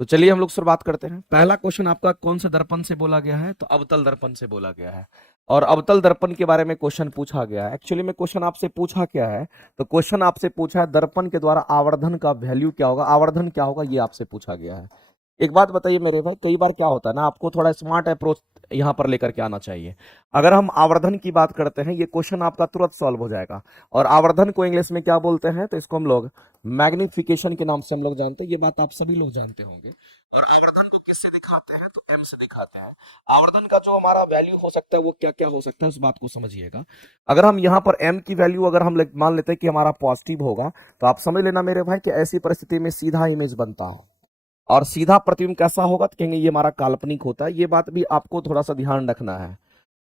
तो चलिए हम लोग शुरुआत करते हैं। पहला क्वेश्चन आपका कौन से दर्पण से बोला गया है? तो अवतल दर्पण से बोला गया है। और अवतल दर्पण के बारे में क्वेश्चन पूछा गया है। एक्चुअली में क्वेश्चन आपसे पूछा क्या है? तो क्वेश्चन आपसे पूछा है दर्पण के द्वारा आवर्धन का वैल्यू क्या होगा, आवर्धन क्या होगा, ये आपसे पूछा गया है। एक बात बताइए मेरे भाई, कई बार क्या होता है ना, आपको थोड़ा स्मार्ट अप्रोच यहाँ पर लेकर के आना चाहिए। अगर हम आवर्धन की बात करते हैं, ये क्वेश्चन आपका तुरंत सॉल्व हो जाएगा। और आवर्धन को इंग्लिश में क्या बोलते हैं? तो इसको हम लोग मैग्निफिकेशन के नाम से हम लोग जानते हैं। ये बात आप सभी लोग जानते होंगे। और आवर्धन को किससे दिखाते हैं? तो एम से दिखाते हैं। आवर्धन का जो हमारा वैल्यू हो सकता है वो क्या क्या हो सकता है, उस बात को समझिएगा। अगर हम यहाँ पर एम की वैल्यू अगर हम मान लेते हैं कि हमारा पॉजिटिव होगा, तो आप समझ लेना मेरे भाई कि ऐसी परिस्थिति में सीधा इमेज बनता है। और सीधा प्रतिबिंब कैसा होगा? तो कहेंगे ये हमारा काल्पनिक होता है। ये बात भी आपको थोड़ा सा ध्यान रखना है।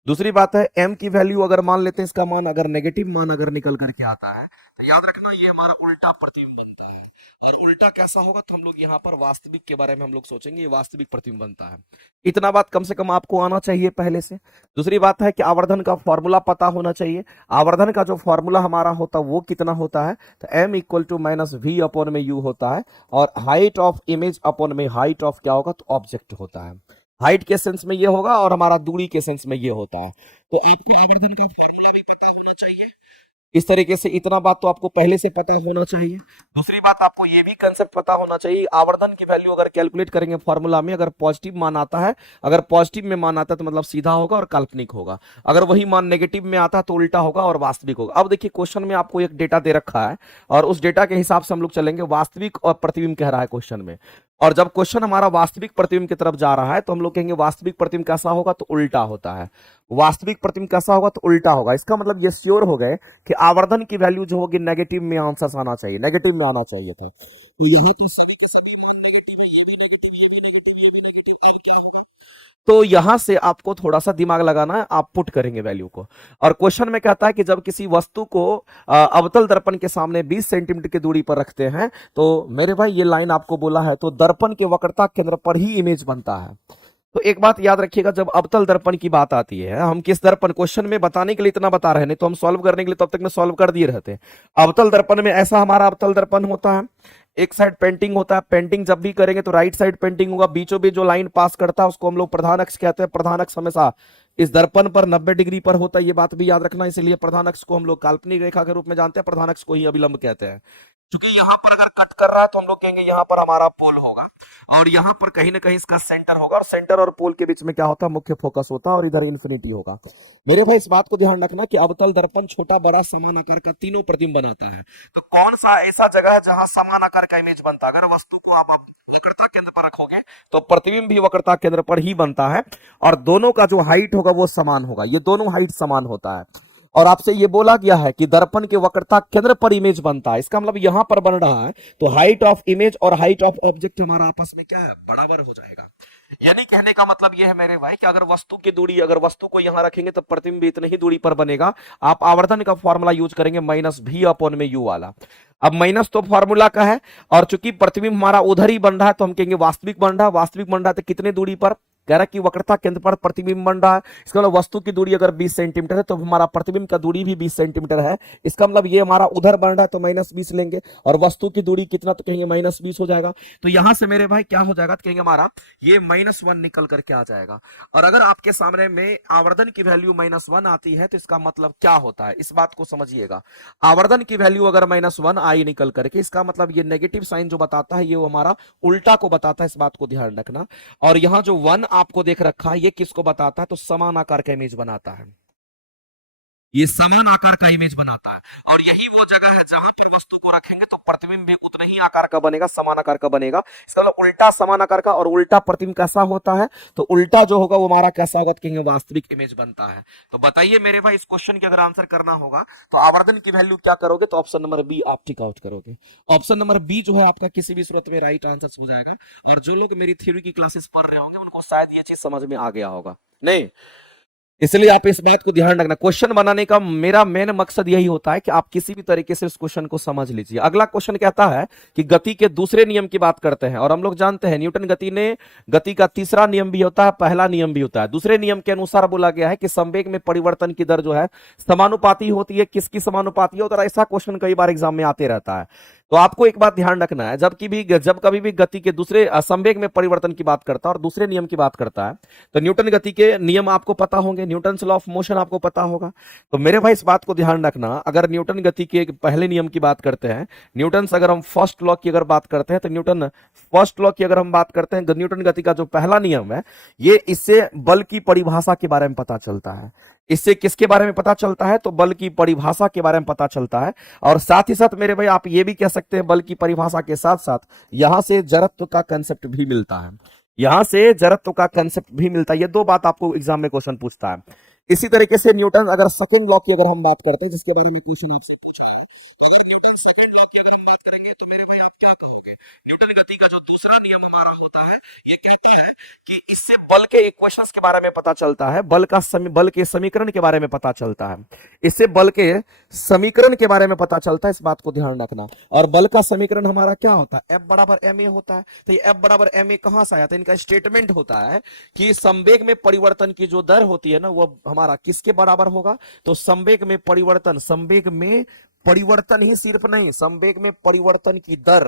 दूसरी बात है, एम की वैल्यू अगर मान लेते हैं, इसका मान अगर नेगेटिव मान अगर निकल करके आता है, तो याद रखना ये हमारा उल्टा प्रतिबिंब बनता है। और उल्टा कैसा होगा? तो हम लोग यहाँ पर वास्तविक के बारे में हम लोग सोचेंगे, ये वास्तविक प्रतिबिंब बनता है। इतना बात कम से कम आपको आना चाहिए पहले से। दूसरी बात है कि आवर्धन का फॉर्मूला पता होना चाहिए। आवर्धन का जो फॉर्मूला हमारा होता है वो कितना होता है? तो m equal to minus v upon में यू होता है। और हाइट ऑफ इमेज अपॉन में हाइट ऑफ क्या होगा? तो ऑब्जेक्ट होता है। हाइट के सेंस में ये होगा और हमारा दूरी के सेंस में ये होता है। तो आपको आवर्धन का फॉर्मूला भी पता होना चाहिए। इस तरीके से इतना बात तो आपको पहले से पता होना चाहिए। दूसरी बात, आपको ये भी कंसेप्ट पता होना चाहिए, आवर्धन की वैल्यू अगर कैलकुलेट करेंगे फॉर्मूला में, अगर पॉजिटिव मान आता है, अगर पॉजिटिव में मान आता है तो मतलब सीधा होगा और काल्पनिक होगा। अगर वही मान नेगेटिव में आता है तो उल्टा होगा और वास्तविक होगा। अब देखिए क्वेश्चन में आपको एक डेटा दे रखा है और उस डेटा के हिसाब से हम लोग चलेंगे। वास्तविक और प्रतिबिंब कह रहा है क्वेश्चन में। और जब क्वेश्चन हमारा वास्तविक प्रतिबिंब की तरफ जा रहा है तो हम लोग कहेंगे वास्तविक प्रतिबिंब कैसा होगा? तो उल्टा होता है। वास्तविक प्रतिबिंब कैसा होगा? तो उल्टा होगा। इसका मतलब ये श्योर हो गए कि आवर्धन की वैल्यू जो होगी नेगेटिव में आंसर आना चाहिए, नेगेटिव में आना चाहिए था। तो यहाँ तो सभी के सभी मान नेगेटिव है, ये भी नेगेटिव, ये भी नेगेटिव, ये भी नेगेटिव। अब क्या होगा? तो यहां से आपको थोड़ा सा दिमाग लगाना है, आप पुट करेंगे वैल्यू को। और क्वेश्चन में कहता है कि जब किसी वस्तु को अवतल दर्पण के सामने 20 सेंटीमीटर की दूरी पर रखते हैं, तो मेरे भाई ये लाइन आपको बोला है, तो दर्पण के वक्रता केंद्र पर ही इमेज बनता है। तो एक बात याद रखिएगा, जब अवतल दर्पण की बात आती है, हम किस दर्पण, क्वेश्चन में बताने के लिए इतना बता रहे हैं, नहीं तो हम सॉल्व करने के लिए तब तक में सॉल्व कर दिए रहते। अवतल दर्पण में ऐसा हमारा अवतल दर्पण होता है, एक साइड पेंटिंग होता है। पेंटिंग जब भी करेंगे तो राइट साइड पेंटिंग होगा, बीचों बीच जो लाइन पास करता है उसको हम लोग प्रधान अक्ष कहते हैं। प्रधान अक्ष हमेशा इस दर्पण पर 90 डिग्री पर होता है, ये बात भी याद रखना। इसलिए प्रधान अक्ष को हम लोग काल्पनिक रेखा के रूप में जानते हैं, प्रधान अक्ष को ही अभिलंब कहते हैं। क्योंकि यहाँ पर अगर कट कर रहा है तो हम लोग कहेंगे यहाँ पर हमारा पोल होगा, और यहाँ पर कहीं ना कहीं इसका सेंटर होगा, और सेंटर और पोल के बीच में क्या होता है? मुख्य फोकस होता है, और इधर इन्फिनिटी होगा। मेरे भाई इस बात को ध्यान रखना कि अवतल दर्पण छोटा बड़ा समान आकार का तीनों प्रतिबिंब बनाता है। तो कौन सा ऐसा जगह है जहां समान आकार का इमेज बनता है? अगर वस्तु को आप वक्रता केंद्र पर रखोगे तो प्रतिबिंब भी वक्रता केंद्र पर ही बनता है, और दोनों का जो हाइट होगा वो समान होगा। ये दोनों हाइट समान होता है। और आपसे ये बोला गया है कि दर्पण के वक्रता केंद्र पर इमेज बनता है, इसका मतलब यहां पर बन रहा है, तो हाइट ऑफ इमेज और हाइट ऑफ ऑब्जेक्ट हमारा आपस में क्या है? बराबर हो जाएगा। यानी कहने का मतलब यह है मेरे भाई कि अगर वस्तु की दूरी, अगर वस्तु को यहां रखेंगे तो प्रतिबिंब भी इतनी ही दूरी पर बनेगा। आप आवर्धन का फॉर्मूला यूज करेंगे माइनस भी अपॉन में यू वाला। अब माइनस तो फॉर्मूला का है, और चूंकि प्रतिबिंब हमारा उधर ही बन रहा है तो हम कहेंगे वास्तविक बन रहा है। वास्तविक बन रहा है तो कितने दूरी पर? कह रहा है कि वक्रता केंद्र पर प्रतिबिंब बन रहा है। इसका मतलब वस्तु की दूरी अगर 20 सेंटीमीटर है तो हमारा प्रतिबिंब का दूरी भी 20 सेंटीमीटर है। इसका मतलब ये हमारा उधर बन रहा है तो -20 लेंगे, और वस्तु की दूरी कितना? तो कहेंगे -20 हो जाएगा। तो यहां से मेरे भाई क्या हो जाएगा? तो कहेंगे हमारा ये -1 निकल करके आ जाएगा। और अगर आपके सामने में आवर्धन की वैल्यू -1 आती है तो इसका मतलब क्या होता है? इस बात को समझिएगा। आवर्धन की वैल्यू अगर -1 आई निकल करके, इसका मतलब ये नेगेटिव साइन जो बताता है ये हमारा उल्टा को बताता है, इस बात को ध्यान रखना। और यहां जो 1 आपको देख रखा है ये किसको बताता है? तो समान आकार का इमेज बनाता है। ये समान आकार का इमेज बनाता है, और यही वो जगह है जहां पर वस्तु को रखेंगे तो प्रतिबिंब भी उतना ही आकार का बनेगा, समान आकार का बनेगा। इसका मतलब उल्टा समान आकार का, और उल्टा प्रतिबिंब कैसा होता है? तो उल्टा जो होगा वो हमारा कैसा होगा? तो कहेंगे वास्तविक इमेज बनता है। तो बताइए मेरे भाई, इस क्वेश्चन की अगर आंसर करना होगा तो आवर्धन की वैल्यू क्या करोगे? तो ऑप्शन नंबर बी आप टिक आउट करोगे। ऑप्शन नंबर बी जो है आपका किसी भी सूरत में राइट आंसर हो जाएगा। और जो लोग मेरी थ्योरी की क्लासेस पढ़ रहे होंगे उनको शायद ये चीज समझ में आ गया होगा। नहीं, इसलिए आप इस बात को ध्यान रखना, क्वेश्चन बनाने का मेरा मेन मकसद यही होता है कि आप किसी भी तरीके से इस क्वेश्चन को समझ लीजिए। अगला क्वेश्चन कहता है कि गति के दूसरे नियम की बात करते हैं, और हम लोग जानते हैं न्यूटन गति का तीसरा नियम भी होता है, पहला नियम भी होता है। दूसरे नियम के अनुसार बोला गया है कि संवेग में परिवर्तन की दर जो है समानुपाती होती है। किसकी समानुपाती होता है? ऐसा क्वेश्चन कई बार एग्जाम में आते रहता है। तो आपको एक बात ध्यान रखना है, जब कभी भी गति के दूसरे संवेग में परिवर्तन की बात करता है और दूसरे नियम की बात करता है, तो न्यूटन गति के नियम आपको पता होंगे, न्यूटन लॉ ऑफ मोशन आपको पता होगा। तो मेरे भाई इस बात को ध्यान रखना, अगर न्यूटन गति के पहले नियम की बात करते हैं, न्यूटन अगर हम फर्स्ट लॉ की अगर बात करते हैं, तो न्यूटन फर्स्ट लॉ की अगर हम बात करते हैं, न्यूटन गति का जो पहला नियम है, ये इससे बल की परिभाषा के बारे में पता चलता है। इससे किसके बारे में पता चलता है? तो बल की परिभाषा के बारे में पता चलता है। और साथ ही साथ मेरे भाई आप ये भी कह सकते हैं, बल की परिभाषा के साथ साथ यहां से जड़त्व का कंसेप्ट भी मिलता है, यहां से जड़त्व का कंसेप्ट भी मिलता है। ये दो बात आपको एग्जाम में क्वेश्चन पूछता है। इसी तरीके से न्यूटन अगर सेकंड लॉ की अगर हम बात करते हैं, जिसके बारे में क्वेश्चन आपसे पूछा है, ये न्यूटन सेकंड लॉ की अगर हम बात करेंगे, तो मेरे भाई आप क्या कहोगे? न्यूटन गति का जो दूसरा नियम हमारा होता है, ये कहती है कि इससे बल के इक्वेशंस के बारे में पता चलता है, बल के समीकरण के बारे में पता चलता है, इससे बल के समीकरण के बारे में पता चलता है। इस बात को ध्यान रखना। और बल का समीकरण हमारा क्या होता है? F बराबर ma होता है। तो ये F बराबर ma कहां से आया था? इनका स्टेटमेंट होता है कि संवेग में परिवर्तन की जो दर होती है ना, वो हमारा किसके बराबर होगा? तो संवेग में परिवर्तन ही सिर्फ नहीं, संवेग में परिवर्तन की दर,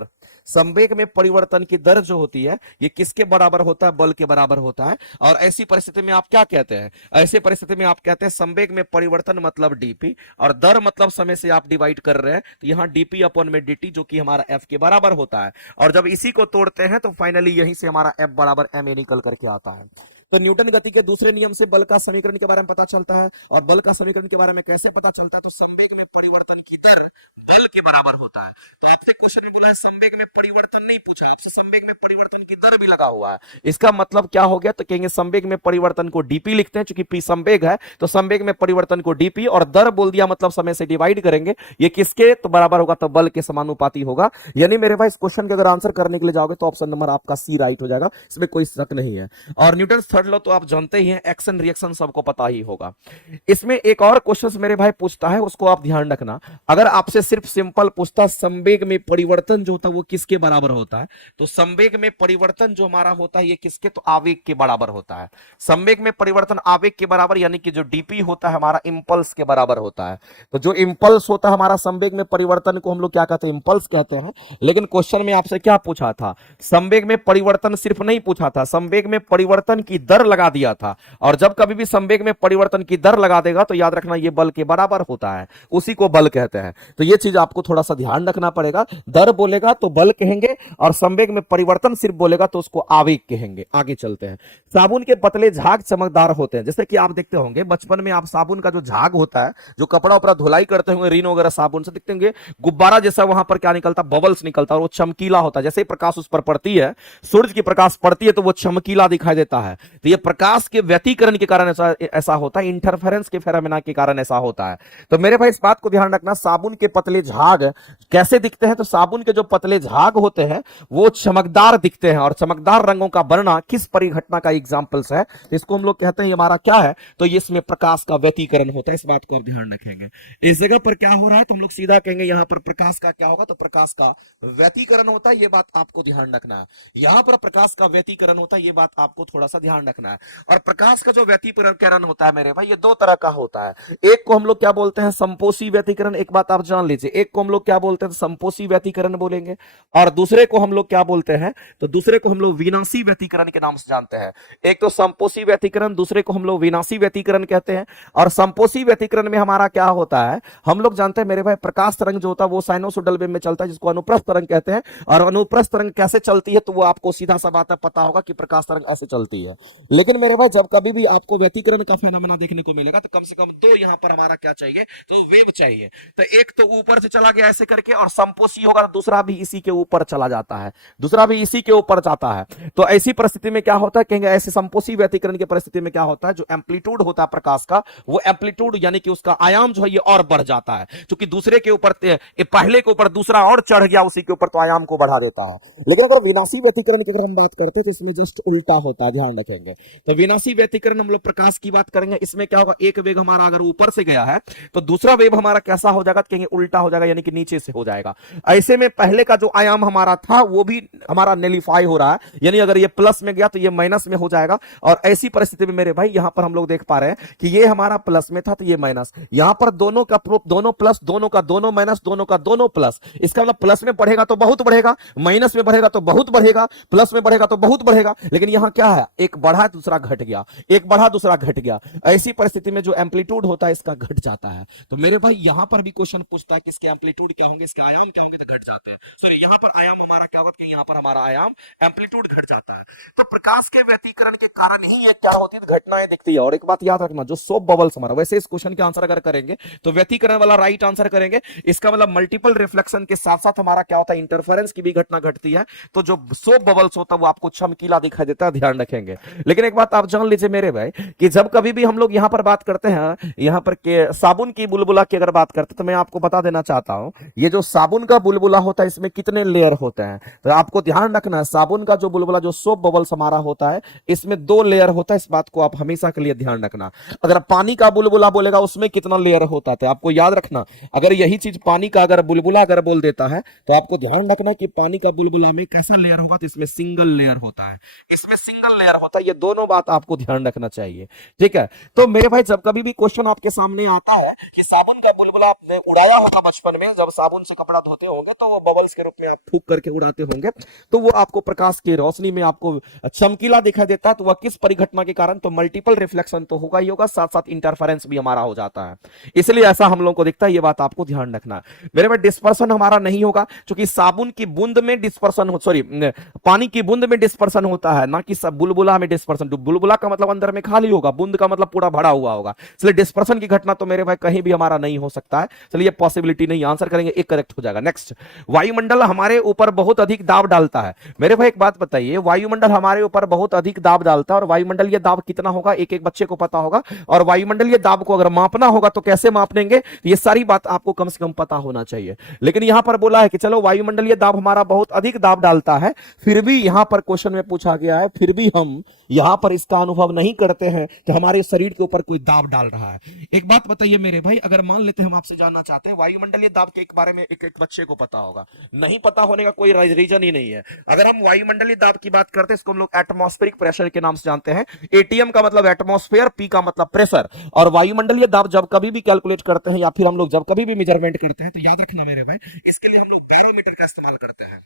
संवेग में परिवर्तन की दर जो होती है, ये किसके बराबर होता है? बल के बराबर होता है। और ऐसी परिस्थिति में आप क्या कहते हैं? ऐसी परिस्थिति में आप कहते हैं संवेग में परिवर्तन मतलब डीपी, और दर मतलब समय से आप डिवाइड कर रहे हैं, तो यहां डीपी अपॉन में dt, जो कि हमारा f के बराबर होता है। और जब इसी को तोड़ते हैं तो फाइनली यहीं से हमारा f बराबर ma निकल करके आता है। तो न्यूटन गति के दूसरे नियम से बल का समीकरण के बारे में पता चलता है। और बल का समीकरण के बारे में कैसे पता चलता है? तो संवेग में परिवर्तन की दर बल के बराबर होता है। तो आपसे क्वेश्चन में बोला है संवेग में परिवर्तन नहीं पूछा, आपसे संवेग में परिवर्तन की दर भी लगा हुआ है। इसका मतलब क्या हो गया? तो कहेंगे संवेग में परिवर्तन को डीपी लिखते हैं, चूंकि पी संवेग है, तो संवेग में परिवर्तन को डीपी, और दर बोल दिया मतलब समय से डिवाइड करेंगे, ये किसके तो बराबर होगा? तो बल के समानुपाती होगा। यानी मेरे भाई इस क्वेश्चन के अगर आंसर करने के लिए जाओगे तो ऑप्शन नंबर आपका सी राइट हो जाएगा, इसमें कोई शक नहीं है। और न्यूटन थर्ड लॉ तो आप जानते ही हैं, एक्शन रिएक्शन सबको पता ही होगा। इसमें एक और क्वेश्चन मेरे भाई पूछता है, उसको आप ध्यान रखना। अगर आपसे सिर्फ सिंपल पूछता संवेग में परिवर्तन जो होता है वो किसके बराबर होता है, तो संवेग में परिवर्तन जो हमारा होता है ये किसके? तो आवेग के बराबर होता है। संवेग में परिवर्तन आवेग के बराबर, यानी कि जो डीपी होता है हमारा इंपल्स के बराबर होता है। तो जो इंपल्स होता है हमारा संवेग में परिवर्तन को हम लोग क्या कहते हैं? इंपल्स कहते हैं। लेकिन क्वेश्चन में आपसे क्या पूछा था? संवेग में परिवर्तन सिर्फ नहीं पूछा था, संवेग में परिवर्तन की दर लगा दिया था। और जब कभी भी संवेग में परिवर्तन की दर लगा देगा तो याद रखना ये बल के बराबर होता है, उसी को बल कहते हैं। तो ये चीज आपको थोड़ा सा ध्यान रखना पड़ेगा। दर बोलेगा तो बल कहेंगे, और संवेग में परिवर्तन सिर्फ बोलेगा तो उसको आवेग कहेंगे। आगे चलते हैं। साबुन के पतले झाग चमकदार होते हैं। जैसे कि आप देखते होंगे बचपन में, आप साबुन का जो झाग होता है, जो कपड़ा उपड़ा धुलाई करते होंगे रिन वगैरह साबुन से, देखते होंगे गुब्बारा जैसा वहां पर क्या निकलता? बबल्स निकलता, और वो चमकीला होता है। जैसे ही प्रकाश उस पर पड़ती है, सूरज की प्रकाश पड़ती है, तो वो चमकीला दिखाई देता है। तो ये प्रकाश के व्यतिकरण के कारण ऐसा होता है, इंटरफेरेंस के फेनोमेना के कारण ऐसा होता है। तो मेरे भाई इस बात को ध्यान रखना, साबुन के पतले झाग कैसे दिखते हैं? तो साबुन के जो पतले झाग होते हैं वो चमकदार दिखते हैं। और चमकदार रंगों का बनना किस परिघटना का एग्जांपल्स है? इसको हम लोग कहते हैं हमारा क्या है? तो ये इसमें प्रकाश का व्यतिकरण होता है। इस बात को आप ध्यान रखेंगे। इस जगह पर क्या हो रहा है तो हम लोग सीधा कहेंगे यहां पर प्रकाश का क्या होगा? तो प्रकाश का व्यतिकरण होता है। ये बात आपको ध्यान रखना है। यहां पर प्रकाश का व्यतिकरण होता है, ये बात आपको थोड़ा सा ध्यान रखना है। और प्रकाश का जो व्यतिकरण होता है मेरे भाई, ये दो तरह का होता है। एक को हम लोग क्या बोलते हैं? संपोषी व्यतिकरण। एक बात आप जान लीजिए, एक को हम लोग क्या बोलते हैं? संपोषी व्यतिकरण बोलेंगे। और दूसरे को हम लोग क्या बोलते हैं? तो दूसरे को हम लोग विनाशी व्यतिकरण के नाम से जानते हैं। एक तो संपोषी व्यतिकरण, दूसरे को हम लोग विनाशी व्यतिकरण कहते हैं। और संपोषी व्यतिकरण में हमारा क्या होता है? हम लोग जानते हैं मेरे भाई, प्रकाश तरंग जो होता है वो साइनोसोइडल वेव में चलता है, जिसको अनुप्रस्थ तरंग कहते हैं। और अनुप्रस्थ तरंग कैसे चलती है? तो वो आपको सीधा सा बात पता होगा कि प्रकाश तरंग ऐसे चलती है। लेकिन मेरे भाई जब कभी भी आपको व्यतिकरण का फेनोमेना देखने को मिलेगा तो कम से कम दो यहां पर हमारा क्या चाहिए? तो वेव चाहिए। तो एक तो ऊपर से चला गया ऐसे करके, और संपोषी होगा तो दूसरा भी इसी के ऊपर चला जाता है, दूसरा भी इसी के ऊपर जाता है। तो ऐसी परिस्थिति में क्या होता है? कहेंगे ऐसे संपोषी व्यतिकरण की परिस्थिति में क्या होता है? जो एम्पलीट्यूड होता है प्रकाश का, वो एम्पलीट्यूड यानी कि उसका आयाम जो है ये और बढ़ जाता है। क्योंकि दूसरे के ऊपर, पहले के ऊपर दूसरा और चढ़ गया उसी के ऊपर, तो आयाम को बढ़ा देता है। लेकिन अगर विनाशी व्यतिकरण की अगर हम बात करते हैं तो इसमें जस्ट उल्टा होता है, ध्यान रखेंगे। होंगे। तो विनाशी व्यतिकरण हम लोग प्रकाश की बात करेंगे, इसमें क्या होगा, एक वेग हमारा अगर ऊपर से गया है तो दूसरा वेव हमारा कैसा हो जाएगा, कहेंगे उल्टा हो जाएगा, यानी कि नीचे से हो जाएगा। ऐसे में पहले का जो आयाम हमारा था वो भी हमारा नेलीफाई हो रहा है, यानी अगर ये प्लस में गया तो ये माइनस में हो जाएगा। और ऐसी परिस्थिति में मेरे भाई यहां पर हम लोग देख पा रहे हैं कि ये हमारा प्लस में था तो ये माइनस, यहां पर दोनों का दोनों प्लस, दोनों का दोनों माइनस, दोनों का दोनों प्लस। इसका मतलब प्लस में बढ़ेगा तो बहुत बढ़ेगा, माइनस में बढ़ेगा तो बहुत बढ़ेगा, प्लस में बढ़ेगा तो बहुत बढ़ेगा। लेकिन यहां क्या है, एक बढ़ा दूसरा घट गया, एक बढ़ा दूसरा घट गया। ऐसी परिस्थिति में जो एम्पलीट्यूड होता है इसका घट जाता है। तो मेरे भाई यहां पर भी क्वेश्चन पूछता है कि इसके एम्पलीट्यूड क्या होंगे, इसके आयाम क्या होंगे, तो घट जाते हैं। सॉरी, यहां पर आयाम हमारा क्या होगा कि यहां पर हमारा आयाम एम्पलीट्यूड घट जाता है। तो प्रकाश के व्यतिकरण के कारण ही ये क्या होती है, घटनाएं दिखती है। और एक बात याद रखना, जो सोप बबल्स हमारा, वैसे इस क्वेश्चन के आंसर अगर करेंगे तो व्यतिकरण वाला राइट आंसर करेंगे, इसका मतलब मल्टीपल रिफ्लेक्शन के साथ साथ हमारा क्या होता है, इंटरफेरेंस की भी घटना घटती है। तो जो सोप बबल्स होता है वो आपको चमकीला दिखाई देता है, ध्यान रखेंगे। लेकिन एक बात आप जान लीजिए मेरे भाई कि जब कभी भी हम लोग यहां पर बात करते हैं, यहां पर के साबुन की बुलबुला की अगर बात करते हैं, तो मैं आपको बता देना चाहता हूं, ये जो साबुन का बुलबुला होता है इसमें कितने लेयर होते हैं। तो आपको ध्यान रखना है, साबुन का जो बुलबुला, जो सोप बबल्स हमारा होता है, इसमें 2 लेयर होता है। इस बात को आप हमेशा के लिए ध्यान रखना। अगर पानी का बुलबुला बोलेगा उसमें कितना लेयर होता है, तो आपको याद रखना, अगर यही चीज पानी का अगर बुलबुला अगर बोल देता है तो आपको ध्यान रखना कि पानी का बुलबुला में कैसा लेयर होगा, तो इसमें सिंगल लेयर होता है, इसमें सिंगल लेयर होता है। ये दोनों बात आपको ध्यान रखना चाहिए, ठीक है। तो मेरे भाई जब कभी भी क्वेश्चन आपके सामने आता है कि साबुन का बुलबुला आपने उड़ाया होगा बचपन में, जब साबुन से कपड़ा धोते होंगे तो वो बबल्स के रूप में आप फूंक करके उड़ाते होंगे, तो वो आपको प्रकाश की रोशनी में आपको चमकीला दिखाई देता है। तो वह किस परिघटना के कारण, तो मल्टीपल रिफ्लेक्शन तो होगा ही होगा, साथ साथ इंटरफेरेंस भी हमारा हो जाता है, इसलिए ऐसा हम लोगों को दिखता है। ये बात आपको ध्यान रखना। मेरे भाई डिस्पर्सन हमारा नहीं होगा, क्योंकि साबुन की बूंद में डिस्पर्सन हो, सॉरी पानी की बूंद में डिस्पर्सन होता है, ना कि बुलबुला में डिस्पर्सन। बुलबुला का मतलब अंदर में खाली होगा, बूंद का मतलब पूरा भरा हुआ होगा, इसलिए डिस्पर्सन की घटना तो मेरे भाई कहीं भी हमारा नहीं हो सकता है। चलिए पॉसिबिलिटी नहीं, आंसर करेंगे एक करेक्ट हो जाएगा। नेक्स्ट, वायुमंडल हमारे ऊपर बहुत अधिक दाब डालता है। मेरे भाई एक बात बताइए, वायुमंडल हमारे ऊपर बहुत अधिक दाब डालता है, और वायुमंडल ये दाब कितना होगा एक एक बच्चे को पता होगा। और वायुमंडलीय दाब को अगर मापना होगा तो कैसे माप लेंगे, ये सारी बात आपको कम से कम पता होना चाहिए। लेकिन यहां पर बोला है कि चलो वायुमंडलीय दाब हमारा बहुत अधिक दाब डालता है, फिर भी यहां पर क्वेश्चन में पूछा गया है, फिर भी हम यहां पर इसका अनुभव नहीं करते हैं कि हमारे शरीर के ऊपर कोई दाब डाल रहा है। एक बात बताइए मेरे भाई, अगर मान लेते हम आपसे जानना चाहते हैं वायुमंडलीय दाब के बारे में, एक एक बच्चे को पता होगा, नहीं पता होने का कोई रीजन ही नहीं है। अगर हम वायुमंडलीय दाब की बात करते हैं, इसको हम लोग एटमॉस्फेरिक प्रेशर के नाम से जानते हैं। एटीएम का मतलब एटमॉस्फेयर, पी का मतलब प्रेशर। और वायुमंडलीय दाब जब कभी भी कैलकुलेट करते हैं या फिर हम लोग जब कभी भी मेजरमेंट करते हैं, तो याद रखना मेरे भाई, इसके लिए हम लोग बैरोमीटर का इस्तेमाल करते हैं।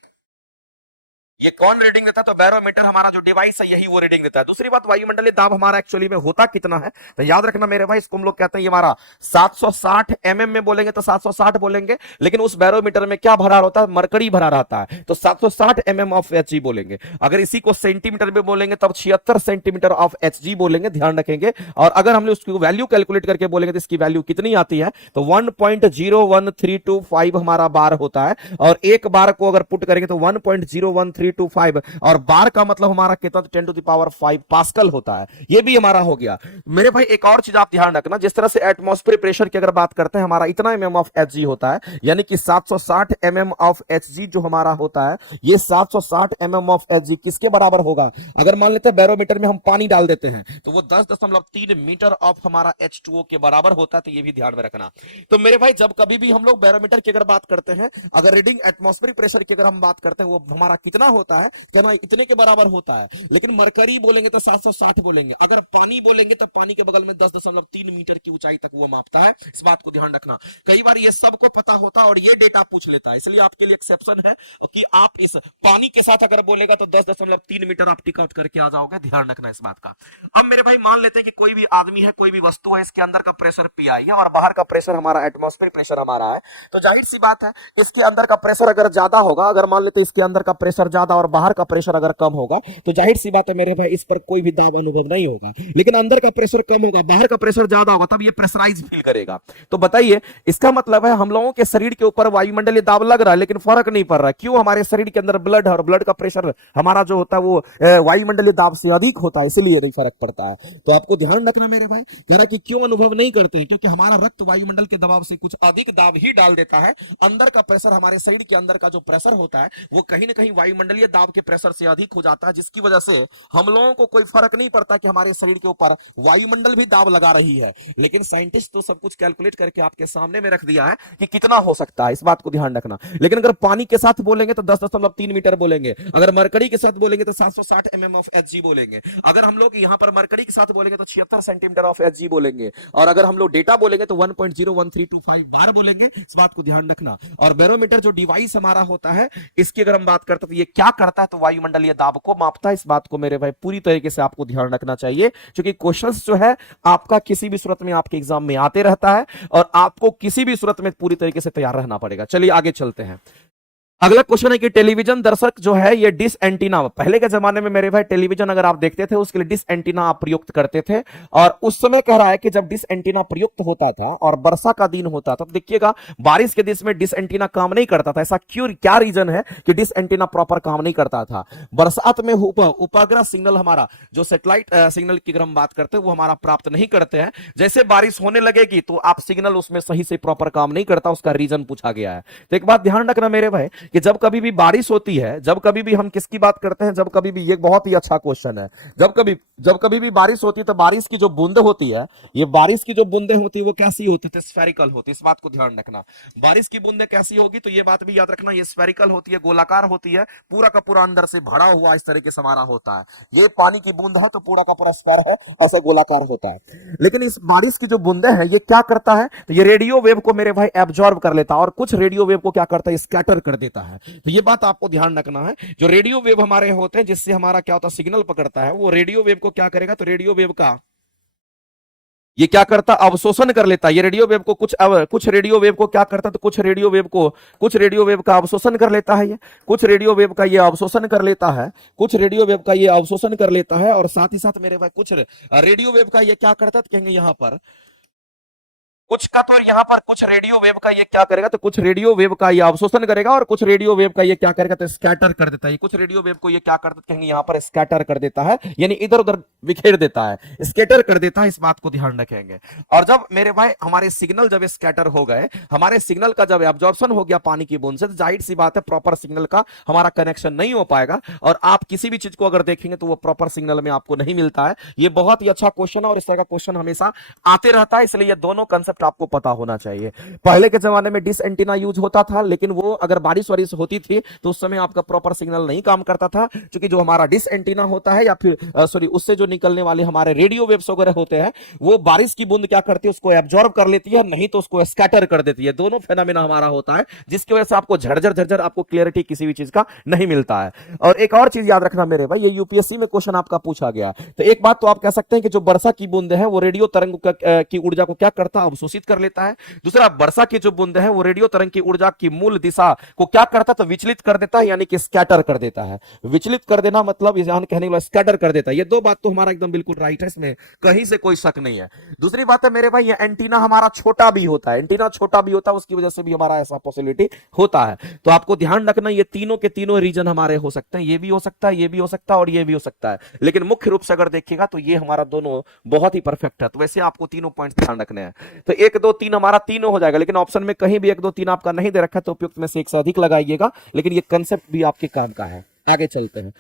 ये कौन रीडिंग देता है, तो बैरोमीटर हमारा जो डिवाइस है यही वो रीडिंग देता है। दूसरी बात, वायुमंडलीय दाब हमारा एक्चुअली में होता कितना है, तो याद रखना मेरे भाई, इसको हम लोग कहते हैं ये हमारा 760 mm में बोलेंगे तो 760 बोलेंगे, लेकिन उस बैरोमीटर में क्या भरा होता है, मरकरी भरा रहता है, तो 760 mm ऑफ Hg बोलेंगे। अगर इसी को सेंटीमीटर में बोलेंगे तब 76 सेंटीमीटर ऑफ Hg बोलेंगे, ध्यान रखेंगे। और अगर हमने उसकी वैल्यू कैलकुलेट करके बोलेंगे तो इसकी वैल्यू कितनी आती है, तो 1.01325 हमारा बार होता है। और एक बार को अगर पुट करेंगे तो 1.01325, और बार का मतलब हमारा कितना, 10 to the power 5 पास्कल होता है। ये भी हमारा हो गया। मेरे भाई एक और चीज आप ध्यान रखना, जिस तरह से एटमॉस्फेरिक प्रेशर की अगर बात करते हैं, हमारा इतना mm ऑफ Hg होता है, यानी कि 760 mm ऑफ Hg जो हमारा होता है, ये 760 mm ऑफ Hg किसके बराबर होगा, अगर मान लेते हैं बैरोमीटर में हम पानी डाल देते हैं तो वो 10.3 मीटर ऑफ हमारा H2O के बराबर होता है। तो ये भी ध्यान में रखना। तो मेरे भाई जब कभी भी हम लोग बैरोमीटर की अगर बात करते हैं, अगर रीडिंग एटमॉस्फेरिक प्रेशर की अगर हम बात करते हैं, वो हमारा कितना होता है, कहना इतने के बराबर होता है। लेकिन मरकरी बोलेंगे तो 760 बोलेंगे, अगर पानी बोलेंगे तो पानी के बगल में 10.3 मीटर की ऊंचाई तक वो मापता है। इस बात को ध्यान रखना। कई बार ये सबको पता होता है और ये डेटा पूछ लेता है, इसलिए आपके लिए एक्सेप्शन है कि आप इस पानी के साथ अगर बोलेगा तो 10.3 मीटर आप टिक आउट करके आ जाओगे, ध्यान रखना इस बात का। अब मेरे भाई मान लेते हैं कि कोई भी आदमी है, कोई भी वस्तु है, इसके अंदर का प्रेशर पीआई है और बाहर का प्रेशर हमारा एटमॉस्फेरिक प्रेशर हमारा है, तो जाहिर सी बात है इसके अंदर का प्रेशर अगर ज्यादा होगा, अगर मान लेते हैं इसके अंदर का प्रेशर ज्यादा और बाहर का प्रेशर अगर कम होगा, तो जाहिर सी बात है मेरे भाई इस पर कोई भी दाब अनुभव नहीं होगा। लेकिन अंदर का प्रेशर कम होगा, बाहर का प्रेशर ज्यादा होगा, तब ये प्रेशराइज फील करेगा। तो बताइए, इसका मतलब है हम लोगों के शरीर के ऊपर वायुमंडलीय दाब लग रहा है लेकिन फर्क नहीं पड़ रहा है। क्यों? हमारे शरीर के अंदर ब्लड है और ब्लड का प्रेशर हमारा जो होता है वो वायुमंडलीय दाब से अधिक होता है, इसलिए नहीं फर्क पड़ता है। तो आपको ध्यान रखना मेरे भाई, कह रहा कि क्यों अनुभव नहीं करते हैं, क्योंकि हमारा रक्त वायुमंडल के दबाव से कुछ अधिक दाब ही डाल देता है। अंदर का प्रेशर, हमारे शरीर के अंदर का जो प्रेशर होता है वो कहीं ना कहीं वायुमंडलीय वायुमंडलीय दाब के प्रेशर से अधिक हो जाता है, जिसकी वजह से हम लोगों को कोई फर्क नहीं पड़ता कि हमारे शरीर के ऊपर वायुमंडल भी दाब लगा रही है। लेकिन साइंटिस्ट तो सब कुछ कैलकुलेट करके आपके सामने में रख दिया है कि कितना हो सकता है, इस बात को ध्यान रखना। लेकिन अगर पानी के साथ बोलेंगे तो 10.3 मीटर बोलेंगे, अगर मरकरी के साथ बोलेंगे तो 760 mm ऑफ Hg बोलेंगे, अगर हम लोग यहाँ पर मरकरी के साथ बोलेंगे तो 76 सेंटीमीटर ऑफ Hg बोलेंगे, और अगर हम लोग डेटा बोलेंगे तो 1.01325 बार बोलेंगे, इस बात को ध्यान रखना। और बैरोमीटर जो डिवाइस हमारा होता है, इसकी अगर हम बात करते हैं तो ये क्या करता है, तो वायुमंडलीय दाब को मापता है। इस बात को मेरे भाई पूरी तरीके से आपको ध्यान रखना चाहिए, क्योंकि क्वेश्चंस जो है आपका किसी भी सूरत में आपके एग्जाम में आते रहता है, और आपको किसी भी सूरत में पूरी तरीके से तैयार रहना पड़ेगा। चलिए आगे चलते हैं। अगला क्वेश्चन है कि टेलीविजन दर्शक जो है ये डिश एंटीना, पहले के जमाने में मेरे भाई टेलीविजन अगर आप देखते थे उसके लिए डिश एंटीना आप प्रयुक्त करते थे, और उस समय कह रहा है कि जब डिश एंटीना प्रयुक्त होता था और वर्षा का दिन होता था, तो देखिएगा बारिश के दिन में डिश एंटीना काम नहीं करता था। ऐसा क्यों, क्या रीजन है कि डिश एंटीना प्रॉपर काम नहीं करता था? बरसात में उपग्रह सिग्नल हमारा जो सैटेलाइट सिग्नल की अगर हम बात करते हैं वो हमारा प्राप्त नहीं करते हैं। जैसे बारिश होने लगेगी तो आप सिग्नल उसमें सही से प्रॉपर काम नहीं करता, उसका रीजन पूछा गया है। तो एक बात ध्यान रखना मेरे भाई कि जब कभी भी बारिश होती है, जब कभी भी हम किसकी बात करते हैं, जब कभी भी, ये बहुत ही अच्छा क्वेश्चन है, जब कभी भी बारिश होती है तो बारिश की जो बूंदे होती है, ये बारिश की जो बूंदे होती है वो कैसी होती है? स्फेरिकल होती है। इस बात को ध्यान रखना। बारिश की बूंदे कैसी होगी, तो ये बात भी याद रखना, ये स्फेरिकल होती है, गोलाकार होती है, पूरा का पूरा अंदर से भरा हुआ इस तरीके से हमारा होता है। ये पानी की बूंद है तो पूरा का पूरा स्फेयर है, ऐसा गोलाकार होता है। लेकिन इस बारिश की जो बूंदे हैं ये क्या करता है, तो ये रेडियो वेव को मेरे भाई एब्जॉर्ब कर लेता है, और कुछ रेडियो वेव को क्या करता है, स्कैटर कर देता है। तो ये बात आपको ध्यान रखना है। जो रेडियो वेव हमारे होते हैं जिससे हमारा क्या होता है, सिग्नल पकड़ता है, वो रेडियो वेव को क्या करेगा, तो रेडियो वेव का ये क्या करता, अवशोषण कर लेता है। ये रेडियो वेव को कुछ रेडियो वेव को क्या करता है, तो कुछ रेडियो वेव का अवशोषण कर लेता है। ये कुछ रेडियो वेव का ये अवशोषण कर लेता है, कुछ रेडियो वेव का ये अवशोषण कर लेता है, और साथ ही साथ मेरे भाई कुछ रेडियो वेव का ये क्या करता है, तो कहेंगे यहां पर कुछ का, तो यहाँ पर कुछ रेडियो वेव का ये क्या करेगा, तो कुछ रेडियो वेव का ये अवशोषण करेगा, और कुछ रेडियो वेव का ये क्या करेगा, तो स्कैटर कर देता है। कुछ रेडियो वेव को ये क्या करता है, कहेंगे यहाँ पर स्कैटर कर देता है, यानी इधर उधर बिखेर देता है, स्कैटर कर देता है। इस बात को ध्यान रखेंगे। और जब मेरे भाई हमारे सिग्नल जब स्कैटर हो गए, हमारे सिग्नल का जब एब्जॉर्प्शन हो गया पानी की बूंद से, तो जाहिर सी बात है प्रॉपर सिग्नल का हमारा कनेक्शन नहीं हो पाएगा, और आप किसी भी चीज को अगर देखेंगे तो वो प्रॉपर सिग्नल में आपको नहीं मिलता है। ये बहुत ही अच्छा क्वेश्चन है, और इस तरह का क्वेश्चन हमेशा आते रहता है, इसलिए ये दोनों कंसेप्ट आपको पता होना चाहिए। पहले के जमाने में डिश एंटीना यूज होता था, लेकिन वो अगर बारिश वारिश होती थी तो उस समय आपका प्रॉपर सिग्नल नहीं काम करता था, क्योंकि जो हमारा डिश एंटीना होता है, या फिर सॉरी उससे जो निकलने वाले हमारे रेडियो वेव्स वगैरह होते हैं, वो बारिश की बूंद क्या करती है, उसको एब्जॉर्ब कर लेती है, नहीं तो उसको स्कैटर कर देती है। दोनों फेनोमेना हमारा होता है, जिसकी वजह से आपको झरझर झरझर आपको क्लियरिटी किसी भी चीज का नहीं मिलता है। और एक और चीज याद रखना मेरे भाई, ये यूपीएससी में क्वेश्चन आपका पूछा गया, तो एक बात तो आप कह सकते हैं कि जो वर्षा की बूंद है वो रेडियो तरंग की ऊर्जा को क्या करता है, अवशोषित कर लेता है। दूसरा, वर्षा की जो बूंदे हैं वो रेडियो तरंग की ऊर्जा की मूल दिशा को क्या करता है, तो विचलित कर देता है, यानी कि स्कैटर कर देता है। विचलित कर देना मतलब यहां कहने वाला स्कैटर कर देता है। ये दो बात तो हमारा एकदम बिल्कुल राइट है, इसमें कहीं से कोई शक नहीं है। दूसरी बात है मेरे भाई, ये एंटीना हमारा छोटा भी होता है, एंटीना छोटा भी होता है, उसकी वजह से भी हमारा ऐसा पॉसिबिलिटी होता है। तो आपको ध्यान रखना, ये तीनों के तीनों रीजन हमारे हो सकते हैं, ये भी हो सकता है, ये भी हो सकता है, और ये भी हो सकता है। लेकिन मुख्य रूप से अगर देखिएगा तो ये हमारा दोनों बहुत ही परफेक्ट है। तो वैसे आपको तीनों पॉइंट ध्यान रखने हैं। तो 1 2 3 हमारा तीनों हो जाएगा, लेकिन ऑप्शन में कहीं भी 1 2 3 आपका नहीं दे रखा है तो उपयुक्त में से एक से अधिक लगाइएगा, लेकिन ये कंसेप्ट भी आपके काम का है। आगे चलते हैं।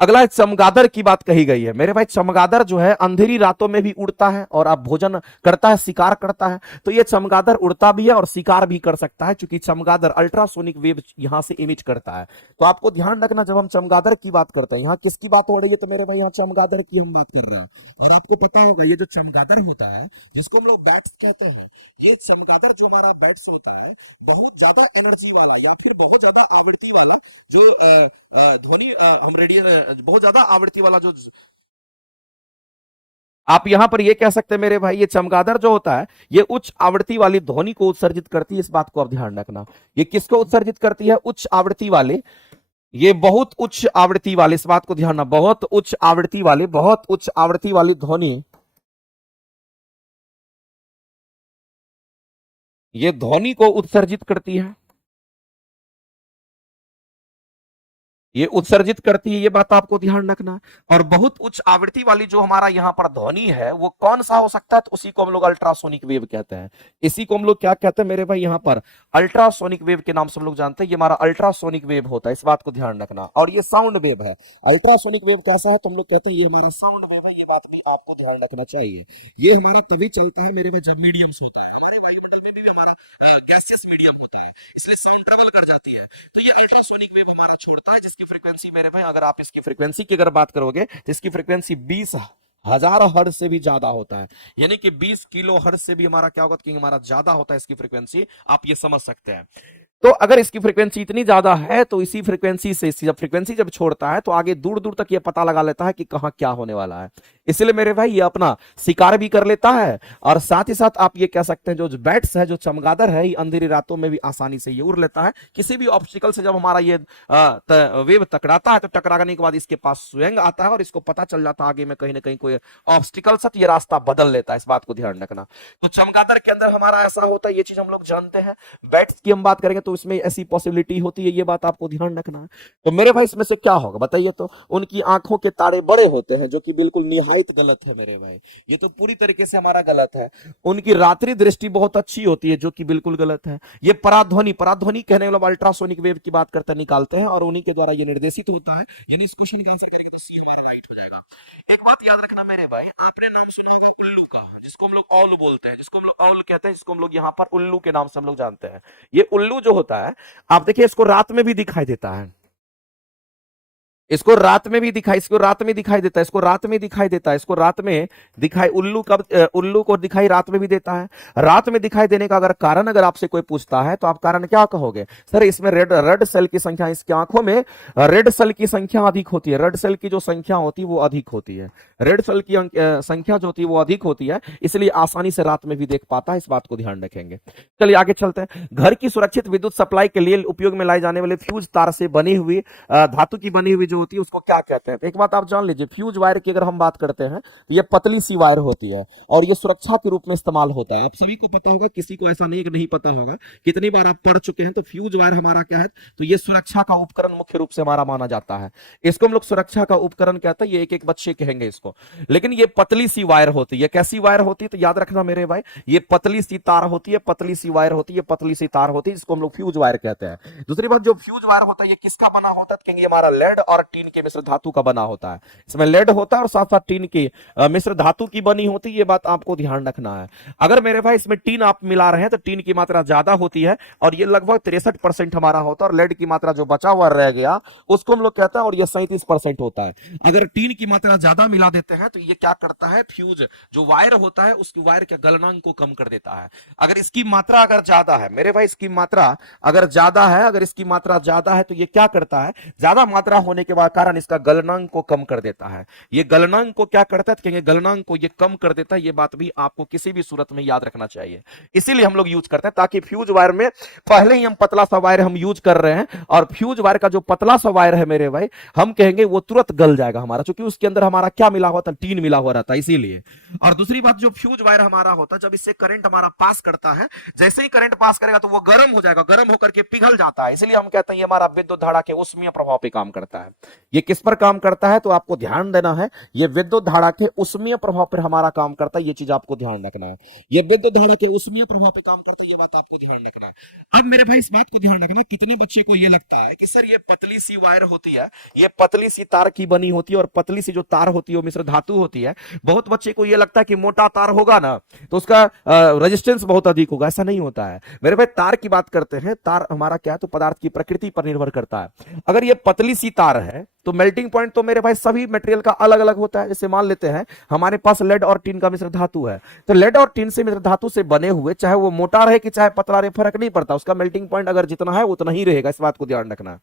अगला चमगादड़ की बात कही गई है मेरे भाई। चमगादड़ जो है अंधेरी रातों में भी उड़ता है, और आप भोजन करता है, शिकार करता है। तो ये चमगादड़ उड़ता भी है और शिकार भी कर सकता है, क्योंकि चमगादड़ अल्ट्रासोनिक वेव यहां से इमिट करता है। तो आपको ध्यान रखना, जब हम चमगादड़ की बात करते हैं, यहाँ किसकी बात हो रही है, तो मेरे भाई यहाँ चमगादड़ की हम बात कर रहे हैं। और आपको पता होगा ये जो चमगादड़ होता है, जिसको हम लोग बैट्स कहते हैं, ये चमगादड़ जो हमारा बैट्स होता है, बहुत ज्यादा एनर्जी वाला या फिर बहुत ज्यादा आवृत्ति वाला जो ध्वनि हम रेडियो बहुत ज्यादा आवृत्ति वाला जो, आप यहां पर ये कह सकते हैं मेरे भाई, ये चमगादड़ जो होता है ये उच्च आवृत्ति वाली ध्वनि को उत्सर्जित करती है। इस बात को आप ध्यान रखना, ये किसको उत्सर्जित करती है, उच्च आवृत्ति वाले, ये बहुत उच्च आवृत्ति वाले, इस बात को ध्यान रखना, बहुत उच्च आवृत्ति वाले, बहुत उच्च आवृत्ति वाली ध्वनि, ये ध्वनि को उत्सर्जित करती है। ये उत्सर्जित करती है, ये बात आपको ध्यान रखना है। और बहुत उच्च आवृत्ति वाली जो हमारा यहाँ पर ध्वनि है वो कौन सा हो सकता है, तो उसी को हम लोग अल्ट्रासोनिक वेव कहते हैं। इसी को हम लोग क्या कहते हैं मेरे भाई, यहाँ पर अल्ट्रासोनिक वेव के नाम से हम लोग जानते हैं। ये हमारा अल्ट्रासोनिक वेव होता है, इस बात को ध्यान रखना। और ये साउंड वेव है। अल्ट्रासोनिक वेव कैसा है तो हम लोग कहते हैं ये हमारा साउंड वेव है, ये बात भी आपको ध्यान रखना चाहिए। ये हमारा तभी चलता है मेरे भाई जब मीडियम्स होता है। हमारे वायुमंडल में भी हमारा गैसियस मीडियम होता है, इसलिए साउंड ट्रेवल कर जाती है। तो ये अल्ट्रासोनिक वेव हमारा छोड़ता है, जिसकी फ्रीक्वेंसी मेरे भाई, अगर आप इसकी फ्रीक्वेंसी की अगर बात करोगे तो इसकी फ्रीक्वेंसी 20,000 हर्ट्ज से भी ज्यादा होता है। यानी कि 20 किलो हर्ट्ज से भी हमारा क्या होगा कि हमारा ज्यादा होता है इसकी फ्रीक्वेंसी, आप ये समझ सकते हैं। तो अगर इसकी फ्रीक्वेंसी इतनी ज्यादा है तो इसी फ्रीक्वेंसी से जब फ्रीक्वेंसी जब छोड़ता है तो आगे दूर दूर तक ये पता लगा लेता है कि कहां क्या होने वाला है। इसलिए मेरे भाई ये अपना शिकार भी कर लेता है, और साथ ही साथ आप ये कह सकते हैं जो बैट्स है, जो चमगादड़ है, ये अंधेरी रातों में भी आसानी से ये उड़ लेता है। किसी भी ऑब्स्टिकल से जब हमारा ये वेव टकराता है तो टकराने के बाद इसके पास स्वयं आता है और इसको पता चल जाता है आगे में कहीं ना कहीं कोई ऑब्स्टिकल से, तो ये रास्ता बदल लेता है। इस बात को ध्यान रखना। तो चमगादड़ के अंदर हमारा ऐसा होता है, ये चीज हम लोग जानते हैं। बैट्स की हम बात करेंगे तो इसमें ऐसी पॉसिबिलिटी होती है, ये बात आपको ध्यान रखना है। तो मेरे भाई इसमें से क्या होगा बताइए, तो उनकी आंखों के तारे बड़े होते हैं, जो कि बिल्कुल निहायत गलत है मेरे भाई, ये तो पूरी तरीके से हमारा गलत है। उनकी रात्रि दृष्टि बहुत अच्छी होती है, जो कि बिल्कुल गलत है। ये पराध्वनि कहने वाला अल्ट्रासोनिक वेव की बात करते निकालते हैं और उन्हीं के द्वारा ये निर्देशित होता है। यानी इस क्वेश्चन का आंसर करेंगे तो सी हमारा राइट हो जाएगा। एक बात याद रखना मेरे भाई, आपने नाम सुना होगा उल्लू का, जिसको हम लोग औल बोलते हैं, जिसको हम लोग औल कहते हैं, जिसको हम लोग यहाँ पर उल्लू के नाम से हम लोग जानते हैं। ये उल्लू जो होता है, आप देखिए इसको रात में भी दिखाई देता है, इसको रात में भी दिखाई, इसको रात में दिखाई देता है, इसको रात में दिखाई देता है, इसको रात में दिखाई, उल्लू कब उल्लू को दिखाई रात में भी देता है। रात में दिखाई देने का अगर कारण अगर आपसे कोई पूछता है तो आप कारण क्या कहोगे, सर इसमें रेड सेल की संख्या, इसकी आंखों में रेड सेल की संख्या अधिक होती है, रेड सेल की जो संख्या होती है वो अधिक होती है, रेड सेल की संख्या जो होती है वो अधिक होती है, इसलिए आसानी से रात में भी देख पाता है। इस बात को ध्यान रखेंगे। चलिए आगे चलते हैं। घर की सुरक्षित विद्युत सप्लाई के लिए उपयोग में लाई जाने वाले फ्यूज तार से बनी हुई धातु की बनी हुई जो होती है उसको क्या कहते हैं। एक बात आप जान लीजिए, फ्यूज वायर की अगर हम बात करते हैं तो ये पतली सी वायर होती है और ये सुरक्षा के रूप में इस्तेमाल होता है। आप सभी को पता होगा, किसी को ऐसा नहीं कि नहीं पता होगा, कितनी बार आप पढ़ चुके हैं। तो फ्यूज वायर हमारा क्या है, तो ये सुरक्षा का उपकरण मुख्य रूप से हमारा माना जाता है। इसको हम लोग सुरक्षा का उपकरण कहते हैं, ये एक एक बच्चे कहेंगे इसको। लेकिन ये पतली सी वायर होती है। कैसी वायर होती है तो याद रखना मेरे भाई, ये पतली सी तार होती है, पतली सी वायर होती है, पतली सी तार होती है, जिसको हम लोग फ्यूज वायर कहते हैं। दूसरी बात, जो फ्यूज वायर होता है ये किसका बना होता है, कहेंगे हमारा लेड और टीन के मिश्र धातु का बना होता है। इसमें लेड होता है और साथ साथ टीन की मिश्र धातु की बनी होती है। ये बात आपको ध्यान रखना है। अगर मेरे भाई इसमें टीन आप मिला रहे हैं तो टीन की मात्रा ज्यादा होती है और ये लगभग 63% हमारा होता है, और लेड की मात्रा जो बचा हुआ रह गया उसको हम लोग कहते हैं, और ये 37% होता है। अगर टीन की मात्रा ज्यादा मिला देते हैं तो ये क्या करता है, फ्यूज जो वायर होता है उसकी वायर के गलनांक को कम कर देता है। अगर इसकी मात्रा अगर ज्यादा है मेरे भाई, इसकी मात्रा अगर ज्यादा है, अगर इसकी मात्रा ज्यादा है तो ये क्या करता है, ज्यादा मात्रा होने के बाद कारण इसका गलनांक को कम कर देता है। ये गलनांक को क्या करता है, कहेंगे गलनांक को ये कम कर देता है। ये बात भी आपको किसी भी सूरत में याद रखना चाहिए। इसीलिए हम लोग यूज करते हैं, ताकि फ्यूज वायर में पहले ही हम पतला सा वायर हम यूज कर रहे हैं, और फ्यूज वायर का जो पतला सा वायर है मेरे भाई, हम कहेंगे वो तुरंत गल जाएगा हमारा, क्योंकि उसके अंदर हमारा क्या मिला हुआ था, टीन मिला हुआ रहता है, इसीलिए। और दूसरी बात, जो फ्यूज वायर हमारा होता है, जब इससे करंट हमारा पास करता है, जैसे ही करंट पास करेगा तो वो गर्म हो जाएगा, गर्म होकर के पिघल जाता है। इसलिए हम कहते हैं ये हमारा विद्युत धारा के उष्मीय प्रभाव पे काम करता है। ये किस पर काम करता है तो आपको ध्यान देना है, ये विद्युत धारा के उष्मीय प्रभाव पर हमारा काम करता है। ये चीज आपको ध्यान रखना है, ये विद्युत धारा के उष्मीय प्रभाव पे काम करता है। ये बात आपको ध्यान रखना है। अब मेरे भाई इस बात को ध्यान रखना, कितने बच्चे को ये लगता है कि सर ये पतली सी वायर होती है, ये पतली सी तार की बनी होती है, और पतली सी जो तार होती है वो मिश्र धातु होती है। बहुत बच्चे को ये लगता है कि मोटा तार होगा ना तो उसका रेजिस्टेंस बहुत अधिक होगा। ऐसा नहीं होता है मेरे भाई। तार की बात करते हैं, तार हमारा क्या है तो पदार्थ की प्रकृति पर निर्भर करता है। अगर ये पतली सी तार है तो मेल्टिंग पॉइंट तो मेरे भाई सभी मटेरियल का अलग अलग होता है। जैसे मान लेते हैं हमारे पास लेड और टीन का मिश्र धातु है, तो लेड और टीन से मिश्र धातु से बने हुए, चाहे वो मोटा रहे कि चाहे पतला रहे, फर्क नहीं पड़ता, उसका मेल्टिंग पॉइंट अगर जितना है उतना ही रहेगा। इस बात को ध्यान रखना।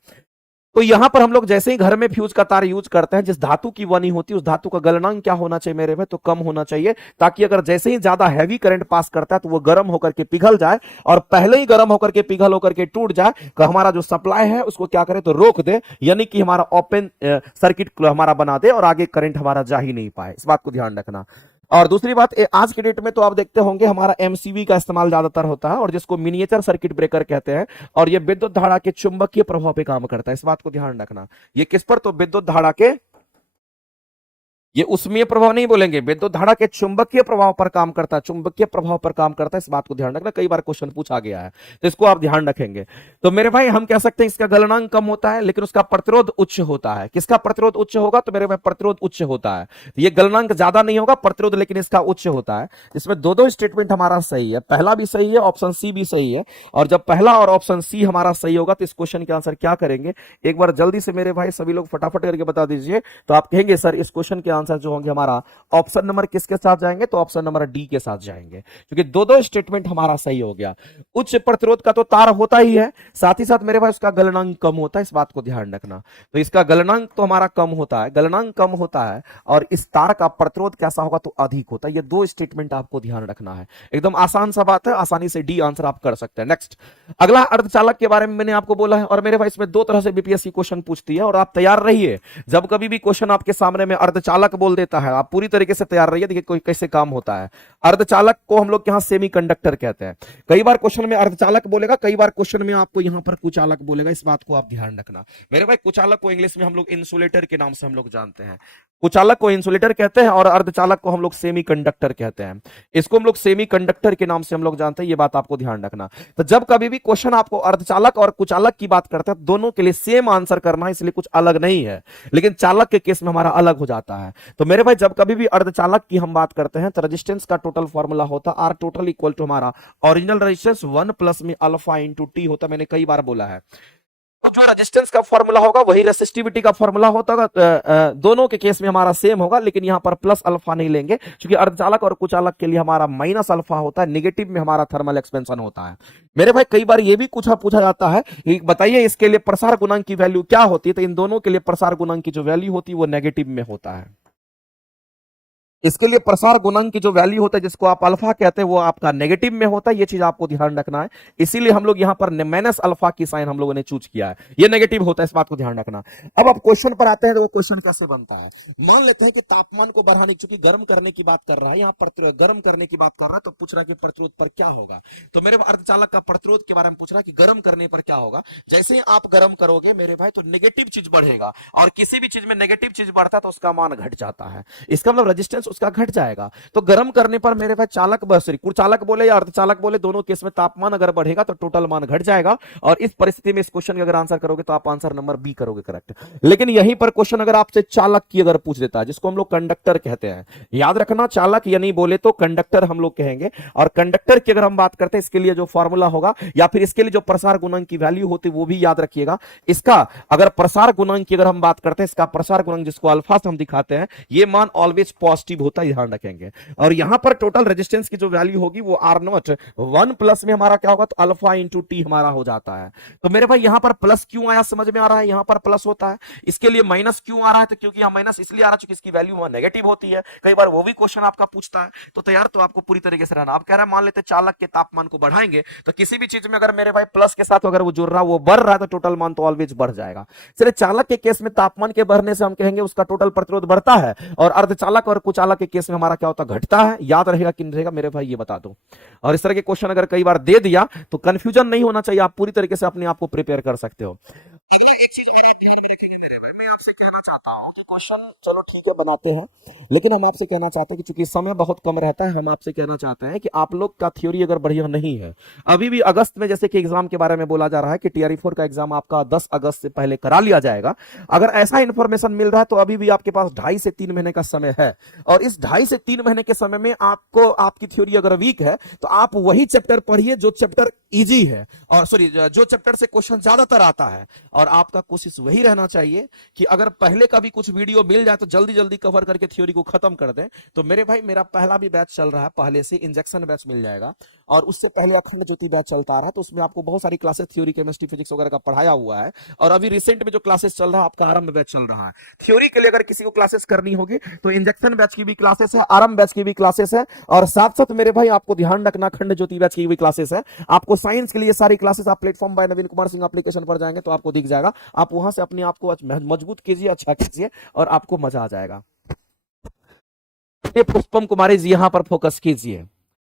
तो यहां पर हम लोग जैसे ही घर में फ्यूज का तार यूज करते हैं, जिस धातु की बनी होती है उस धातु का गलनांक क्या होना चाहिए मेरे भाई, तो कम होना चाहिए, ताकि अगर जैसे ही ज्यादा हैवी करंट पास करता है तो वो गर्म होकर के पिघल जाए, और पहले ही गर्म होकर के पिघल होकर के टूट जाए तो हमारा जो सप्लाई है उसको क्या करे तो रोक दे, यानी कि हमारा ओपन सर्किट हमारा बना दे और आगे करंट हमारा जा ही नहीं पाए। इस बात को ध्यान रखना। और दूसरी बात आज के डेट में तो आप देखते होंगे हमारा एमसीबी का इस्तेमाल ज्यादातर होता है और जिसको मिनिएचर सर्किट ब्रेकर कहते हैं, और ये विद्युत धारा के चुंबकीय प्रभाव पे काम करता है। इस बात को ध्यान रखना। ये किस पर? तो विद्युत धारा के, ये उष्मीय प्रभाव नहीं बोलेंगे, विद्युत धारा के चुंबकीय प्रभाव पर काम करता है, चुंबकीय प्रभाव पर काम करता है। इस बात को ध्यान रखना, कई बार क्वेश्चन पूछा गया है, तो इसको आप ध्यान रखेंगे। तो मेरे भाई हम कह सकते हैं इसका गलनांक कम होता है लेकिन उसका प्रतिरोध उच्च होता है। किसका प्रतिरोध उच्च होगा? तो मेरे भाई प्रतिरोध उच्च होता है। तो ये गलनांक ज्यादा नहीं होगा, प्रतिरोध लेकिन इसका उच्च होता है। इसमें दो दो स्टेटमेंट हमारा सही है, पहला भी सही है, ऑप्शन सी भी सही है। और जब पहला और ऑप्शन सी हमारा सही होगा तो इस क्वेश्चन के आंसर क्या करेंगे, एक बार जल्दी से मेरे भाई सभी लोग फटाफट करके बता दीजिए। तो आप कहेंगे सर इस क्वेश्चन के आंसर जो होंगे हमारा ऑप्शन नंबर किसके साथ जाएंगे? तो ऑप्शन नंबर डी के साथ जाएंगे, क्योंकि दो दो स्टेटमेंट हमारा सही हो गया। उच्च प्रतिरोध का तो तार होता ही है, साथ ही साथ मेरे भाई उसका गलनांक कम होता है। इस बात को ध्यान रखना। तो इसका गलनांक तो हमारा कम होता है, गलनांक कम होता है, और इस तार का प्रतिरोध कैसा होगा? तो अधिक होता है। ये दो स्टेटमेंट आपको ध्यान रखना है। एकदम आसान सा बात है, आसानी से डी आंसर आप कर सकते हैं। नेक्स्ट, अगला अर्धचालक के बारे में मैंने आपको बोला है, और मेरे भाई इसमें दो तरह से बीपीएससी क्वेश्चन पूछती है, और आप तैयार रहिए। जब कभी भी क्वेश्चन आपके सामने में अर्धचालक बोल देता है, आप पूरी तरीके से तैयार रहिए। देखिए कोई कैसे काम होता है। अर्धचालक को हम लोग यहां सेमीकंडक्टर कहते हैं। कई बार क्वेश्चन में अर्धचालक बोलेगा, कई बार क्वेश्चन में आपको यहां पर कुचालक बोलेगा। इस बात को आप ध्यान रखना। मेरे भाई कुचालक को इंग्लिश में हम लोग इंसुलेटर के नाम से हम लोग जानते हैं। कुचालक को इंसुलेटर कहते हैं और अर्धचालक को हम लोग सेमीकंडक्टर कहते हैं। इसको हम लोग सेमीकंडक्टर के नाम से हम लोग जानते हैं। ये बात आपको ध्यान रखना। तो जब कभी भी क्वेश्चन आपको अर्धचालक और कुचालक की बात करते हैं, दोनों के लिए सेम आंसर करना है, इसलिए कुछ अलग नहीं है। लेकिन चालक के केस में हमारा अलग हो जाता है। तो मेरे भाई जब कभी भी अर्धचालक की हम बात करते हैं तो रेजिस्टेंस का टोटल फॉर्मूला होता है आर टोटल इक्वल टू हमारा ओरिजिनल रेजिस्टेंस 1 प्लस में अल्फा इंटू टी होता है। मैंने कई बार बोला है। तो जो रेजिस्टेंस का फॉर्मूला होगा वही रेसिस्टिविटी का फॉर्मूला होता है। दोनों के केस में हमारा सेम होगा, लेकिन यहां पर प्लस अल्फा नहीं लेंगे, क्योंकि अर्धचालक और कुचालक के लिए हमारा माइनस अल्फा होता है। नेगेटिव में हमारा थर्मल एक्सपेंशन होता है। मेरे भाई कई बार यह भी पूछा जाता है, बताइए इसके लिए प्रसार गुणांक की वैल्यू क्या होती है? तो इन दोनों के लिए प्रसार गुणांक की जो वैल्यू होती है वो नेगेटिव में होता है। इसके लिए प्रसार गुणांक की जो वैल्यू होता है, जिसको आप अल्फा कहते हैं, वो आपका नेगेटिव में होता है। ये चीज आपको ध्यान रखना है। इसीलिए हम लोग यहां पर माइनस अल्फा की साइन हम लोगों ने चूज किया है। ये नेगेटिव होता है, इस बात को ध्यान रखना। अब आप क्वेश्चन पर आते हैं तो वो क्वेश्चन कैसे बनता है। मान लेते हैं कि तापमान को बढ़ाने, चूंकि गर्म करने की बात कर रहा है, यहाँ पर गर्म करने की बात कर रहा है, तो पूछ रहा है कि प्रतिरोध पर क्या होगा। तो मेरे अर्धचालक का प्रतिरोध के बारे में पूछ रहा है कि गर्म करने पर क्या होगा। जैसे ही आप गर्म करोगे मेरे भाई, तो नेगेटिव चीज बढ़ेगा, और किसी भी चीज में नेगेटिव चीज बढ़ता है तो उसका मान घट जाता है। इसका मतलब रेजिस्टेंस उसका घट जाएगा। तो गर्म करने पर मेरे भाई चालक सॉरी कुचालक बोले या अर्धचालक बोले, दोनों केस में तापमान अगर बढ़ेगा तो टोटल मान घट जाएगा। और इस परिस्थिति में इस क्वेश्चन का अगर आंसर करोगे तो आप आंसर नंबर बी करोगे करेक्ट। लेकिन यहीं पर क्वेश्चन अगर आपसे चालक की अगर पूछ देता है, जिसको हम लोग कंडक्टर कहते हैं, याद रखना, चालक या नहीं बोले तो कंडक्टर हम लोग कहेंगे। और कंडक्टर की अगर हम बात करते हैं, इसके लिए जो फॉर्मूला होगा या फिर इसके लिए जो प्रसार गुणांक की वैल्यू होती है वो भी याद रखिएगा। इसका अगर प्रसार गुणांक की अगर हम बात करते हैं, इसका प्रसार गुणांक जिसको अल्फा से हम दिखाते हैं, ये मान ऑलवेज पॉजिटिव होता है, ध्यान रखेंगे। और यहां पर टोटल रेजिस्टेंस की जो वैल्यू होगी वो आर नॉट 1 प्लस में हमारा क्या होगा? तो अल्फा इंटू टी हमारा हो जाता है। तो मेरे भाई यहां पर प्लस क्यों आया, समझ में आ रहा है? यहां पर प्लस होता है। इसके लिए माइनस क्यों आ रहा है? तो क्योंकि यहां माइनस इसलिए आ रहा है क्योंकि इसकी वैल्यू वहां नेगेटिव होती है। कई बार वो भी क्वेश्चन आपका पूछता है। तो तैयार तो आपको पूरी तरीके से रहना। आप कह रहे हैं मान लेते चालक के तापमान को बढ़ाएंगे, तो किसी भी चीज में अगर मेरे भाई प्लस के साथ अगर वो जुड़ रहा है, वो बढ़ रहा है, तो टोटल मान तो ऑलवेज बढ़ जाएगा। चलिए, चालक के केस में तापमान के बढ़ने से हम कहेंगे उसका टोटल प्रतिरोध बढ़ता है, और अर्धचालक और कुचालक के केस में हमारा क्या होता है? घटता है। याद रहेगा कि नहीं रहेगा मेरे भाई, ये बता दो। और इस तरह के क्वेश्चन अगर कई बार दे दिया तो कंफ्यूजन नहीं होना चाहिए, आप पूरी तरीके से अपने आप को प्रिपेयर कर सकते हो। मैं आपसे कहना चाहता हूं कि क्वेश्चन चलो ठीक है बनाते हैं, लेकिन हम आपसे कहना चाहते हैं कि चूंकि समय बहुत कम रहता है, हम आपसे कहना चाहते हैं कि आप लोग का थ्योरी अगर बढ़िया नहीं है, अभी भी अगस्त में जैसे कि एग्जाम के बारे में बोला जा रहा है कि टीआरई 4 का एग्जाम आपका 10 अगस्त से पहले करा लिया जाएगा। अगर ऐसा इंफॉर्मेशन मिल रहा है तो अभी भी आपके पास 2.5 से 3 महीने का समय है, और इस 2.5 से 3 महीने के समय में आपको आपकी थ्योरी अगर वीक है तो आप वही चैप्टर पढ़िए जो चैप्टर इजी है, और सॉरी जो चैप्टर से क्वेश्चन ज्यादातर आता है। और आपका कोशिश वही रहना चाहिए कि अगर पहले का भी कुछ वीडियो मिल जाए तो जल्दी जल्दी कवर करके थ्योरी को खत्म कर दें। तो मेरे भाई मेरा पहला भी बैच चल रहा है, पहले से इंजेक्शन बैच मिल जाएगा, और उससे पहले अखंड ज्योति बैच चलता रहा, तो उसमें आपको बहुत सारी क्लासेस थ्योरी, केमिस्ट्री, फिजिक्स वगैरह का पढ़ाया हुआ है। और अभी रिसेंट में जो क्लासेस चल रहा है आपका आरंभ बैच चल रहा है। थ्योरी के लिए अगर किसी को क्लासेस करनी होगी तो इंजेक्शन बैच की भी क्लासेस है, आरंभ बैच की भी क्लासेस है, और साथ साथ मेरे भाई आपको ध्यान रखना अखंड ज्योति बैच की भी क्लासेस है। आपको साइंस के लिए सारी क्लासेस आप प्लेटफॉर्म बाय नवीन कुमार सिंह एप्लीकेशन पर जाएंगे तो आपको दिख जाएगा। आप वहां से अपने आप को मजबूत कीजिए, अच्छा कीजिए, और आपको मजा आ जाएगा। ये पुष्पम कुमारी जी यहाँ पर फोकस कीजिए।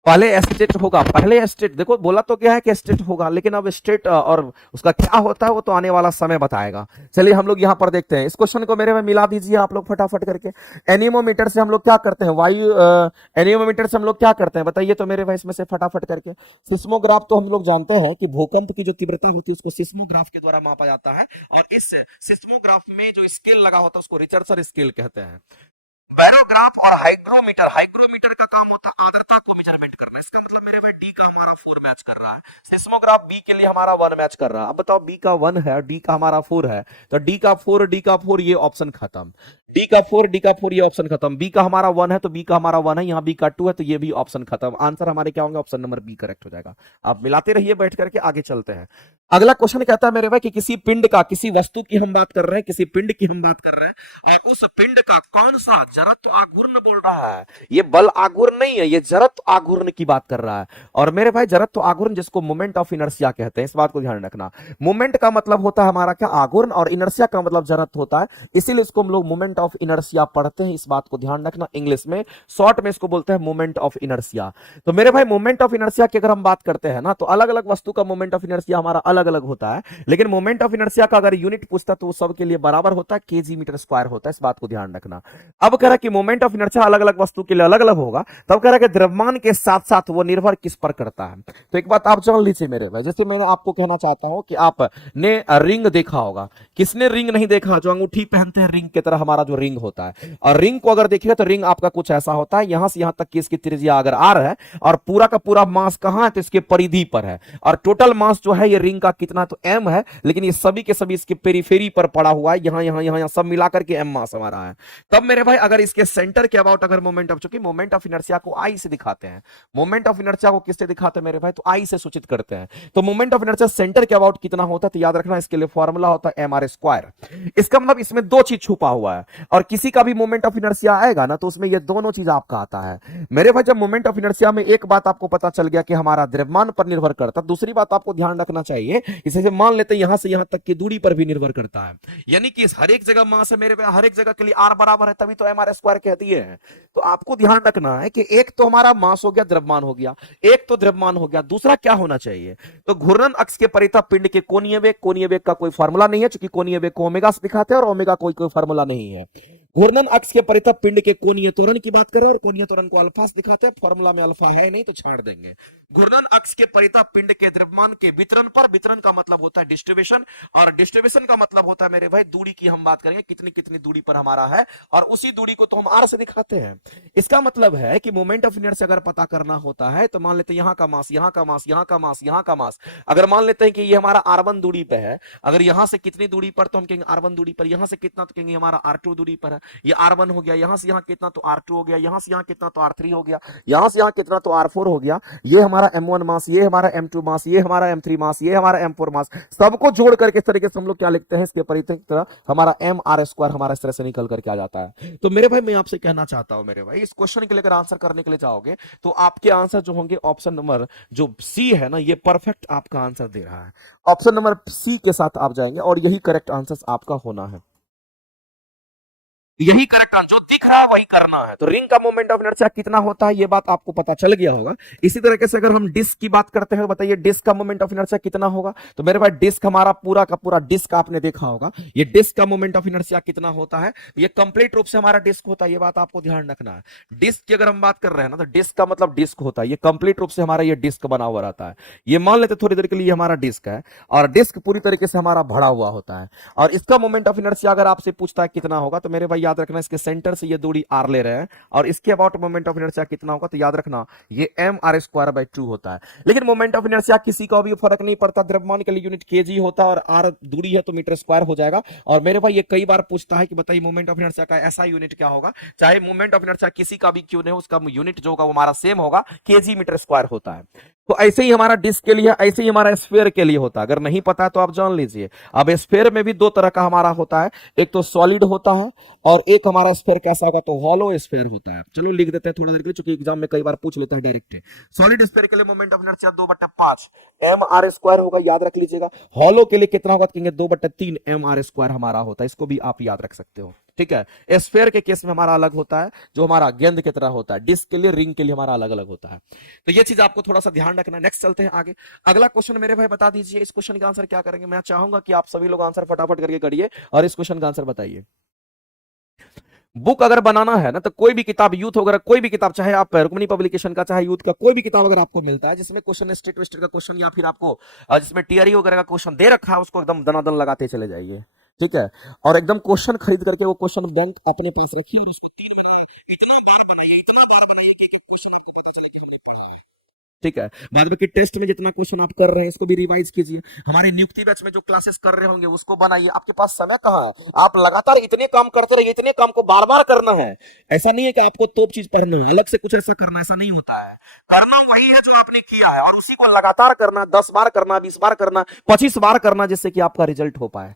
पहले एस्टेट होगा, पहले एस्टेट देखो बोला तो क्या है कि एस्टेट होगा, लेकिन अब स्टेट और उसका क्या होता है वो तो आने वाला समय बताएगा। चलिए हम लोग यहाँ पर देखते हैं इस क्वेश्चन को, मेरे में मिला दीजिए आप लोग फटाफट करके। एनीमोमीटर से हम लोग क्या करते हैं, वायु एनीमोमीटर से हम लोग क्या करते हैं बताइए तो मेरे भाई इसमें से फटाफट करके। सिस्मोग्राफ तो हम लोग जानते हैं कि भूकंप की जो तीव्रता होती है उसको सिस्मोग्राफ के द्वारा मापा जाता है, और इस सिस्मोग्राफ में जो स्केल लगा होता है उसको रिचर्डसन स्केल कहते हैं। बैरोग्राफ और हाइग्रोमीटर, हाइग्रोमीटर का काम होता है आर्द्रता को मेजरमेंट करना। इसका मतलब मेरे भाई डी का हमारा 4 मैच कर रहा है, सिस्मोग्राफ बी के लिए हमारा 1 मैच कर रहा है। अब बताओ बी का 1 है, डी का हमारा 4 है, तो डी का 4, डी का 4 ये ऑप्शन खत्म। डी का 4, डी का 4 ये ऑप्शन खत्म। बी का हमारा 1 है तो बी का हमारा 1 है, यहाँ बी का 2 है तो ये भी ऑप्शन खत्म। आंसर हमारे क्या होंगे, ऑप्शन नंबर बी करेक्ट हो जाएगा। आप मिलाते रहिए बैठ करके, आगे चलते हैं। अगला क्वेश्चन कहता है मेरे भाई कि किसी पिंड का, किसी वस्तु की हम बात कर रहे हैं, किसी पिंड की हम बात कर रहे हैं, और उस पिंड का कौन सा जड़त्व आघूर्ण बोल रहा है। ये बल आघूर्ण नहीं है, ये जड़त्व आघूर्ण की बात कर रहा है। और मेरे भाई जड़त्व आघूर्ण जिसको मोमेंट ऑफ इनर्शिया कहते हैं, इस बात को ध्यान रखना। मोमेंट का मतलब होता है हमारा क्या, आघूर्ण, और इनर्शिया का मतलब जड़त्व होता है, इसीलिए इसको हम लोग मोमेंट ऑफ इनर्शिया पढ़ते हैं। इस बात को ध्यान रखना, इंग्लिश में शॉर्ट में इसको बोलते हैं मोमेंट ऑफ इनर्शिया। तो मेरे भाई मोमेंट ऑफ इनर्शिया की अगर हम बात करते हैं ना, तो अलग अलग वस्तु का मोमेंट ऑफ इनर्शिया हमारा अलग अलग होता है, लेकिन मोमेंट ऑफ इनर्शिया का अगर यूनिट पूछता तो वो सबके लिए बराबर होता है, केजी मीटर स्क्वायर होता है। इस बात को ध्यान रखना। अब कह रहा है कि मोमेंट ऑफ इनर्शिया अलग अलग वस्तु के लिए अलग अलग होगा, तब कह रहा है कि द्रव्यमान के साथ साथ वो निर्भर किस पर करता है। तो एक बात आप जान लीजिए मेरे भाई, जैसे मैंने आपको कहना चाहता हूं कि आपने रिंग देखा होगा, किसने रिंग नहीं देखा, जो अंगूठी पहनते हैं रिंग की तरह हमारा जो रिंग होता है, और रिंग को अगर देखिए तो रिंग आपका कुछ ऐसा होता है, यहां से यहां तक की इसकी त्रिज्या अगर आर है, और पूरा का पूरा मास कहां है तो इसके परिधि पर है, और टोटल मास जो है ये रिंग का कितना तो एम है, लेकिन ये सभी के सभी इसके पेरीफेरी पर पड़ा हुआ है, यहां यहां यहां सब मिलाकर के एम मास हमारा है। तब मेरे भाई अगर इसके सेंटर के अबाउट अगर मोमेंट ऑफ, चूंकि मोमेंट ऑफ इनर्शिया को आई से दिखाते हैं, मोमेंट ऑफ इनर्शिया को किससे दिखाते हैं मेरे भाई, तो आई से सूचित करते हैं। तो मोमेंट ऑफ इनर्शिया सेंटर के अबाउट कितना होता है, तो याद रखना इसके लिए फॉर्मूला होता है एम आर स्क्वायर। इसका मतलब इसमें दो चीज छुपा हुआ है, और किसी का भी मोमेंट ऑफ इनर्शिया आएगा ना तो उसमें ये दोनों चीज आपका आता है मेरे भाई। जब मोमेंट ऑफ इनर्शिया में एक बात आपको पता चल गया कि हमारा द्रव्यमान पर निर्भर करता है, दूसरी बात आपको ध्यान रखना चाहिए, इसे मान लेते हैं यहां से यहां तक की दूरी पर भी निर्भर करता है, यानी कि हर एक जगह मास है मेरे भाई, हर एक जगह के लिए आर बराबर है, तभी तो एम आर स्क्वायर कहती है। तो आपको ध्यान रखना है कि एक तो हमारा मास हो गया, द्रव्यमान हो गया, एक तो द्रव्यमान हो गया, दूसरा क्या होना चाहिए, तो घूर्णन अक्ष के परितः पिंड के कोणीय वेग, कोणीय वेग का कोई फार्मूला नहीं है, क्योंकि कोणीय वेग को ओमेगा से दिखाते हैं और ओमेगा कोई फार्मूला नहीं है। घूर्णन अक्ष के परितः पिंड के कोणीय त्वरण की बात करें, और कोणीय त्वरण को अल्फा से दिखाते हैं, फार्मूला में अल्फा है नहीं तो छाड़ देंगे। घूर्णन अक्ष के परितः पिंड के द्रव्यमान के वितरण पर, वितरण का मतलब होता है डिस्ट्रीब्यूशन, और डिस्ट्रीब्यूशन का मतलब होता है मेरे भाई दूरी की हम बात करेंगे, कितनी कितनी दूरी पर हमारा है, और उसी दूरी को तो हम आर से दिखाते हैं। इसका मतलब है कि मोमेंट ऑफ इनर्शिया अगर पता करना होता है तो मान लेते हैं यहां का मास, यहां का मास, यहां का मास, यहां का मास, अगर मान लेते हैं कि ये हमारा r1 दूरी पे है, अगर यहां से कितनी दूरी पर, तो हम कहेंगे r1 दूरी पर, यहां से कितना तो कहेंगे हमारा r2 दूरी पर है, ये r1 हो गया, यहां से यहां कितना तो r2 हो गया, यहां से यहां कितना तो r3 हो गया, यहां से यहां कितना तो r4 हो गया, ये हमारा m1 मास, ये हमारा m2 मास, ये हमारा m3 मास, ये हमारा m4 मास, सबको जोड़ करके इस तरीके से हम लोग क्या लिखते हैं, इसके परिधि की तरह हमारा एम आर स्क्वायर हमारा इस तरह से निकल करके आ जाता है। तो मेरे भाई मैं आपसे कहना चाहता हूं मेरे भाई, इस क्वेश्चन के लिए अगर आंसर करने के लिए जाओगे तो आपके आंसर जो होंगे ऑप्शन नंबर जो सी है ना, ये परफेक्ट आपका आंसर दे रहा है, ऑप्शन नंबर सी के साथ आप जाएंगे और यही करेक्ट आंसर आपका होना है, यही करेक्ट आंसर, जो दिख रहा है वही करना है। तो रिंग का मोमेंट ऑफ इनर्शिया कितना होता है ये बात आपको पता चल गया होगा। इसी तरीके से अगर हम डिस्क की बात करते हैं, बताइए डिस्क का मोमेंट ऑफ इनर्शिया कितना होगा, तो मेरे भाई डिस्क हमारा पूरा का पूरा डिस्क आपने देखा होगा, ये डिस्क का मोमेंट ऑफ इनर्शिया कितना होता है, ये कंप्लीट रूप से हमारा डिस्क होता है, ये बात आपको ध्यान रखना है। डिस्क की अगर हम बात कर रहे हैं ना, तो डिस्क का मतलब डिस्क होता है, ये कंप्लीट रूप से हमारा ये डिस्क बना हुआ रहता है, ये मान लेते थोड़ी देर के लिए हमारा डिस्क है, और डिस्क पूरी तरीके से हमारा भरा हुआ होता है, और इसका मोमेंट ऑफ इनर्शिया अगर आपसे पूछता है कितना होगा, तो मेरे भाई याद रखना इसके सेंटर से ये दूरी r ले रहे हैं, और इसके अबाउट मोमेंट ऑफ इनर्शिया कितना होगा, तो याद रखना ये m r स्क्वायर बाय 2 होता है। लेकिन मोमेंट ऑफ इनर्शिया किसी का भी फर्क नहीं पड़ता, द्रव्यमान के लिए यूनिट केजी होता है, और r दूरी है तो मीटर स्क्वायर हो जाएगा। और मेरे भाई ये कई बार पूछता है कि बताइए मोमेंट ऑफ इनर्शिया का ऐसा यूनिट क्या होगा, चाहे मोमेंट ऑफ इनर्शिया किसी का भी क्यों नहीं, उसका यूनिट जो होगा वो हमारा सेम होगा, केजी मीटर स्क्वायर होता है। तो ऐसे ही हमारा डिस्क के लिए, ऐसे ही हमारा स्फीयर के लिए होता है। अगर नहीं पता है तो आप जान लीजिए। अब स्फीयर में भी दो तरह का हमारा होता है, एक तो सॉलिड होता है और एक हमारा स्फीयर कैसा होगा, तो हॉलो स्फीयर होता है। चलो लिख देते हैं थोड़ा देर के लिए, चूंकि एग्जाम में कई बार पूछ लेते हैं डायरेक्ट। सॉलिड स्फीयर के लिए moment of inertia 2/5 m r square होगा, याद रख लीजिएगा। हॉलो के लिए कितना होगा, 2/3 एम आर स्क्वायर हमारा होता है, इसको भी आप याद रख सकते हो। ठीक है। स्फेयर के केस में हमारा अलग होता है, जो हमारा गेंद की तरह होता है। डिस्क के लिए, रिंग के लिए हमारा अलग अलग होता है। तो ये चीज आपको थोड़ा सा ध्यान रखना है। नेक्स्ट चलते हैं आगे। अगला क्वेश्चन मेरे भाई बता दीजिए, इस क्वेश्चन का आंसर क्या करेंगे। मैं चाहूंगा कि आप सभी लोग आंसर फटाफट करके करिए और इस क्वेश्चन का आंसर बताइए। बुक अगर बनाना है ना, तो कोई भी किताब, यूथ वगैरह कोई भी किताब, चाहे आप रुक्मिणी पब्लिकेशन का, चाहे यूथ का, कोई भी किताब अगर आपको मिलता है जिसमें क्वेश्चन स्टेट ट्विस्टेड का क्वेश्चन, या फिर आपको जिसमें टीआरई वगैरह का क्वेश्चन दे रखा है, उसको एकदम दनादन लगाते चले जाइए। ठीक है। और एकदम क्वेश्चन खरीद करके वो क्वेश्चन बैंक अपने पास रखिए और उसको 3 महीने इतना बार बनाइए, इतना बार बनाइए कि क्वेश्चन आपको पता चले कि हमने पढ़ा है। ठीक है। बाद में कि टेस्ट में जितना क्वेश्चन आप कर रहे हैं इसको भी रिवाइज कीजिए। हमारे नियुक्ति बैच में जो क्लासेस कर रहे होंगे उसको बनाइए। आपके पास समय कहाँ है, आप लगातार इतने काम करते रहिए, इतने काम को बार बार करना है। ऐसा नहीं है कि आपको तोप चीज पढ़ना है, अलग से कुछ ऐसा करना, ऐसा नहीं होता है। करना वही है जो आपने किया है और उसी को लगातार करना, 10 बार करना, 20 बार करना, 25 बार करना, जिससे कि आपका रिजल्ट हो पाए।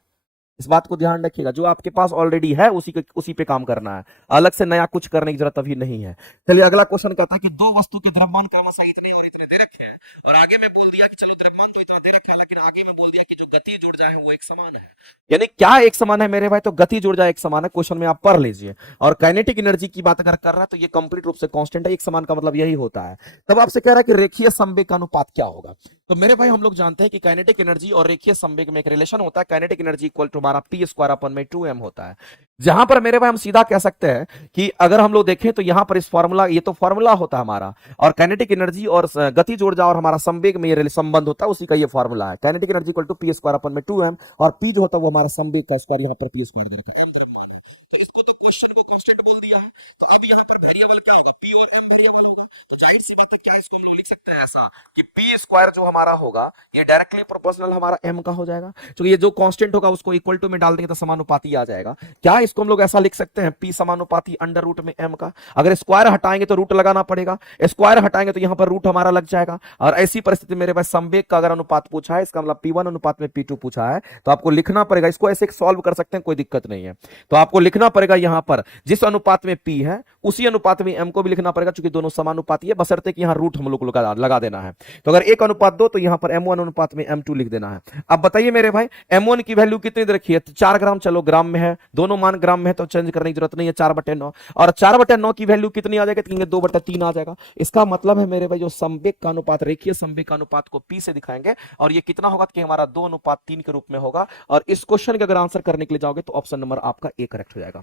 इस बात को ध्यान रखिएगा, जो आपके पास ऑलरेडी है उसी पे काम करना है, अलग से नया कुछ करने की जरूरत अभी नहीं है। चलिए अगला क्वेश्चन कहता है कि दो वस्तु के द्रव्यमान क्रमशः इतने और इतने दे रखे हैं, और आगे में बोल दिया कि चलो द्रव्यमान तो इतना दे रखा है, लेकिन आगे में बोल दिया कि जो गति जुड़ जाए वो एक समान है। यानी क्या एक समान है मेरे भाई, तो गति जुड़ जाए एक समान है, क्वेश्चन में आप पढ़ लीजिए। और काइनेटिक एनर्जी की बात अगर कर रहा है तो ये कंप्लीट रूप से कांस्टेंट है, एक समान का मतलब यही होता है। तब आपसे कह रहा है कि रेखीय संवेग का अनुपात क्या होगा। तो मेरे भाई हम लोग जानते हैं कि काइनेटिक एनर्जी और रेखीय संवेग में एक रिलेशन होता है। काइनेटिक एनर्जी इक्वल टू हमारा पी स्क्वायर अपन में 2m होता है। जहां पर मेरे भाई हम सीधा कह सकते हैं कि अगर हम लोग देखें तो यहां पर इस फॉर्मूला, ये तो फॉर्मूला होता है हमारा, और काइनेटिक एनर्जी और गति जोड़ जाओ और हमारा संवेग में ये संबंध होता है, उसी का ये फॉर्मूला है। Kinetic energy equal to p square upon में 2m, और पी जो होता है वो हमारा संवेग का स्क्वायर, यहां पर पी स्क्वायर दे रखा है, m द्रव्यमान है। तो इसको तो क्वेश्चन को कांस्टेंट बोल दिया है, तो अब यहाँ पर वेरिएबल क्या होगा, पी और एम वेरिएबल होगा। तो जाहिर सी बात है, क्या इसको हम लोग लिख सकते हैं ऐसा कि पी स्क्वायर जो हमारा होगा ये डायरेक्टली प्रोपोर्शनल हमारा एम का हो जाएगा, क्योंकि ये जो कांस्टेंट होगा उसको इक्वल टू में डाल देंगे तो समानुपाती आ जाएगा। क्या इसको हम लोग ऐसा लिख सकते हैं, पी समानुपाती अंडर रूट में एम का। अगर स्क्वायर हटाएंगे तो रूट लगाना पड़ेगा, स्क्वायर हटाएंगे तो यहाँ पर रूट हमारा लग जाएगा। और ऐसी परिस्थिति मेरे पास संवेग का अगर अनुपात पूछा है, इसका मतलब P1 अनुपात में P2 पूछा है, तो आपको लिखना पड़ेगा। इसको ऐसे सॉल्व कर सकते हैं, कोई दिक्कत नहीं है। तो आपको लिखना पड़ेगा यहां पर जिस अनुपात में P है उसी अनुपात में M को भी लिखना पड़ेगा, क्योंकि दोनों समानुपाती है, बशर्ते कि यहां रूट हम लोग को लगा देना है। तो अगर 1 अनुपात 2 तो यहां पर M1 अनुपात में M2 लिख देना है। अब बताइए मेरे भाई M1 की वैल्यू कितनी दे रखी है, 4 ग्राम। चलो ग्राम में है, दोनों मान ग्राम में है तो चेंज करने की जरूरत नहीं है, 4/9। और 4/9 की वैल्यू कितनी आ जाएगी, 2/3 आ जाएगा। इसका मतलब है मेरे भाई जो संवेग का अनुपात, रेखीय संवेग का अनुपात को P से दिखाएंगे, और ये कितना होगा कि हमारा 2:3 के रूप में होगा। और इस क्वेश्चन के अगर आंसर करने के लिए जाओगे तो ऑप्शन नंबर आपका ए करेक्ट हो जाएगा।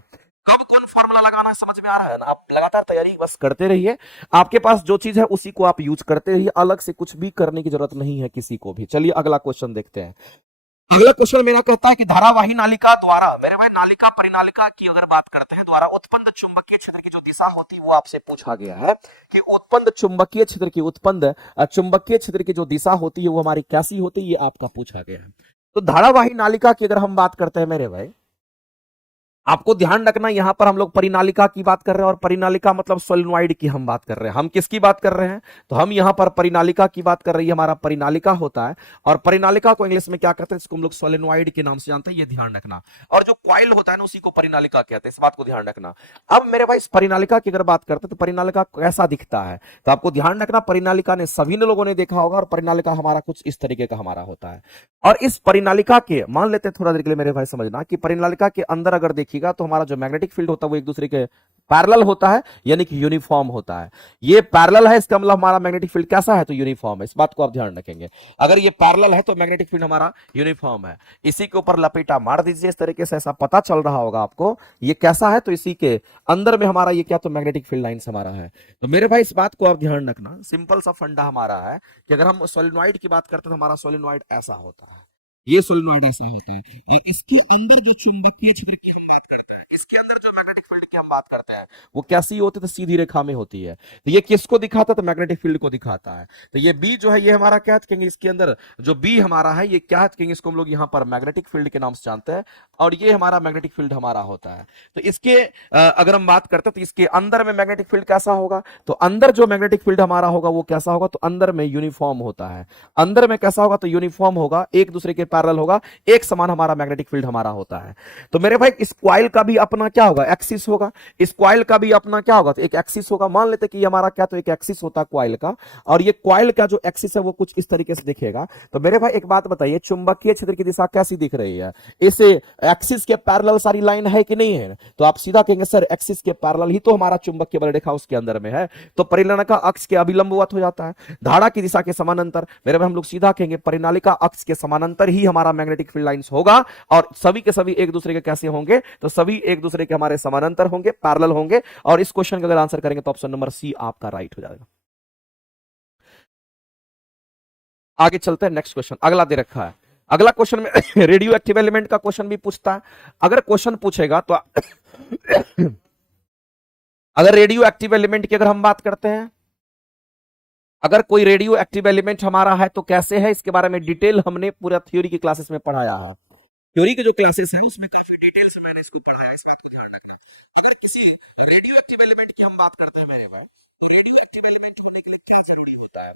कब कौन फॉर्मूला लगाना है समझ में आ रहा है ना, आप लगातार तैयारी बस करते रहिए। आपके पास जो चीज है उसी को आप यूज करते रहिए, अलग से कुछ भी करने की जरूरत नहीं है किसी को भी। चलिए अगला क्वेश्चन देखते हैं। अगला क्वेश्चन मेरा कहता है कि धारावाही नालिका द्वारा, मेरे भाई नालिका परिनालिका की अगर बात करते हैं, द्वारा उत्पन्न चुंबकीय क्षेत्र की जो दिशा होती है वो आपसे पूछा गया है कि उत्पन्न चुंबकीय क्षेत्र की, उत्पन्न चुंबकीय क्षेत्र की जो दिशा होती है वो हमारी कैसी होती है, ये आपका पूछा गया है। तो धारावाही नालिका की अगर हम बात करते हैं मेरे भाई, आपको ध्यान रखना यहां पर हम लोग परिनालिका की बात कर रहे हैं, और परिनालिका मतलब सोलेनॉइड की हम बात कर रहे हैं। हम किसकी बात कर रहे हैं, तो हम यहां पर परिनालिका की बात कर रही है, हमारा परिनालिका होता है। और परिनालिका को इंग्लिश में क्या कहते हैं, इसको हम लोग सोलेनॉइड के नाम से जानते हैं, ये ध्यान रखना। और जो कॉइल होता है ना उसी को परिनालिका कहते हैं, इस बात को ध्यान रखना। अब मेरे भाई इस परिनालिका की अगर बात करते हैं तो परिनालिका कैसा दिखता है, तो आपको ध्यान रखना, परिनालिका ने सभी लोगों ने देखा होगा, और परिनालिका हमारा कुछ इस तरीके का हमारा होता है। और इस परिनालिका के, मान लेते हैं थोड़ा देर के लिए मेरे भाई समझना, कि परिनालिका के अंदर अगर देखिएगा तो हमारा जो मैग्नेटिक फील्ड होता है वो एक दूसरे के पैरेलल होता है, यानी कि यूनिफॉर्म होता है। ये पैरेलल है, इसका मतलब हमारा मैग्नेटिक फील्ड कैसा है, तो यूनिफॉर्म है। इस बात को आप ध्यान रखेंगे, अगर ये पैरेलल है तो मैग्नेटिक फील्ड हमारा यूनिफॉर्म है। इसी के ऊपर लपेटा मार दीजिए इस तरीके से, ऐसा पता चल रहा होगा आपको ये कैसा है, तो इसी के अंदर में हमारा ये क्या, तो मैग्नेटिक फील्ड लाइंस हमारा है। तो मेरे भाई इस बात को आप ध्यान रखना, सिंपल सा फंडा हमारा है कि अगर हम सोलेनॉइड की बात करते हैं तो हमारा सोलेनॉइड ऐसा होता है, ये सोलेनॉइड ऐसा होता है। ये इसके अंदर जो चुंबकीय क्षेत्र की हम बात करते हैं, इसके अंदर जो मैग्नेटिक फील्ड की हम बात करते हैं वो कैसी होती है, तो सीधी रेखा में होती है। तो ये किसको दिखाता है, तो मैग्नेटिक फील्ड को दिखाता है। तो ये बी जो है ये हमारा क्या कहेंगे, इसके अंदर जो बी हमारा है ये क्या कहेंगे, इसको हम लोग यहाँ पर मैग्नेटिक फील्ड के नाम से जानते हैं, और ये हमारा मैग्नेटिक फील्ड हमारा होता है। तो इसके अगर हम बात करते हैं तो इसके अंदर में मैग्नेटिक फील्ड कैसा होगा, तो अंदर जो मैग्नेटिक फील्ड हमारा होगा वो कैसा होगा, तो अंदर में यूनिफॉर्म होता है। अंदर में कैसा होगा, तो यूनिफॉर्म होगा, एक दूसरे के पैरेलल होगा, एक समान हमारा मैग्नेटिक फील्ड हमारा होता है। तो मेरे भाई इस कॉइल का भी अपना क्या होगा, एक्सिस होगा, इस क्वाइल का भी अपना क्या होगा, तो एक एक्सिस होगा। मान लेते कि हमारा क्या, तो एक एक्सिस होता है क्वाइल का, और ये क्वाइल का जो एक्सिस है वो कुछ इस तरीके से दिखेगा। तो मेरे भाई एक बात बताइए, चुंबकीय क्षेत्र की दिशा कैसी दिख रही है, इस एक्सिस के पैरेलल सारी लाइन है कि नहीं है, तो आप सीधा कहेंगे सर एक्सिस के पैरेलल ही तो हमारा चुंबकीय बल रेखा उसके अंदर में है, तो परिनालिका अक्ष के अभिलंबवत हो जाता है। धारा की दिशा के समानांतर, मेरे भाई हम लोग सीधा कहेंगे परिनालिका अक्ष के समानांतर ही हमारा मैग्नेटिक फील्ड लाइंस होगा, और सभी के सभी एक दूसरे के कैसे होंगे, तो सभी एक दूसरे के हमारे समानांतर होंगे, पैरेलल होंगे। और इस क्वेश्चन का अगर आंसर करेंगे तो ऑप्शन नंबर सी आपका राइट हो जाएगा। आगे चलते हैं, नेक्स्ट क्वेश्चन अगला दे रखा है। अगला क्वेश्चन में रेडियो एक्टिव एलिमेंट का क्वेश्चन भी पूछता है। अगर क्वेश्चन पूछेगा तो अगर रेडियो एक्टिव एलिमेंट की अगर हम बात करते हैं, अगर कोई रेडियो एक्टिव एलिमेंट हमारा है तो कैसे है, इसके बारे में डिटेल हमने पूरा थ्योरी की क्लासेस में पढ़ाया है। थ्योरी के जो क्लासेस हैं उसमें काफी डिटेल से मैंने इसको पढ़ाया है, इस बात को ध्यान रखना। अगर किसी रेडियो एक्टिव एलिमेंट की हम बात करते हैं मेरे भाई, तो रेडियो एक्टिव एलिमेंट होने के लिए क्या जरूरी होता है,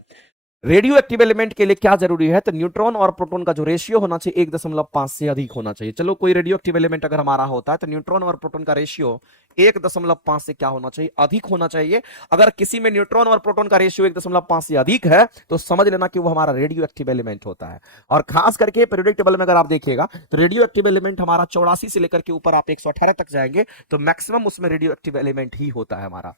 रेडियो एक्टिव एलिमेंट के लिए क्या जरूरी है, तो न्यूट्रॉन और प्रोटॉन का जो रेशियो होना चाहिए 1.5 से अधिक होना चाहिए। चलो कोई रेडियो एक्टिव एलिमेंट अगर हमारा होता है तो न्यूट्रॉन और प्रोटॉन का रेशियो 1.5 से क्या होना चाहिए, अधिक होना चाहिए। अगर किसी में न्यूट्रॉन और प्रोटॉन का रेशियो 1.5 से अधिक है तो समझ लेना कि वो हमारा रेडियो एक्टिव एलिमेंट होता है। और खास करके पीरियोडिक टेबल में अगर आप देखिएगा तो रेडियो एक्टिव एलिमेंट हमारा 84 से लेकर के ऊपर आप 118 तक जाएंगे तो मैक्सिमम उसमें रेडियो एक्टिव एलिमेंट ही होता है हमारा।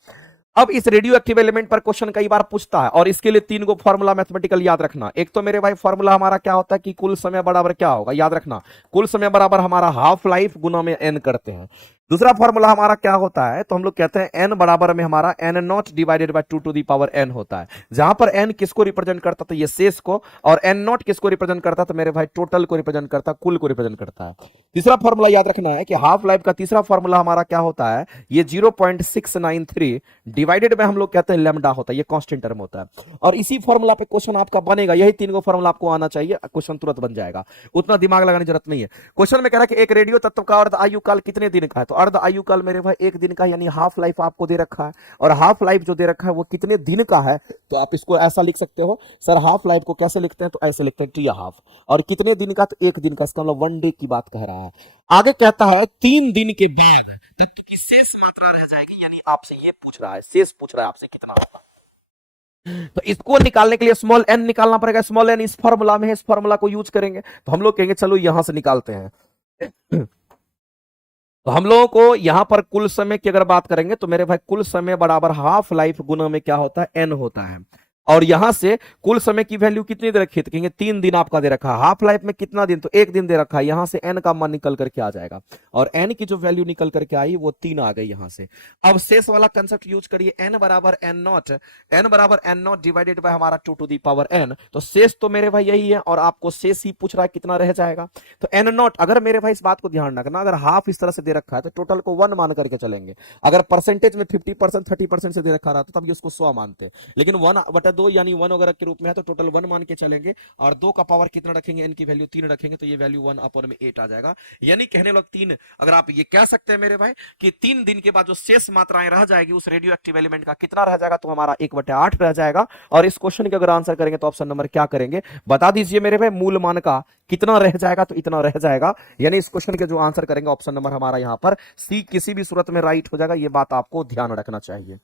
अब इस रेडियो एक्टिव एलिमेंट पर क्वेश्चन कई बार पूछता है, और इसके लिए 3 गो फॉर्मूला मैथमेटिकल याद रखना। एक तो मेरे भाई फॉर्मूला हमारा क्या होता है कि कुल समय बराबर क्या होगा, याद रखना, कुल समय बराबर हमारा हाफ लाइफ गुना में एन करते हैं। दूसरा फॉर्मूला हमारा क्या होता है, तो हम लोग कहते हैं एन बराबर में हमारा n not divided by 2 to the power n होता है, जहां पर एन किसको रिप्रेजेंट करता था, ये शेष को, और एन नॉट किसको रिप्रेजेंट करता था मेरे भाई, टोटल को रिप्रेजेंट करता, कुल को रिप्रेजेंट करता है। तीसरा फॉर्मूला याद रखना है कि हाफ लाइफ का तीसरा फॉर्मूला हमारा क्या होता है, ये 0.693 डिवाइडेड में हम लोग कहते हैं लेमडा होता है, ये कांस्टेंट टर्म होता है। और इसी फॉर्मूला पे क्वेश्चन आपका बनेगा, यही 3 गो फॉर्मूला आपको आना चाहिए, क्वेश्चन तुरंत बन जाएगा, उतना दिमाग लगाने की जरूरत नहीं है। क्वेश्चन में कह रहा है कि एक रेडियो तत्व का अर्ध आयु काल कितने दिन का है, तो अर्ध आयु काल मेरे भाई 1 दिन का, यानी हाफ लाइफ आपको दे रखा है, और हाफ लाइफ जो दे रखा है वो कितने दिन का है, तो आप इसको ऐसा लिख सकते हो, सर हाफ लाइफ को कैसे लिखते हैं, तो ऐसे लिखते हैं 2 हाफ, और कितने दिन का, तो 1 दिन का, इसका मतलब 1 डे की बात कह रहा है। आगे कहता है 3 दिन के बाद तत्व की शेष मात्रा रह जाएगी, यानी आपसे ये पूछ रहा है, शेष पूछ रहा है आपसे कितना होगा, तो इसको निकालने के लिए स्मॉल एन निकालना पड़ेगा। स्मॉल एन इस फॉर्मूला में है, इस फॉर्मूला को यूज करेंगे, तो हम लोग कहेंगे चलो यहां से निकालते हैं। तो हम लोगों को यहां पर कुल समय की अगर बात करेंगे तो मेरे भाई कुल समय बराबर हाफ लाइफ गुना में क्या होता है, एन होता है। और यहां से कुल समय की वैल्यू कितनी दे रखी है, तो कहेंगे 3 दिन आपका दे रखा है, हाफ लाइफ में कितना दिन, तो 1 दिन दे रखा है, यहां से एन का मान निकल करके आ जाएगा, और एन की जो वैल्यू निकल करके आई वो 3 आ गई यहां से। अब शेष वाला कंसेप्ट यूज करिए, एन बराबर एन नॉट डिवाइडेड बाय हमारा 2 टू दी पावर एन, तो शेष तो मेरे भाई यही है, और आपको शेष ही पूछ रहा है कितना रह जाएगा, तो एन नॉट, अगर मेरे भाई इस बात को ध्यान रखना, अगर हाफ इस तरह से दे रखा है तो टोटल को 1 मान करके चलेंगे। अगर परसेंटेज में 50% 30% से दे रखा रहा तो तब ये उसको 100 मानते, लेकिन 1/2 यानी 1 वगैरह के रूप में है तो टोटल 1 मान के चलेंगे, और 2 का पावर कितना रखेंगे, एन की वैल्यू 3 रखेंगे, तो ये वैल्यू 1/8 आ जाएगा। यानी कहने लग 3, अगर आप ये कह सकते हैं मेरे भाई कि 3 दिन के बाद जो शेष मात्राएं रह जाएगी उस रेडियो एक्टिव एलिमेंट का कितना रह जाएगा, तो हमारा 1/8 रह जाएगा। और इस क्वेश्चन के अगर आंसर करेंगे तो ऑप्शन नंबर क्या करेंगे, बता दीजिए मेरे भाई, मूल मान का कितना रह जाएगा, तो इतना रह जाएगा। यानी इस क्वेश्चन के जो आंसर करेंगे ऑप्शन नंबर हमारा यहां पर सी किसी भी सूरत में राइट हो जाएगा, ये बात आपको ध्यान रखना चाहिए।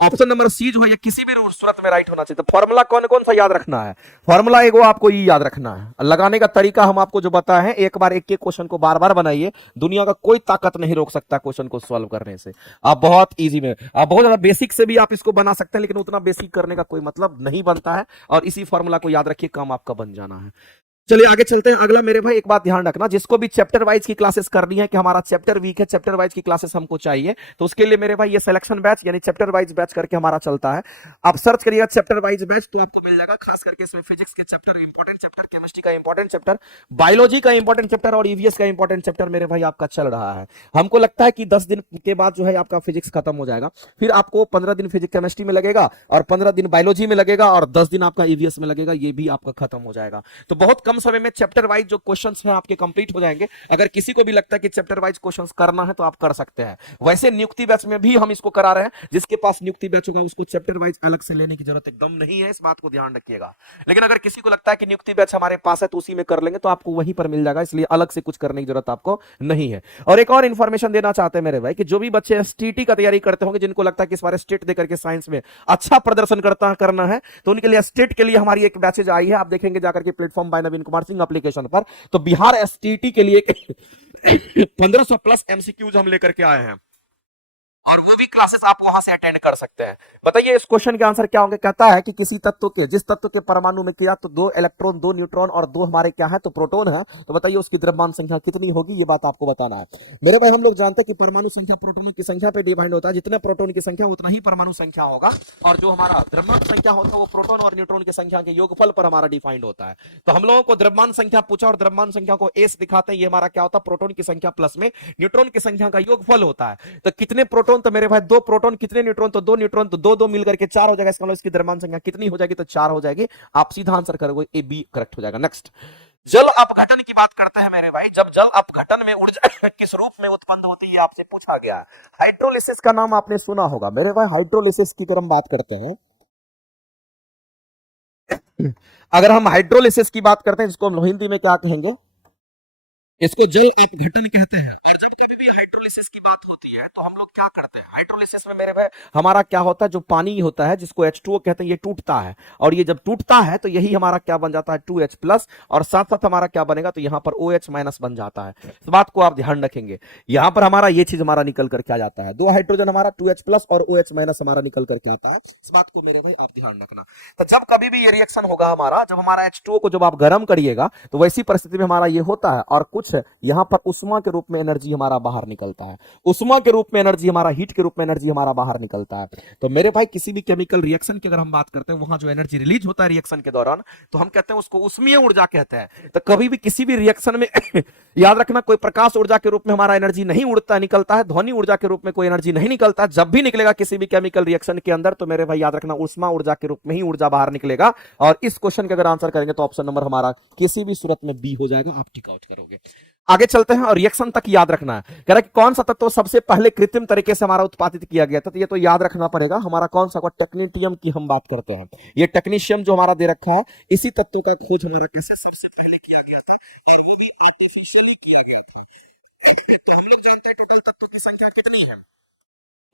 ऑप्शन नंबर सी जो है ये किसी भी सूरत में राइट होना चाहिए। तो फॉर्मूला कौन कौन सा याद रखना है, फॉर्मूला एगो आपको ये याद रखना है, लगाने का तरीका हम आपको जो बताए हैं, एक बार एक क्वेश्चन को बार बार बनाइए, दुनिया का कोई ताकत नहीं रोक सकता क्वेश्चन को सॉल्व करने से। आप बहुत इजी में, आप बहुत ज्यादा बेसिक से भी आप इसको बना सकते हैं, लेकिन उतना बेसिक करने का कोई मतलब नहीं बनता है, और इसी फॉर्मूला को याद रखिए, काम आपका बन जाना है। चलिए आगे चलते हैं। अगला मेरे भाई एक बात ध्यान रखना, जिसको भी चैप्टर वाइज की क्लासेस करनी है, कि हमारा चैप्टर वीक है, चैप्टर वाइज की क्लासेस हमको चाहिए, तो उसके लिए मेरे भाई ये सिलेक्शन बैच यानी चैप्टर वाइज बैच करके हमारा चलता है। आप सर्च करिएगा चैप्टर वाइज बैच तो आपको मिल जाएगा। खास करके इसमें फिजिक्स के चैप्टर इंपॉर्टेंट चैप्टर, केमिस्ट्री का इंपॉर्टेंट चैप्टर, बायोलॉजी का इंपॉर्टेंट चैप्टर और ईवीएस का इंपॉर्टेंट चैप्टर मेरे भाई आपका चल रहा है। हमको लगता है कि 10 दिन के बाद जो है आपका फिजिक्स खत्म हो जाएगा, फिर आपको 15 दिन फिजिक्स केमिस्ट्री में लगेगा, और 15 दिन बायोलॉजी में लगेगा, और 10 दिन आपका ईवीएस में लगेगा, ये भी आपका खत्म हो जाएगा। तो बहुत कम समय में चैप्टर वाइज जो क्वेश्चंस हैं आपके कंप्लीट हो जाएंगे। अगर किसी को भी लगता है कि चैप्टर वाइज क्वेश्चंस करना है तो आप कर सकते हैं। वैसे नियुक्ति बैच में भी हम इसको करा रहे हैं, जिसके पास नियुक्ति बैच होगा उसको चैप्टर वाइज अलग से लेने की जरूरत एकदम नहीं है, इस बात को ध्यान रखिएगा। लेकिन अगर किसी को लगता है कि नियुक्ति बैच हमारे पास है तो उसी में कर लेंगे, तो आपको वहीं पर मिल जाएगा, इसलिए अलग से कुछ करने की जरूरत आपको नहीं है। और एक और इंफॉर्मेशन देना चाहते हैं मेरे भाई कि जो भी बच्चे एसटीटी का तैयारी करते होंगे, जिनको लगता है कि इस बार स्टेट देकर के साइंस में अच्छा प्रदर्शन करना है, तो उनके लिए स्टेट के लिए हमारी एक बैचेज आई है, आप देखेंगे जाकर के प्लेटफॉर्म बाय नवीन कुमार सिंह एप्लीकेशन पर। तो बिहार एसटीटी के लिए 1500 प्लस एमसीक्यूज हम लेकर के आए हैं, और वो भी क्लासेस आप वहां से अटेंड कर सकते हैं। बताइए इस क्वेश्चन के आंसर क्या होंगे। कहता है कि किसी तत्व के, जिस तत्व के परमाणु में क्या तो 2 इलेक्ट्रॉन 2 न्यूट्रॉन और 2 हमारे क्या है तो प्रोटॉन है, तो बताइए उसकी द्रव्यमान संख्या कितनी होगी, ये बात आपको बताना है मेरे भाई। हम लोग जानते हैं कि परमाणु संख्या प्रोटॉनों की संख्या पे डिवाइड होता है, जितना प्रोटॉन की संख्या उतना ही परमाणु संख्या होगा, और जो हमारा द्रव्यमान संख्या होता है वो प्रोटॉन और न्यूट्रॉन की संख्या के योगफल पर हमारा डिफाइंड होता है। तो हम लोगों को द्रव्यमान संख्या पूछा और द्रव्यमान संख्या को एस दिखाते हैं, ये हमारा क्या होता है प्रोटॉन की संख्या प्लस में न्यूट्रॉन की संख्या का योगफल होता है। तो कितने प्रोटॉन, तो मेरे भाई 2 प्रोटॉन, कितने न्यूट्रॉन तो 2 न्यूट्रॉन, तो 2 2 मिलकर के 4 हो जाएगा। इसका मतलब इसकी द्रव्यमान संख्या कितनी हो जाएगी तो 4 हो जाएगी। आप सीधा आंसर करोगे ए बी करेक्ट हो जाएगा। नेक्स्ट, जल अपघटन की बात करते हैं मेरे भाई। जब जल अपघटन में ऊर्जा किस रूप में उत्पन्न होती है आपसे पूछा गया। हाइड्रोलिसिस का नाम आपने सुना होगा मेरे भाई। हाइड्रोलिसिस की अगर हम बात करते हैं, अगर हम हाइड्रोलिसिस की बात करते हैं, जिसको हम हिंदी में क्या कहेंगे, इसको जल अपघटन कहते हैं। और जब कभी भी हाइड्रोलिसिस की बात होती है तो हम लोग क्या करते हैं, हाइड्रोलिसिस में मेरे भाई हमारा क्या होता है, जो पानी होता है जिसको H2O कहते हैं, ये टूटता है, और ये जब टूटता है तो यही हमारा क्या बन जाता है 2H प्लस, और साथ साथ हमारा क्या बनेगा तो यहाँ पर OH माइनस बन जाता है। इस बात को आप ध्यान रखेंगे। यहाँ पर हमारा ये चीज हमारा निकल करके आ जाता है, 2 हाइड्रोजन हमारा 2H प्लस और OH माइनस हमारा निकल करके आता है। इस बात को मेरे भाई आप ध्यान रखना। तो जब कभी भी ये रिएक्शन होगा हमारा, जब हमारा H2O को जब आप गर्म करिएगा तो वैसी परिस्थिति में हमारा ये होता है, और कुछ यहाँ पर उष्मा के रूप में एनर्जी हमारा बाहर निकलता है, उष्मा के रूप में एनर्जी हमारा, हीट के रूप में एनर्जी हमारा बाहर निकलता है। तो मेरे भाई किसी भी केमिकल रिएक्शन की अगर हम बात करते हैं, वहां जो एनर्जी रिलीज होता है रिएक्शन के दौरान, तो हम कहते हैं उसको उष्मीय ऊर्जा कहते हैं। तो कभी भी किसी भी रिएक्शन में याद रखना, कोई प्रकाश ऊर्जा के रूप में हमारा एनर्जी नहीं उड़ता निकलता है, ध्वनि ऊर्जा के रूप में कोई एनर्जी नहीं निकलता। जब भी निकलेगा किसी भी केमिकल रिएक्शन के अंदर, तो मेरे भाई याद रखना उष्मा ऊर्जा के रूप में ही ऊर्जा बाहर निकलेगा। और इस क्वेश्चन के अगर आंसर करेंगे तो ऑप्शन नंबर हमारा किसी भी सूरत में बी हो जाएगा, आप टिक आउट करोगे। आगे चलते हैं, और रिएक्शन तक याद रखना है। कह रहा है कि कौन सा तत्व सबसे पहले कृत्रिम तरीके से हमारा उत्पादित किया गया था, तो ये तो याद रखना पड़ेगा। हमारा कौन सा टेक्नीशियम की हम बात करते हैं। ये टेक्नीशियम जो हमारा दे रखा है, इसी तत्व का खोज हमारा कैसे सबसे पहले किया गया था, और वो भी आर्टिफिशियली किया गया था। तो हम लोग जानते हैं टोटल तत्व की संख्या कितनी है।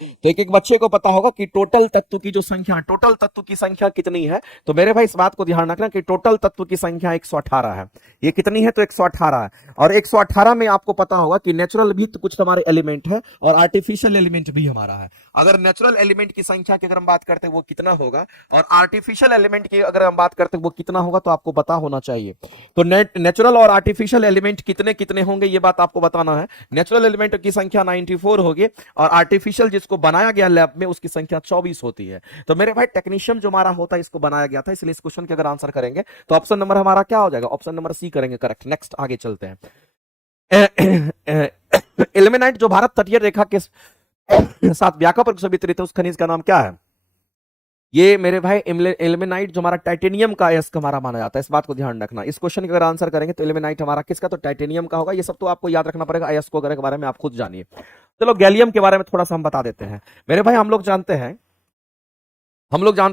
तो एक एक बच्चे को पता होगा कि टोटल तत्व की जो संख्या, टोटल तत्व की संख्या कितनी है। तो मेरे भाई इस बात को ध्यान रखना कि टोटल तत्व की संख्या 118 है। ये कितनी है तो 118 है। और 118 में आपको पता होगा कि नेचुरल भी तो कुछ हमारे एलिमेंट है, और आर्टिफिशियल एलिमेंट भी हमारा है। अगर नेचुरल एलिमेंट की संख्या की अगर हम बात करते हैं वो कितना होगा, और आर्टिफिशियल एलिमेंट की अगर हम बात करते हैं वो कितना होगा, तो आपको पता होना चाहिए। तो नेचुरल और आर्टिफिशियल एलिमेंट कितने कितने होंगे ये बात आपको बताना है। नेचुरल एलिमेंट की संख्या 94 होगी, और आर्टिफिशियल जिसको बनाया गया लैब में उसकी संख्या 24 होती है। तो मेरे भाई टेक्नीशियम जो हमारा होता है इसको बनाया गया था, इसलिए इस क्वेश्चन के अगर आंसर करेंगे तो ऑप्शन नंबर हमारा क्या हो जाएगा, ऑप्शन नंबर सी करेंगे करेक्ट। नेक्स्ट आगे चलते हैं। इल्मेनाइट जो भारत तटीय रेखा के साथ व्यापक से वितरित है, उस खनिज का नाम क्या है। ये मेरे भाई इल्मेनाइट जो हमारा टाइटेनियम का अयस्क हमारा माना जाता है। इस बात को ध्यान रखना। इस क्वेश्चन के अगर आंसर करेंगे तो इल्मेनाइट हमारा किसका, तो टाइटेनियम का होगा। ये सब तो आपको याद रखना पड़ेगा, अयस्कों के बारे में आप खुद जानिए। चलो गैलियम के बारे में थोड़ा सा हम बता देते हैं मेरे भाई। हम लोग जानते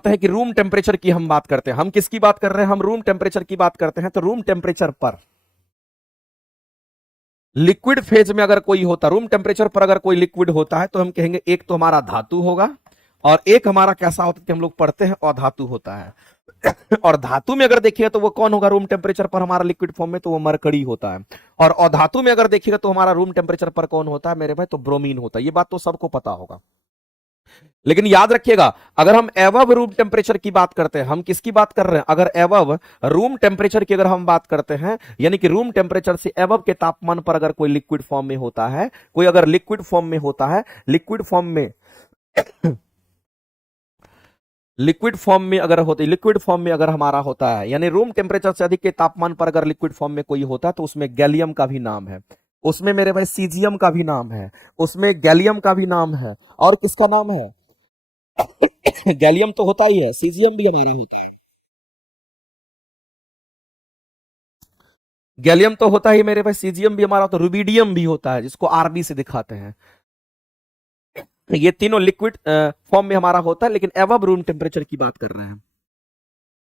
हैं कि रूम टेम्परेचर की हम बात करते हैं। हम किसकी बात कर रहे हैं, हम रूम टेम्परेचर की बात करते हैं। तो रूम टेम्परेचर पर लिक्विड फेज में अगर कोई होता, रूम टेम्परेचर पर अगर कोई लिक्विड होता है, तो हम कहेंगे एक तो हमारा धातु होगा, और एक हमारा कैसा होता है कि हम लोग पढ़ते हैं अधातु होता है। और धातु में अगर देखिएगा तो वो कौन होगा रूम टेम्परेचर पर हमारा लिक्विड फॉर्म में, तो वो मरकरी होता है। और अधातु में अगर देखिएगा तो हमारा रूम टेम्परेचर पर कौन होता है मेरे भाई, तो ब्रोमीन होता है। ये बात तो सबको पता होगा। लेकिन याद रखिएगा, अगर हम एवब रूम टेम्परेचर की बात करते हैं, हम किसकी बात कर रहे हैं, अगर एवब रूम टेम्परेचर की अगर हम बात करते हैं, यानी कि रूम टेम्परेचर से एवब के तापमान पर अगर कोई लिक्विड फॉर्म में होता है, कोई अगर लिक्विड फॉर्म में होता है, लिक्विड फॉर्म में लिक्विड फॉर्म में अगर हमारा होता है, यानी रूम टेम्परेचर से अधिक के तापमान पर अगर लिक्विड फॉर्म में कोई होता है, तो उसमें गैलियम का भी नाम है, उसमें मेरे भाई सीजियम का भी नाम है, उसमें गैलियम का भी नाम है, और किसका नाम है गैलियम तो होता ही है, सीजियम भी हमारा होता है। गैलियम तो होता ही मेरे भाई, सीजियम भी हमारा होता है, रुबिडियम भी होता है जिसको आरबी से दिखाते हैं। ये तीनों लिक्विड फॉर्म में हमारा होता है, लेकिन एवब रूम टेम्परेचर की बात कर रहे हैं,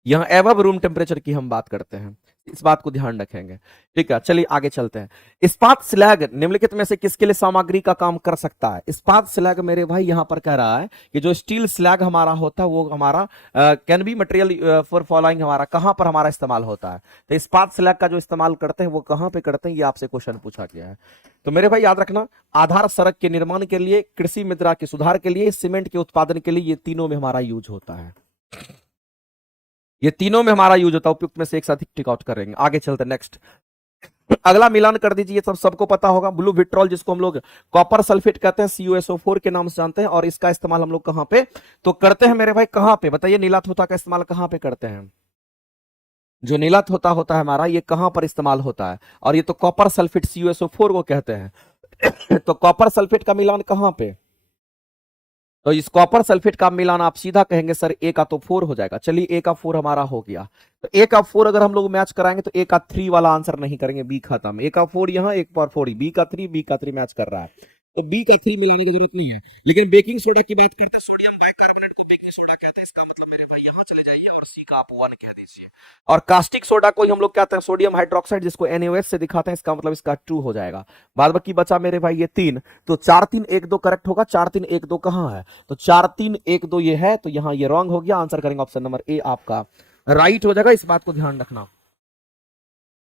यहाँ एवब रूम टेम्परेचर की हम बात करते हैं, इस बात को ध्यान रखेंगे। ठीक है, चलिए आगे चलते हैं। इस्पात स्लैग निम्नलिखित में से किसके लिए सामग्री का काम कर सकता है? इस्पात स्लैग मेरे भाई यहां पर कह रहा है कि जो स्टील स्लैग हमारा होता है वो हमारा can be material for following, हमारा कहां पर हमारा इस्तेमाल होता है? तो इस्पात स्लैग का जो इस्तेमाल करते हैं वो कहां पे करते हैं, ये आपसे क्वेश्चन पूछा गया है। तो मेरे भाई याद रखना, आधार सड़क के निर्माण के लिए, कृषि मृदा के सुधार के लिए, सीमेंट के उत्पादन के लिए, ये तीनों में हमारा यूज होता है, ये तीनों में हमारा यूज होता है। उपयुक्त में से एक साथ टिक आउट करेंगे। आगे चलते नेक्स्ट, अगला मिलान कर दीजिए, सब सबको पता होगा, ब्लू विट्रॉल जिसको हम लोग कॉपर सल्फेट कहते हैं, CuSO4 के नाम से जानते हैं, और इसका इस्तेमाल हम लोग कहां पे तो करते हैं मेरे भाई, कहां पे बताइए? नीलात होता का इस्तेमाल कहां पे करते हैं? जो नीलात होता होता है हमारा, ये कहां पर इस्तेमाल होता है? और ये तो कॉपर सल्फेट CuSO4 को कहते हैं। तो कॉपर सल्फेट का मिलान कहां पे? तो इस कॉपर सल्फेट का मिलान आप सीधा कहेंगे सर ए का तो 4 हो जाएगा। चलिए ए का 4 हमारा हो गया, तो ए का 4 अगर हम लोग मैच कराएंगे तो ए का 3 वाला आंसर नहीं करेंगे, बी खत्म। ए का 4 यहाँ, एक पर 4, बी का 3, बी का 3 मैच कर रहा है, तो बी का 3 मिलाने की जरूरत नहीं है। लेकिन बेकिंग सोडा की बात करते हैं, सोडियम बाइकार्बोनेट को बेकिंग सोडा कहते हैं, इसका मतलब मेरे भाई यहाँ चले जाइए और सी का आप 1 कह दीजिए। और कास्टिक सोडा को ही हम लोग कहते हैं सोडियम हाइड्रोक्साइड, जिसको NaOH से दिखाते हैं, इसका मतलब इसका 2 हो जाएगा। बाद बाकी बचा मेरे भाई ये 3, तो 4 3 1 2 करेक्ट होगा। 4 3 1 2 कहां है? तो 4 3 1 2 ये है, तो यहां ये रॉन्ग हो गया। आंसर करेंगे ऑप्शन नंबर ए आपका राइट हो जाएगा, इस बात को ध्यान रखना।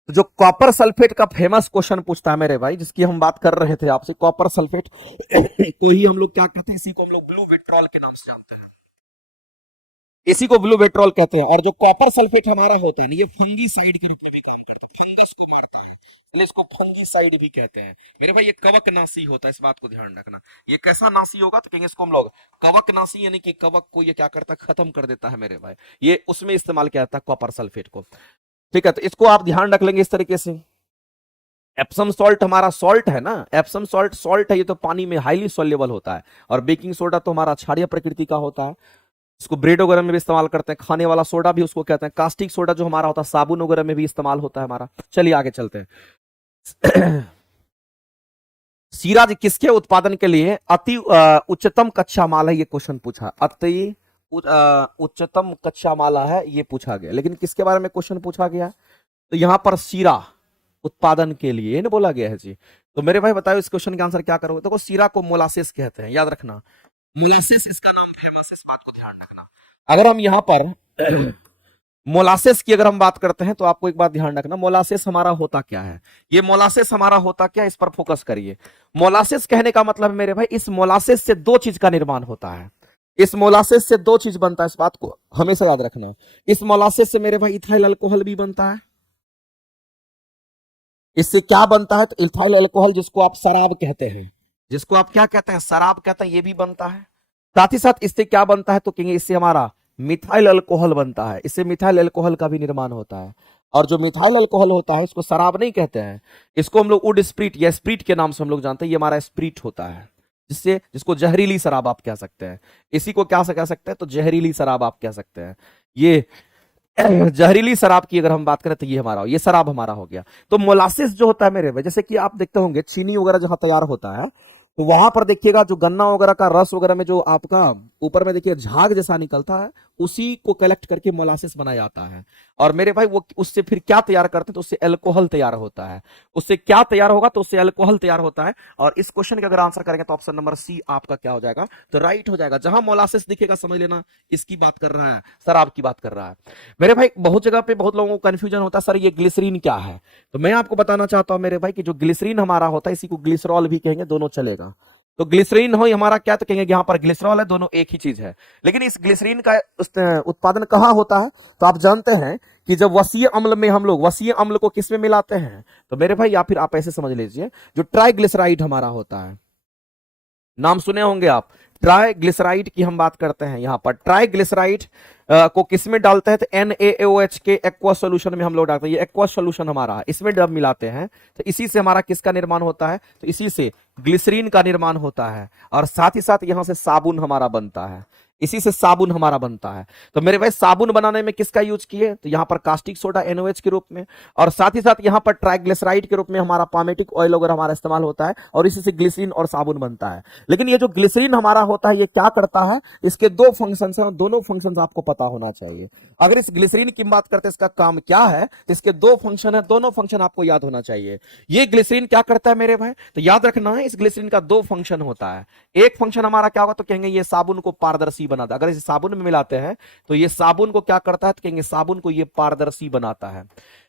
तो जो कॉपर सल्फेट का फेमस क्वेश्चन पूछता है मेरे भाई, जिसकी हम बात कर रहे थे आपसे, कॉपर सल्फेट को ही हम लोग क्या कहते हैं? इसी को हम लोग ब्लू विट्रॉल के नाम से जानते हैं, इसी को ब्लू विट्रॉल कहते हैं। और जो कॉपर सल्फेट हमारा होता है ना, ये फंगीसाइड के रूप में भी काम करता है, फंगस को मारता है, इसलिए इसको फंगीसाइड भी कहते हैं मेरे भाई। ये कवकनाशी होता है, इस बात को ध्यान रखना। ये कैसा नाशी होगा? तो कहेंगे इसको हम लोग कवकनाशी, यानी कि कवक को ये क्या करता है? खत्म कर देता है मेरे भाई। ये उसमें इस्तेमाल किया जाता है कॉपर सल्फेट को। ठीक है, तो इसको आप ध्यान रख लेंगे इस तरीके से। एप्सम सॉल्ट हमारा सॉल्ट है ना, एप्सम सॉल्ट सॉल्ट है, ये तो पानी में हाईली सॉल्युबल होता है। और बेकिंग सोडा तो हमारा क्षारीय प्रकृति का होता है, इसको ब्रेड वगैरह में भी इस्तेमाल करते हैं। खाने वाला सोडा भी उसको कहते हैं। कास्टिक सोडा जो हमारा होता है साबुन वगैरह में भी इस्तेमाल होता है हमारा। चलिए आगे चलते हैं। सीराज किसके उत्पादन के लिए अति उच्चतम कच्चा माल है? ये क्वेश्चन पूछा, अति उच्चतम कच्चा माल है ये पूछा गया, लेकिन किसके बारे में क्वेश्चन पूछा गया? तो यहां पर सीरा उत्पादन के लिए ना बोला गया है जी। तो मेरे भाई बताओ इस क्वेश्चन का आंसर क्या करोगे? तो सीरा को मोलासिस कहते हैं, याद रखना, मोलासिस इसका नाम फेमस है, इस बात को ध्यान रखना। अगर हम यहां पर मोलासेस की अगर हम बात करते हैं, तो आपको एक बात ध्यान रखना, मोलासेस हमारा होता क्या है? ये मोलासेस हमारा होता क्या है, इस पर फोकस करिए। मोलासेस कहने का मतलब है मेरे भाई, इस मोलासेस से 2 चीज का निर्माण होता है। इस मोलासेस से 2 चीज बनता है, इस बात को हमेशा याद रखना। इस मोलासेस से मेरे भाई इथाइल अल्कोहल भी बनता है। इससे क्या बनता है? तो इथाइल अल्कोहल, जिसको आप शराब कहते हैं, जिसको आप क्या कहते हैं? शराब कहते हैं, ये भी बनता है। साथ ही साथ इससे क्या बनता है? तो कहेंगे इससे हमारा मिथाइल अल्कोहल बनता है, इससे मिथाइल अल्कोहल का भी निर्माण होता है। और जो मिथाइल अल्कोहल होता है उसको शराब नहीं कहते हैं, इसको हम लोग वुड स्प्रिट या स्प्रिट के नाम से हम लोग जानते हैं। ये हमारा स्प्रिट होता है, जिससे जिसको जहरीली शराब आप कह सकते हैं। इसी को क्या कह सकते हैं? तो जहरीली शराब आप कह सकते हैं। ये जहरीली शराब की अगर हम बात करें तो ये हमारा, ये शराब हमारा हो गया। तो मोलासिस जो होता है मेरे भाई, जैसे कि आप देखते होंगे चीनी वगैरह जहां तैयार होता है, तो वहां पर देखिएगा जो गन्ना वगैरह का रस वगैरह में जो आपका ऊपर में देखिए झाग जैसा निकलता है, उसी को कलेक्ट करके मोलासिस बनाया जाता है। और मेरे भाई वो उससे फिर क्या तैयार करते हैं? तो उससे अल्कोहल तैयार होता है। उससे क्या तैयार होगा? तो उससे अल्कोहल तैयार होता है। और इस क्वेश्चन का अगर आंसर करेंगे तो ऑप्शन नंबर सी आपका क्या हो जाएगा? तो राइट हो जाएगा। जहां मोलासिस दिखेगा समझ लेना इसकी बात कर रहा है, शराब की बात कर रहा है। मेरे भाई बहुत जगह पे बहुत लोगों को कंफ्यूजन होता है, सर ये ग्लिसरीन क्या है? तो मैं आपको बताना चाहता हूं मेरे भाई कि जो ग्लिसरीन हमारा होता है, इसी को ग्लिसरॉल भी कहेंगे, दोनों चलेगा। तो ग्लिसरीन हो हमारा क्या, तो कहेंगे यहाँ पर ग्लिसरॉल है, दोनों एक ही चीज है। लेकिन इस ग्लिसरीन का उत्पादन कहाँ होता है? तो आप जानते हैं कि जब वसीय अम्ल में हम लोग वसीय अम्ल को किस में मिलाते हैं? तो मेरे भाई या फिर आप ऐसे समझ लीजिए, जो ट्राइग्लिसराइड हमारा होता है, नाम सुने होंगे आप, ट्राइग्लिसराइड की हम बात करते हैं। यहां पर ट्राइग्लिसराइड को किस में डालते हैं? तो NaOH के एक्वा सोल्यूशन में हम लोग डालते हैं। ये एक्वा सोल्यूशन हमारा है, इसमें जब मिलाते हैं तो इसी से हमारा किसका निर्माण होता है? तो इसी से ग्लिसरीन का निर्माण होता है। और साथ ही साथ यहां से साबुन हमारा बनता है। इसी से साबुन हमारा बनता है। तो मेरे भाई साबुन बनाने में किसका यूज किए, तो यहां पर कास्टिक सोडा NaOH के रूप में, और साथ ही साथ यहां पर ट्राइग्लिसराइड के रूप में हमारा पामेटिक ऑयल वगैरह हमारा इस्तेमाल होता है, और इसी से ग्लिसरीन और साबुन बनता है। लेकिन ये जो ग्लिसरीन हमारा होता है ये क्या करता है, इसके दो फंक्शन है, दोनों फंक्शन आपको पता होना चाहिए। अगर इस ग्लिसरीन की बात करते हैं इसका काम क्या है, तो इसके दो फंक्शन है, दोनों फंक्शन आपको याद होना चाहिए। ये ग्लिसरीन क्या करता है मेरे भाई, तो याद रखना है इस ग्लिसरीन का दो फंक्शन होता है। एक फंक्शन हमारा क्या होगा, तो कहेंगे ये साबुन को पारदर्शी बनाता है। अगर इसे साबुन में मिलाते हैं तो ये साबुन को क्या करता है, तो कहेंगे साबुन को ये पारदर्शी बनाता है,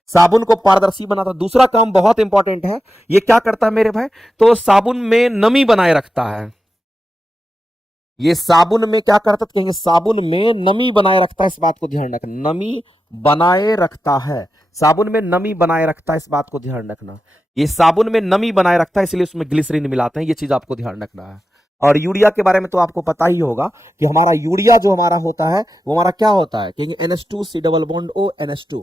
साबुन को पारदर्शी बनाता है। दूसरा काम बहुत इंपॉर्टेंट है, ये क्या करता है मेरे भाई, तो साबुन में नमी बनाए रखता है। ये साबुन में क्या करता है, तो कहेंगे साबुन में नमी बनाए रखता है, इस बात को ध्यान रखना, नमी बनाए रखता है, साबुन में नमी बनाए रखता है, इस बात को ध्यान रखना। ये साबुन में नमी बनाए रखता है, इसलिए उसमें ग्लिसरीन मिलाते हैं, ये चीज आपको ध्यान रखना है। और यूरिया के बारे में तो आपको पता ही होगा कि हमारा यूरिया जो हमारा होता है वो हमारा क्या होता है, कहेंगे NH2 C double bond O NH2,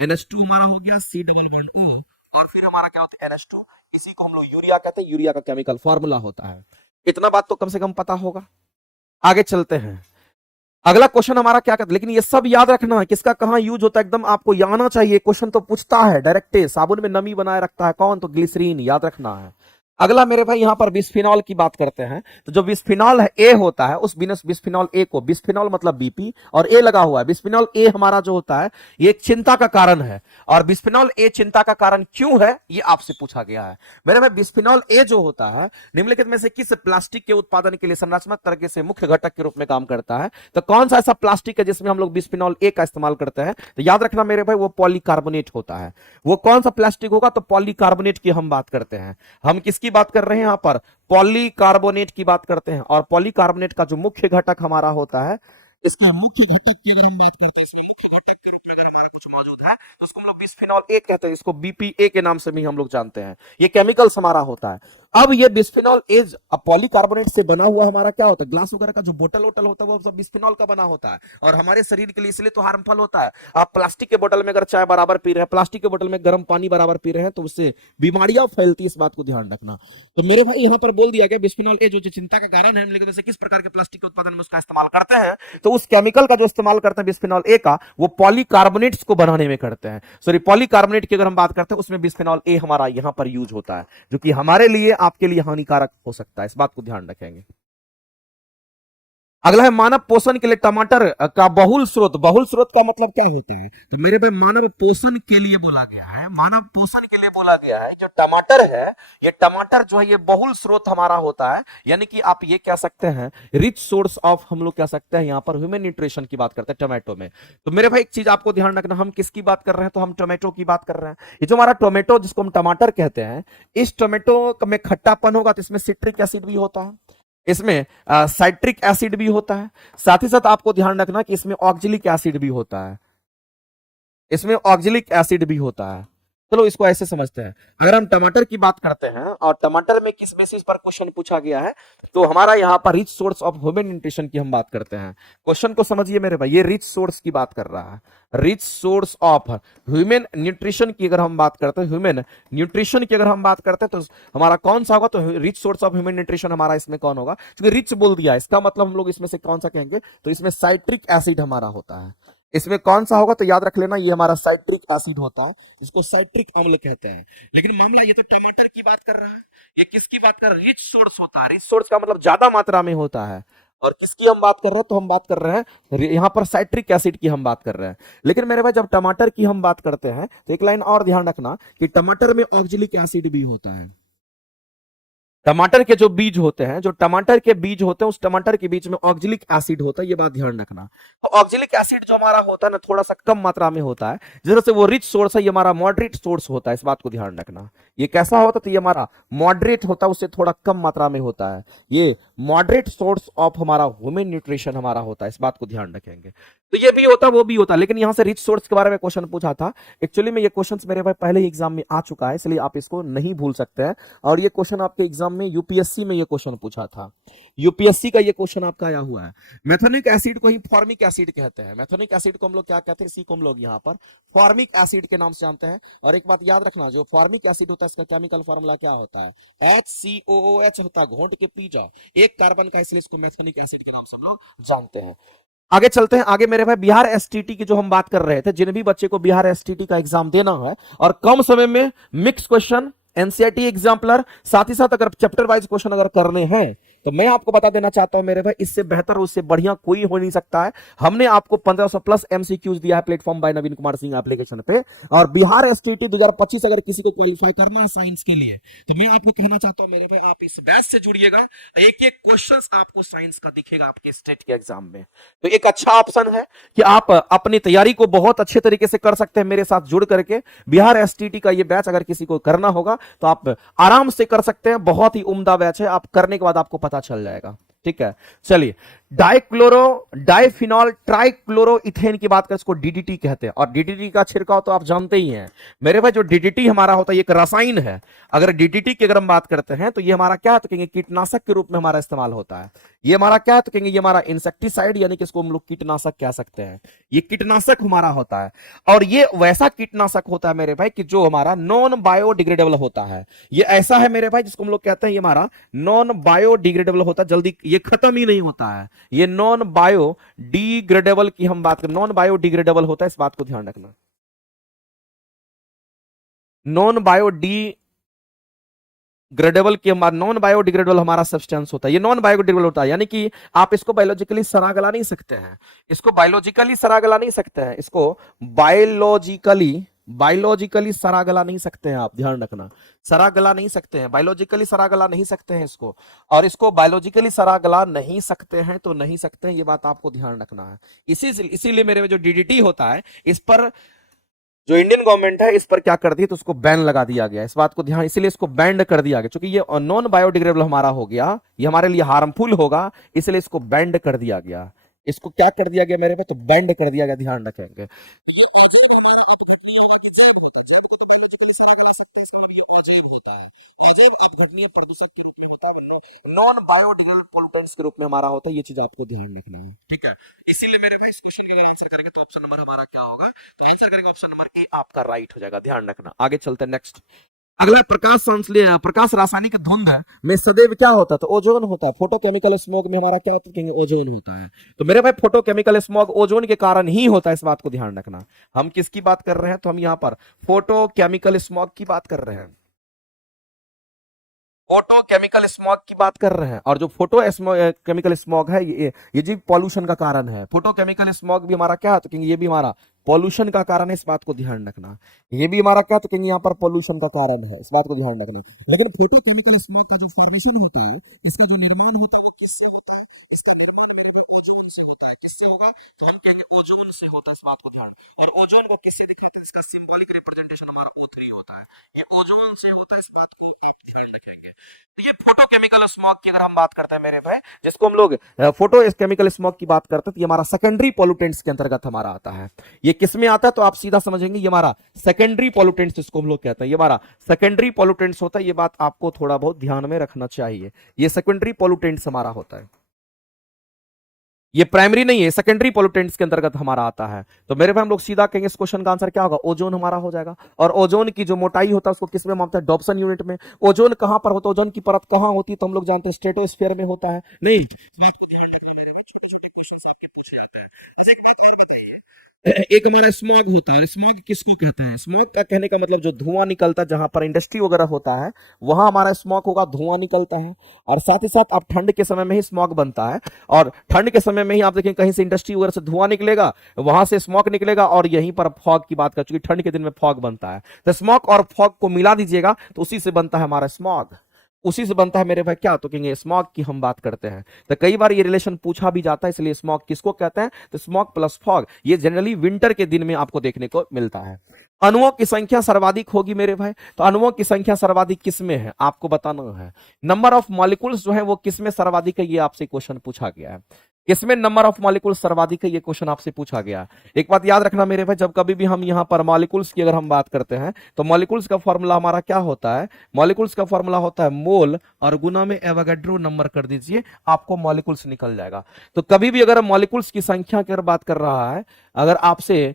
NH2 हमारा हो गया C डबल बॉन्ड O, और फिर हमारा क्या होता है NH2, इसी को हम लोग यूरिया कहते हैं, यूरिया का केमिकल फॉर्मूला होता है। इतना बात तो कम से कम पता होगा। आगे चलते हैं, अगला क्वेश्चन हमारा क्या कहता है, लेकिन ये सब याद रखना है किसका कहां यूज होता है, एकदम आपको ये आना चाहिए। क्वेश्चन तो पूछता है डायरेक्ट, साबुन में नमी बनाए रखता है कौन, तो ग्लिसरीन, याद रखना है। अगला मेरे भाई यहां पर बिस्फिनॉल की बात करते हैं, तो जो बिस्फिनॉल है ए होता है, उस बिस्फिनॉल ए को, बिस्फिनॉल मतलब बीपी और ए लगा हुआ है, बिस्फिनॉल ए हमारा जो होता है ये एक चिंता का कारण है। और बिस्फिनॉल ए चिंता का कारण क्यों है, ये आपसे पूछा गया है। मेरे भाई बिस्फिनॉल ए जो होता है निम्नलिखित में से किस प्लास्टिक के उत्पादन के लिए संरचनात्मक तरीके से मुख्य घटक के रूप में काम करता है, तो कौन सा ऐसा प्लास्टिक है जिसमें हम लोग बिस्फिनॉल ए का इस्तेमाल करते हैं, तो याद रखना मेरे भाई वो पॉलीकार्बोनेट होता है। वो कौन सा प्लास्टिक होगा, तो पॉलीकार्बोनेट की हम बात करते हैं। हम किसकी बात कर रहे हैं, यहां पर पॉलीकार्बोनेट की बात करते हैं। और पॉलीकार्बोनेट का जो मुख्य घटक हमारा होता है, इसका मुख्य घटक की अगर हम बात करते हैं, इसमें मुख्य घटक के रूप में अगर हमारा कुछ मौजूद है तो उसको हम लोग बिस्फिनॉल ए कहते हैं, इसको BPA के नाम से भी हम लोग जानते हैं। ये केमिकल्स हमारा होता है। अब ये बिस्फिनॉल ए पॉलीकार्बोनेट से बना हुआ हमारा क्या होता है, ग्लास वगैरह का जो बोतल वोटल होता है वो सब बिस्फिनॉल का बना होता है, और हमारे शरीर के लिए इसलिए तो हार्मफुल होता है। आप प्लास्टिक के बोतल में अगर चाय बराबर पी रहे हैं, प्लास्टिक के बोतल में गर्म पानी बराबर पी रहे हैं, तो उससे बीमारियां फैलती है, इस बात को ध्यान रखना। तो मेरे भाई यहाँ पर बोल दिया गया बिस्फिनॉल ए जो चिंता का कारण है, लेकिन वैसे किस प्रकार के प्लास्टिक के उत्पादन में उसका इस्तेमाल करते हैं, तो उस केमिकल का जो इस्तेमाल करते हैं बिस्फिनॉल ए का, वो पॉलीकार्बोनेट्स को बनाने में करते हैं। सॉरी, पॉलीकार्बोनेट की अगर हम बात करते हैं उसमें बिस्फिनॉल ए हमारा यहाँ पर यूज होता है, जो कि हमारे लिए आपके लिए हानिकारक हो सकता है, इस बात को ध्यान रखेंगे। अगला है मानव पोषण के लिए टमाटर का बहुल स्रोत। बहुल स्रोत का मतलब क्या होता है, तो मेरे भाई मानव पोषण के लिए बोला गया है, मानव पोषण के लिए बोला गया है। जो टमाटर है, ये टमाटर जो है ये बहुल स्रोत हमारा होता है, यानी कि आप ये कह सकते हैं रिच सोर्स ऑफ, हम लोग कह सकते हैं यहाँ पर ह्यूमन न्यूट्रिशन की बात करते हैं टोमेटो में। तो मेरे भाई एक चीज आपको ध्यान रखना, हम किसकी बात कर रहे हैं, तो हम टोमेटो की बात कर रहे हैं। ये जो हमारा टोमेटो जिसको हम टमाटर कहते हैं, इस टोमेटो में खट्टापन होगा तो इसमें सिट्रिक एसिड भी होता है, इसमें साइट्रिक एसिड भी होता है, साथ ही साथ आपको ध्यान रखना कि इसमें ऑक्जेलिक एसिड भी होता है, इसमें ऑक्जेलिक एसिड भी होता है। चलो इसको ऐसे समझते हैं, अगर हम टमाटर की बात करते हैं और टमाटर में किस बेसिस पर क्वेश्चन पूछा गया है, तो हमारा यहाँ पर rich source of human nutrition की हम बात करते हैं। क्वेश्चन को समझिए मेरे भाई, ये रिच सोर्स की बात कर रहा है, rich source of human nutrition की अगर हम बात करते हैं, ह्यूमन न्यूट्रिशन की अगर हम बात करते हैं, तो हमारा कौन सा होगा, तो rich source of human nutrition हमारा इसमें कौन होगा, क्योंकि रिच बोल दिया इसका मतलब हम लोग इसमें से कौन सा कहेंगे, तो इसमें साइट्रिक एसिड हमारा होता है। इसमें कौन सा होगा, तो याद रख लेना ये हमारा साइट्रिक एसिड होता है, इसको साइट्रिक अम्ल कहते हैं। लेकिन मामला ये तो टमाटर की बात कर रहा है, ये किसकी बात कर रहा है, रिच सोर्स होता है। रिच सोर्स का मतलब ज्यादा मात्रा में होता है, और किसकी हम बात कर रहे हैं, तो हम बात कर रहे हैं यहाँ पर साइट्रिक एसिड की हम बात कर रहे हैं। लेकिन मेरे भाई जब टमाटर की हम बात करते हैं तो एक लाइन और ध्यान रखना कि टमाटर में ऑक्जेलिक एसिड भी होता है। टमाटर के जो बीज होते हैं, जो टमाटर के बीज होते हैं, उस टमाटर के बीच में ऑक्जेलिक एसिड होता है, ये बात ध्यान रखना। ऑक्जेलिक एसिड जो हमारा होता है ना, थोड़ा सा कम मात्रा में होता है, जिस तरह से वो रिच सोर्स है, ये हमारा मॉडरेट सोर्स होता है, इस बात को ध्यान रखना। ये कैसा होता है, तो ये हमारा मॉडरेट होता है, उससे थोड़ा कम मात्रा में होता है। ये मॉडरेट सोर्स ऑफ हमारा ह्यूमन न्यूट्रिशन हमारा होता है, इस बात को ध्यान रखेंगे। तो ये भी होता वो भी होता, लेकिन यहां से रिच सोर्स के बारे में क्वेश्चन पूछा था। एक्चुअली में ये क्वेश्चंस मेरे भाई पहले ही एग्जाम में आ चुका है, इसलिए आप इसको नहीं भूल सकते हैं। और ये क्वेश्चन आपके एग्जाम में यूपीएससी में ये क्वेश्चन पूछा था, यूपीएससी का ये क्वेश्चन आपका आया हुआ है। मेथोनिक एसिड को ही फॉर्मिक एसिड कहते हैं। मेथोनिक एसिड को हम लोग क्या कहते हैं, इसी को हम लोग यहाँ पर फॉर्मिक एसिड के नाम से जानते हैं। और एक बात याद रखना, जो फॉर्मिक एसिड होता है इसका केमिकल फॉर्मूला क्या होता है, HCOOH होता है, घोंट के पी जाओ, एक कार्बन का, इसलिए इसको मेथोनिक एसिड के नाम से हम लोग जानते हैं। आगे चलते हैं, आगे मेरे भाई बिहार एसटीटी की जो हम बात कर रहे थे, जिन भी बच्चे को बिहार एसटीटी का एग्जाम देना है और कम समय में मिक्स क्वेश्चन, एनसीईआरटी एग्जाम्पलर, साथ ही साथ अगर चैप्टर वाइज क्वेश्चन अगर करने हैं, तो मैं आपको बता देना चाहता हूं मेरे भाई, इससे बेहतर उससे बढ़िया कोई हो नहीं सकता है। हमने आपको 1500 प्लस एमसीक्यूज दिया है प्लेटफॉर्म बाय नवीन कुमार सिंह एप्लीकेशन पे। और बिहार एसटीटी 2025 अगर किसी को क्वालिफाई करना है साइंस के लिए, तो मैं आपको कहना चाहता हूं मेरे भाई, आप इस बैच से जुड़िएगा। एक एक क्वेश्चन आपको साइंस का दिखेगा आपके स्टेट के एग्जाम में, तो एक अच्छा ऑप्शन है कि आप अपनी तैयारी को बहुत अच्छे तरीके से कर सकते हैं मेरे साथ जुड़ करके। बिहार एसटीटी का ये बैच अगर किसी को करना होगा तो आप आराम से कर सकते हैं, बहुत ही उम्दा बैच है, आप करने के बाद आपको पता चल जाएगा। ठीक है, चलिए, डाइक्लोरो डाइफिनॉल ट्राइक्लोरो इथेन की बात करें, इसको डीडीटी कहते हैं। और डीडीटी का छिड़काव तो आप जानते ही हैं मेरे भाई, जो डीडीटी हमारा होता है ये एक रसायन है। अगर डीडीटी की अगर हम बात करते हैं तो ये हमारा क्या है, तो कहेंगे कीटनाशक के रूप में हमारा इस्तेमाल होता है। ये हमारा क्या है, तो कहेंगे ये हमारा इंसेक्टिसाइड, यानी कि इसको हम लोग कीटनाशक कह सकते हैं। ये कीटनाशक हमारा होता है, और ये वैसा कीटनाशक होता है मेरे भाई कि जो हमारा नॉन बायोडिग्रेडेबल होता है। ये ऐसा है मेरे भाई जिसको हम लोग कहते हैं ये हमारा नॉन बायोडिग्रेडेबल होता है, जल्दी ये खत्म ही नहीं होता है। ये नॉन बायोडिग्रेडेबल की हम बात करें, नॉन बायोडिग्रेडेबल होता है, इस बात को ध्यान रखना। नॉन बायोडिग्रेडेबल की हमारा नॉन बायोडिग्रेडेबल हमारा सब्सटेंस होता है, ये नॉन बायोडिग्रेडेबल होता है, यानी कि आप इसको बायोलॉजिकली सड़ा गला नहीं सकते हैं, इसको बायोलॉजिकली सड़ा गला नहीं सकते हैं, इसको बायोलॉजिकली सरा गला नहीं सकते हैं, आप ध्यान रखना, सरा गला नहीं सकते हैं, बायोलॉजिकली सरा गला नहीं सकते हैं इसको। और इसको बायोलॉजिकली सरा गला नहीं सकते हैं तो नहीं सकते हैं, ये बात आपको ध्यान रखना है। इसीलिए मेरे में जो डीडीटी होता है, इस पर जो इंडियन गवर्नमेंट है इस पर क्या कर दी, तो उसको बैन लगा दिया गया, इस बात को ध्यान, इसीलिए इसको बैंड कर दिया गया, क्योंकि ये नॉन बायोडिग्रेडेबल हमारा हो गया, ये हमारे लिए हार्मफुल होगा, इसलिए इसको बैंड कर दिया गया। इसको क्या कर दिया गया मेरे पे, तो बैंड कर दिया गया, ध्यान रखेंगे। अजैव अपघटनीय प्रदूषक के रूप में होता है, नॉन बायोडिग्रेडेबल पोल्यूटेंट्स के रूप में हमारा होता है, ये चीज आपको ध्यान रखना है। ठीक है, इसीलिए मेरे भाई इस क्वेश्चन का अगर आंसर करेंगे तो ऑप्शन नंबर हमारा क्या होगा, तो आंसर करेंगे ऑप्शन नंबर ए आपका राइट हो जाएगा, ध्यान रखना। आगे चलते हैं नेक्स्ट। अगला प्रकाश रासायनिक धुंध में सदैव क्या होता है, तो ओजोन होता है। फोटोकेमिकल स्मोक में हमारा क्या होता है, ओजोन होता है। तो मेरे भाई फोटोकेमिकल स्मोक ओजोन के कारण ही होता है, इस बात को ध्यान रखना। हम किसकी बात कर रहे हैं, तो हम यहाँ पर फोटोकेमिकल स्मोक की बात कर रहे हैं, फोटो केमिकल स्मॉग की बात कर रहे हैं। और जो फोटो केमिकल स्मॉग है ये जी पॉल्यूशन का कारण है। फोटो केमिकल स्मॉग भी हमारा क्या है, तो कहेंगे ये भी हमारा पॉल्यूशन का कारण है, इस बात को ध्यान रखना। ये भी हमारा क्या, तो कहेंगे यहाँ पर पॉल्यूशन का कारण है, इस बात को ध्यान रखना। लेकिन फोटो केमिकल स्मॉग का जो फॉर्मेशन होता है, इसका जो निर्माण होता है वो किससे होता है, इसका निर्माण मेरे को ओजोन से होता है। किससे होगा, तो हम कहेंगे ओजोन से होता है, इस बात को ध्यान। और ओजोन को किससे दिखाते हैं, इसका सिंबॉलिक रिप्रेजेंटेशन हमारा O3 होता है, ये ओजोन से होता है, इस बात को ध्यान रखेंगे। तो ये फोटो केमिकल स्मॉग की अगर हम बात करते हैं मेरे भाई, जिसको हम लोग फोटो केमिकल स्मॉग की बात करते हैं, तो ये हमारा सेकेंडरी पॉल्यूटेंट्स के अंतर्गत हमारा आता है। ये किस में आता है, तो आप सीधा समझेंगे ये हमारा सेकेंडरी पॉल्यूटेंट्स, जिसको हम लोग कहते हैं, ये हमारा सेकेंडरी पॉल्यूटेंट्स होता है। ये बात आपको थोड़ा बहुत ध्यान में रखना चाहिए, ये सेकेंडरी पॉल्यूटेंट्स हमारा होता है, ये प्राइमरी नहीं है, सेकेंडरी पॉल्यूटेंट्स के अंतर्गत हमारा आता है। तो मेरे भाई हम लोग सीधा कहेंगे इस क्वेश्चन का आंसर क्या होगा, ओजोन हमारा हो जाएगा। और ओजोन की जो मोटाई होता है उसको किस में मापते हैं, डॉप्सन यूनिट में। ओजोन कहां पर होता है, ओजोन की परत कहां होती है, तो हम लोग जानते हैं स्ट्रेटोस्फीयर में होता है। नहीं, छोटे छोटे क्वेश्चन आपके पूछे जाते हैं। एक बात और बताइए, एक हमारा स्मॉग होता है, स्मॉग किसको कहते हैं, स्मॉग का कहने का मतलब जो धुआं निकलता है, जहां पर इंडस्ट्री वगैरह होता है वहां हमारा स्मॉग होगा, धुआं निकलता है। और साथ ही साथ आप ठंड के समय में ही स्मॉग बनता है, और ठंड के समय में ही आप देखें कहीं से इंडस्ट्री वगैरह से धुआं निकलेगा, वहां से स्मॉग निकलेगा, और यहीं पर फॉग की बात कर, चूंकि ठंड के दिन में फॉग बनता है, तो स्मॉग और फॉग को मिला दीजिएगा तो उसी से बनता है हमारा स्मॉग, उसी से बनता है मेरे भाई क्या, तो कहेंगे स्मॉग की हम बात करते हैं। तो कई बार ये रिलेशन पूछा भी जाता है, इसलिए स्मॉग किसको कहते हैं, तो स्मॉग प्लस फॉग, ये जनरली विंटर के दिन में आपको देखने को मिलता है। अणुओं की संख्या सर्वाधिक होगी मेरे भाई, तो अणुओं की संख्या सर्वाधिक किस में है आपको बताना है। नंबर ऑफ मॉलिक्यूल्स जो है वो किस में सर्वाधिक है, ये आपसे क्वेश्चन पूछा गया है। किसमें नंबर ऑफ मॉलिक्यूल सर्वाधिक है, ये क्वेश्चन आपसे पूछा गया। एक बात याद रखना मेरे भाई, जब कभी भी हम यहाँ पर मॉलिक्यूल्स की अगर हम बात करते हैं तो मॉलिक्यूल्स का फॉर्मूला हमारा क्या होता है, मॉलिक्यूल्स का फॉर्मूला होता है मोल और गुना में एवोगाड्रो नंबर कर दीजिए, आपको मॉलिक्यूल्स निकल जाएगा। तो कभी भी अगर मॉलिक्यूल्स की संख्या की अगर बात कर रहा है, अगर आपसे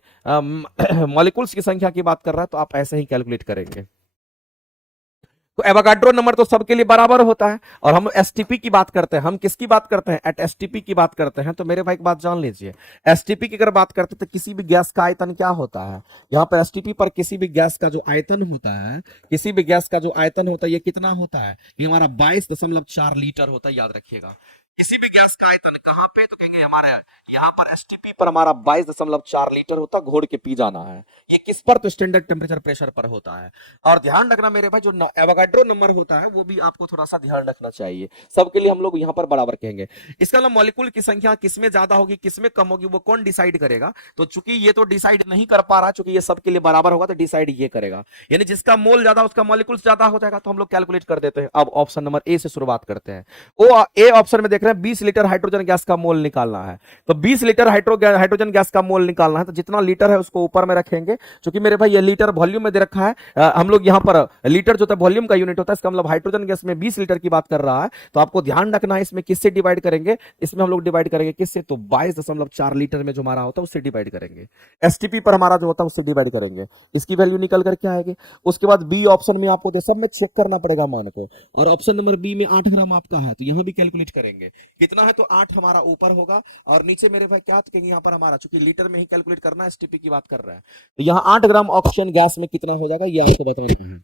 मॉलिक्यूल्स की संख्या की बात कर रहा है तो आप ऐसे ही कैलकुलेट करेंगे। तो एवोगाड्रो नंबर तो सबके लिए बराबर होता है। और हम एसटीपी की बात करते हैं, हम किसकी बात करते हैं, एट एसटीपी की बात करते हैं। तो मेरे भाई एक बात जान लीजिए, एसटीपी की अगर बात करते हैं तो किसी भी गैस का आयतन क्या होता है, यहाँ पर एसटीपी पर किसी भी गैस का जो आयतन होता है, किसी भी गैस का जो आयतन होता है ये कितना होता है, ये हमारा 22.4 लीटर होता है, याद रखिएगा। किसी भी गैस का आयतन कहां पे, तो कहेंगे हमारे यहाँ पर एसटीपी पर हमारा 22.4 लीटर होता है, घोड़ के पी जाना है। ये किस पर, तो स्टैंडर्ड टेम्परेचर प्रेशर पर होता है। और ध्यान रखना मेरे भाई, जो एवोगाड्रो नंबर होता है वो भी आपको थोड़ा सा ध्यान रखना चाहिए, सबके लिए हम लोग यहाँ पर बराबर कहेंगे। इसका मतलब मॉलिक्यूल की संख्या किसमें ज्यादा होगी किसमें कम होगी वो कौन डिसाइड करेगा, तो चूंकि ये तो डिसाइड नहीं कर पा रहा, चूंकि ये सबके लिए बराबर होगा तो डिसाइड ये करेगा, यानी जिसका मोल ज्यादा उसका मॉलिक्यूल ज्यादा हो जाएगा। तो हम लोग कैलकुलेट कर देते हैं। अब ऑप्शन नंबर ए से शुरुआत करते हैं। ओ ए ऑप्शन में देख रहे हैं 20 लीटर हाइड्रोजन गैस का मोल निकालना है। तो 20 लीटर हाइड्रोजन गैस का मोल निकालना है, तो जितना लीटर है उसको ऊपर में रखेंगे। क्योंकि मेरे भाई ये लीटर वॉल्यूम में दे रखा है, हम लोग यहाँ पर लीटर जो है वॉल्यूम का यूनिट होता है, इसका मतलब हाइड्रोजन गैस में 20 लीटर की बात कर रहा है। तो आपको ध्यान रखना है इसमें किससे डिवाइड करेंगे, इसमें हम लोग डिवाइड करेंगे किससे, तो 22.4 लीटर में जो हमारा होता है उससे डिवाइड करेंगे। एसटीपी पर हमारा जो होता है उससे डिवाइड करेंगे, इसकी वैल्यू निकल करके आएगी। उसके बाद बी ऑप्शन में आपको सब में चेक करना पड़ेगा मान को, और ऑप्शन नंबर बी में 8 ग्राम आपका है, तो यहां भी कैलकुलेट करेंगे कितना है, तो 8 हमारा ऊपर होगा और नीचे मेरे भाई क्या कहेंगे, यहाँ पर हमारा चूंकि लीटर में ही कैलकुलेट करना है, एसटीपी की बात कर रहे हैं, तो यहाँ 8 ग्राम ऑक्सीजन गैस में कितना हो जाएगा ये आपको बताना है।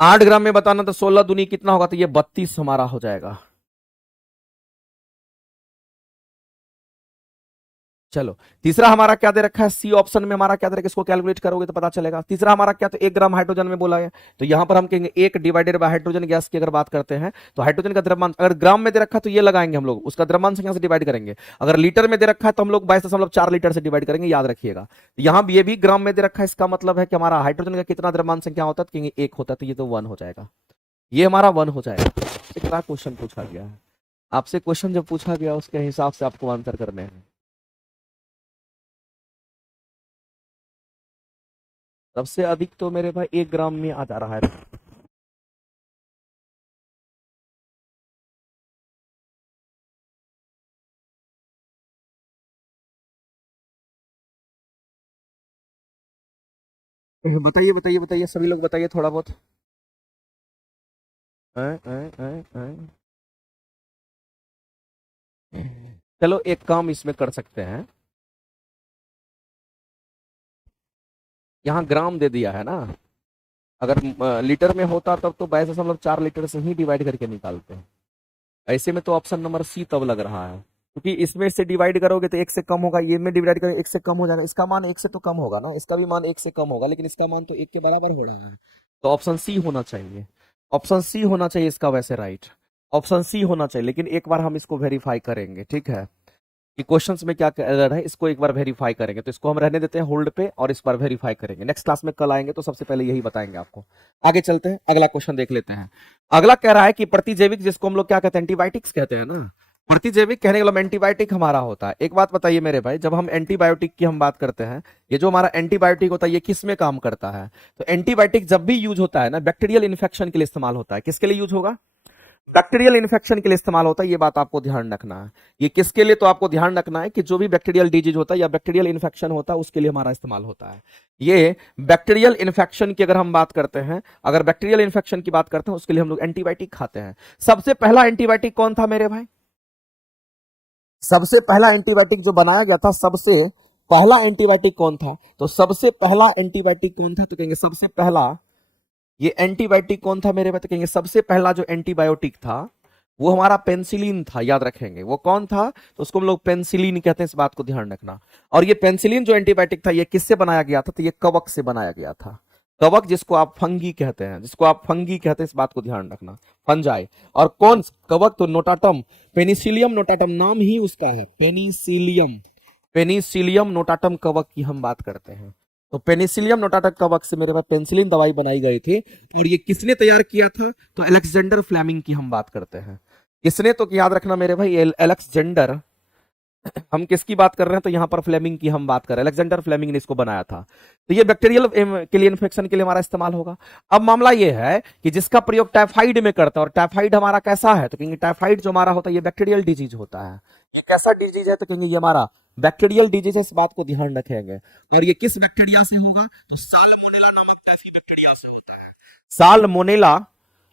8 ग्राम में बताना, तो 16 दूनी कितना होगा, तो ये 32 हमारा हो जाएगा। चलो तीसरा हमारा क्या दे रखा है, सी ऑप्शन में हमारा क्या दे रखा है, इसको कैलकुलेट करोगे तो पता चलेगा। तीसरा हमारा क्या, तो 1 ग्राम हाइड्रोजन में बोला है, तो यहां पर हम कहेंगे 1 डिवाइडेड बाय हाइड्रोजन गैस की अगर बात करते हैं तो हाइड्रोजन का द्रव्यमान अगर ग्राम में दे रखा है तो ये लगाएंगे हम लोग, उसका द्रव्यमान संख्या से डिवाइड करेंगे। अगर लीटर में दे रखा है तो हम लोग 22.4 लीटर से डिवाइड करेंगे, याद रखिएगा। यहां भी ये भी ग्राम में दे रखा है, इसका मतलब है कि हमारा हाइड्रोजन का कितना द्रव्यमान संख्या होता है, तो कहेंगे 1 होता है, तो ये तो 1 हो जाएगा, ये हमारा 1 हो जाएगा। कितना क्वेश्चन पूछा गया है आपसे, क्वेश्चन जब पूछा गया उसके हिसाब से आपको आंसर करने हैं। सबसे अधिक तो मेरे भाई 1 ग्राम में आ जा रहा है। बताइए बताइए बताइए, सभी लोग बताइए थोड़ा बहुत। चलो एक काम इसमें कर सकते हैं, यहाँ ग्राम दे दिया है ना, अगर लीटर में होता तब तो 22.4 लीटर से ही डिवाइड करके निकालते हैं। ऐसे में तो ऑप्शन नंबर सी तब लग रहा है, क्योंकि इसमें से डिवाइड करोगे तो 1 से कम होगा, ये में डिवाइड करोगे 1 से कम हो जाएगा, इसका मान 1 से तो कम होगा ना, इसका भी मान 1 से कम होगा, लेकिन इसका मान तो 1 के बराबर हो रहा है। तो ऑप्शन सी होना चाहिए, ऑप्शन सी होना चाहिए इसका वैसे राइट, ऑप्शन सी होना चाहिए। लेकिन एक बार हम इसको वेरीफाई करेंगे, ठीक है, कि क्वेश्चंस में क्या एरर है, इसको एक बार वेरीफाई करेंगे। तो इसको हम रहने देते हैं होल्ड पे और इस बार वेरीफाई करेंगे, नेक्स्ट क्लास में कल आएंगे तो सबसे पहले यही बताएंगे आपको। आगे चलते हैं, अगला क्वेश्चन देख लेते हैं। अगला कह रहा है कि प्रतिजैविक, जिसको हम लोग क्या कहते हैं, एंटीबायोटिक्स कहते हैं ना, प्रतिजैविक कहने का मतलब एंटीबायोटिक हमारा होता है। एक बात बताइए मेरे भाई, जब हम एंटीबायोटिक की हम बात करते हैं, ये जो हमारा एंटीबायोटिक होता है ये किस में काम करता है, तो एंटीबायोटिक जब भी यूज होता है ना, बैक्टीरियल इन्फेक्शन के लिए इस्तेमाल होता है। किसके लिए यूज होगा, बैक्टीरियल इन्फेक्शन के लिए इस्तेमाल होता है, ये बात आपको ध्यान रखना है। ये किसके लिए, तो आपको ध्यान रखना है कि जो भी बैक्टीरियल डिजीज होता है या बैक्टीरियल इन्फेक्शन होता है उसके लिए हमारा इस्तेमाल होता है। ये बैक्टीरियल इन्फेक्शन की अगर हम बात करते हैं, अगर बैक्टीरियल इन्फेक्शन की बात करते हैं उसके लिए हम लोग एंटीबायोटिक खाते हैं। सबसे पहला एंटीबायोटिक कौन था मेरे भाई, सबसे पहला एंटीबायोटिक जो बनाया गया था, सबसे पहला एंटीबायोटिक कौन था, तो सबसे पहला एंटीबायोटिक कौन था, तो कहेंगे सबसे पहला ये एंटीबायोटिक कौन था मेरे भाई, तो कहेंगे सबसे पहला जो एंटीबायोटिक था वो हमारा पेंसिलिन था, याद रखेंगे वो कौन था, तो उसको हम लोग पेंसिलिन कहते हैं, इस बात को ध्यान रखना। और ये पेंसिलिन जो एंटीबायोटिक था ये किससे बनाया गया था, तो ये कवक से बनाया गया था। कवक जिसको आप फंगी कहते हैं, जिसको आप फंगी कहते हैं, इस बात को ध्यान रखना, फंजाई। और कौन कवक, तो नोटाटम, पेनिसिलियम नोटाटम नाम ही उसका है, पेनिसिलियम, पेनिसिलियम नोटाटम कवक की हम बात करते हैं। तो पेनिसिलियम नोटाटम कवक से मेरे पास पेंसिलिन दवाई बनाई गई थी, और ये किसने तैयार किया था, तो अलेक्जेंडर फ्लेमिंग की हम बात करते हैं। इसने तो याद रखना मेरे भाई एलेक्जेंडर, हम किसकी बात कर रहे हैं, तो यहां पर फ्लेमिंग की हम बात कर रहे हैं, अलेक्जेंडर फ्लेमिंग ने इसको बनाया था। तो ये बैक्टीरियल के लिए इन्फेक्शन के लिए हमारा इस्तेमाल होगा। अब मामला ये है कि जिसका प्रयोग टाइफाइड में करता है, और टाइफाइड हमारा कैसा है, तो कहेंगे टाइफाइड जो हमारा होता है ये बैक्टीरियल डिजीज होता है। ये कैसा डिजीज है, तो कहेंगे ये हमारा बैक्टीरियल डिजीज है, इस बात को ध्यान रखेंगे। और ये किस बैक्टीरिया से होगा, तो साल्मोनेला नामक टाइफी बैक्टीरिया से होता है। साल्मोनेला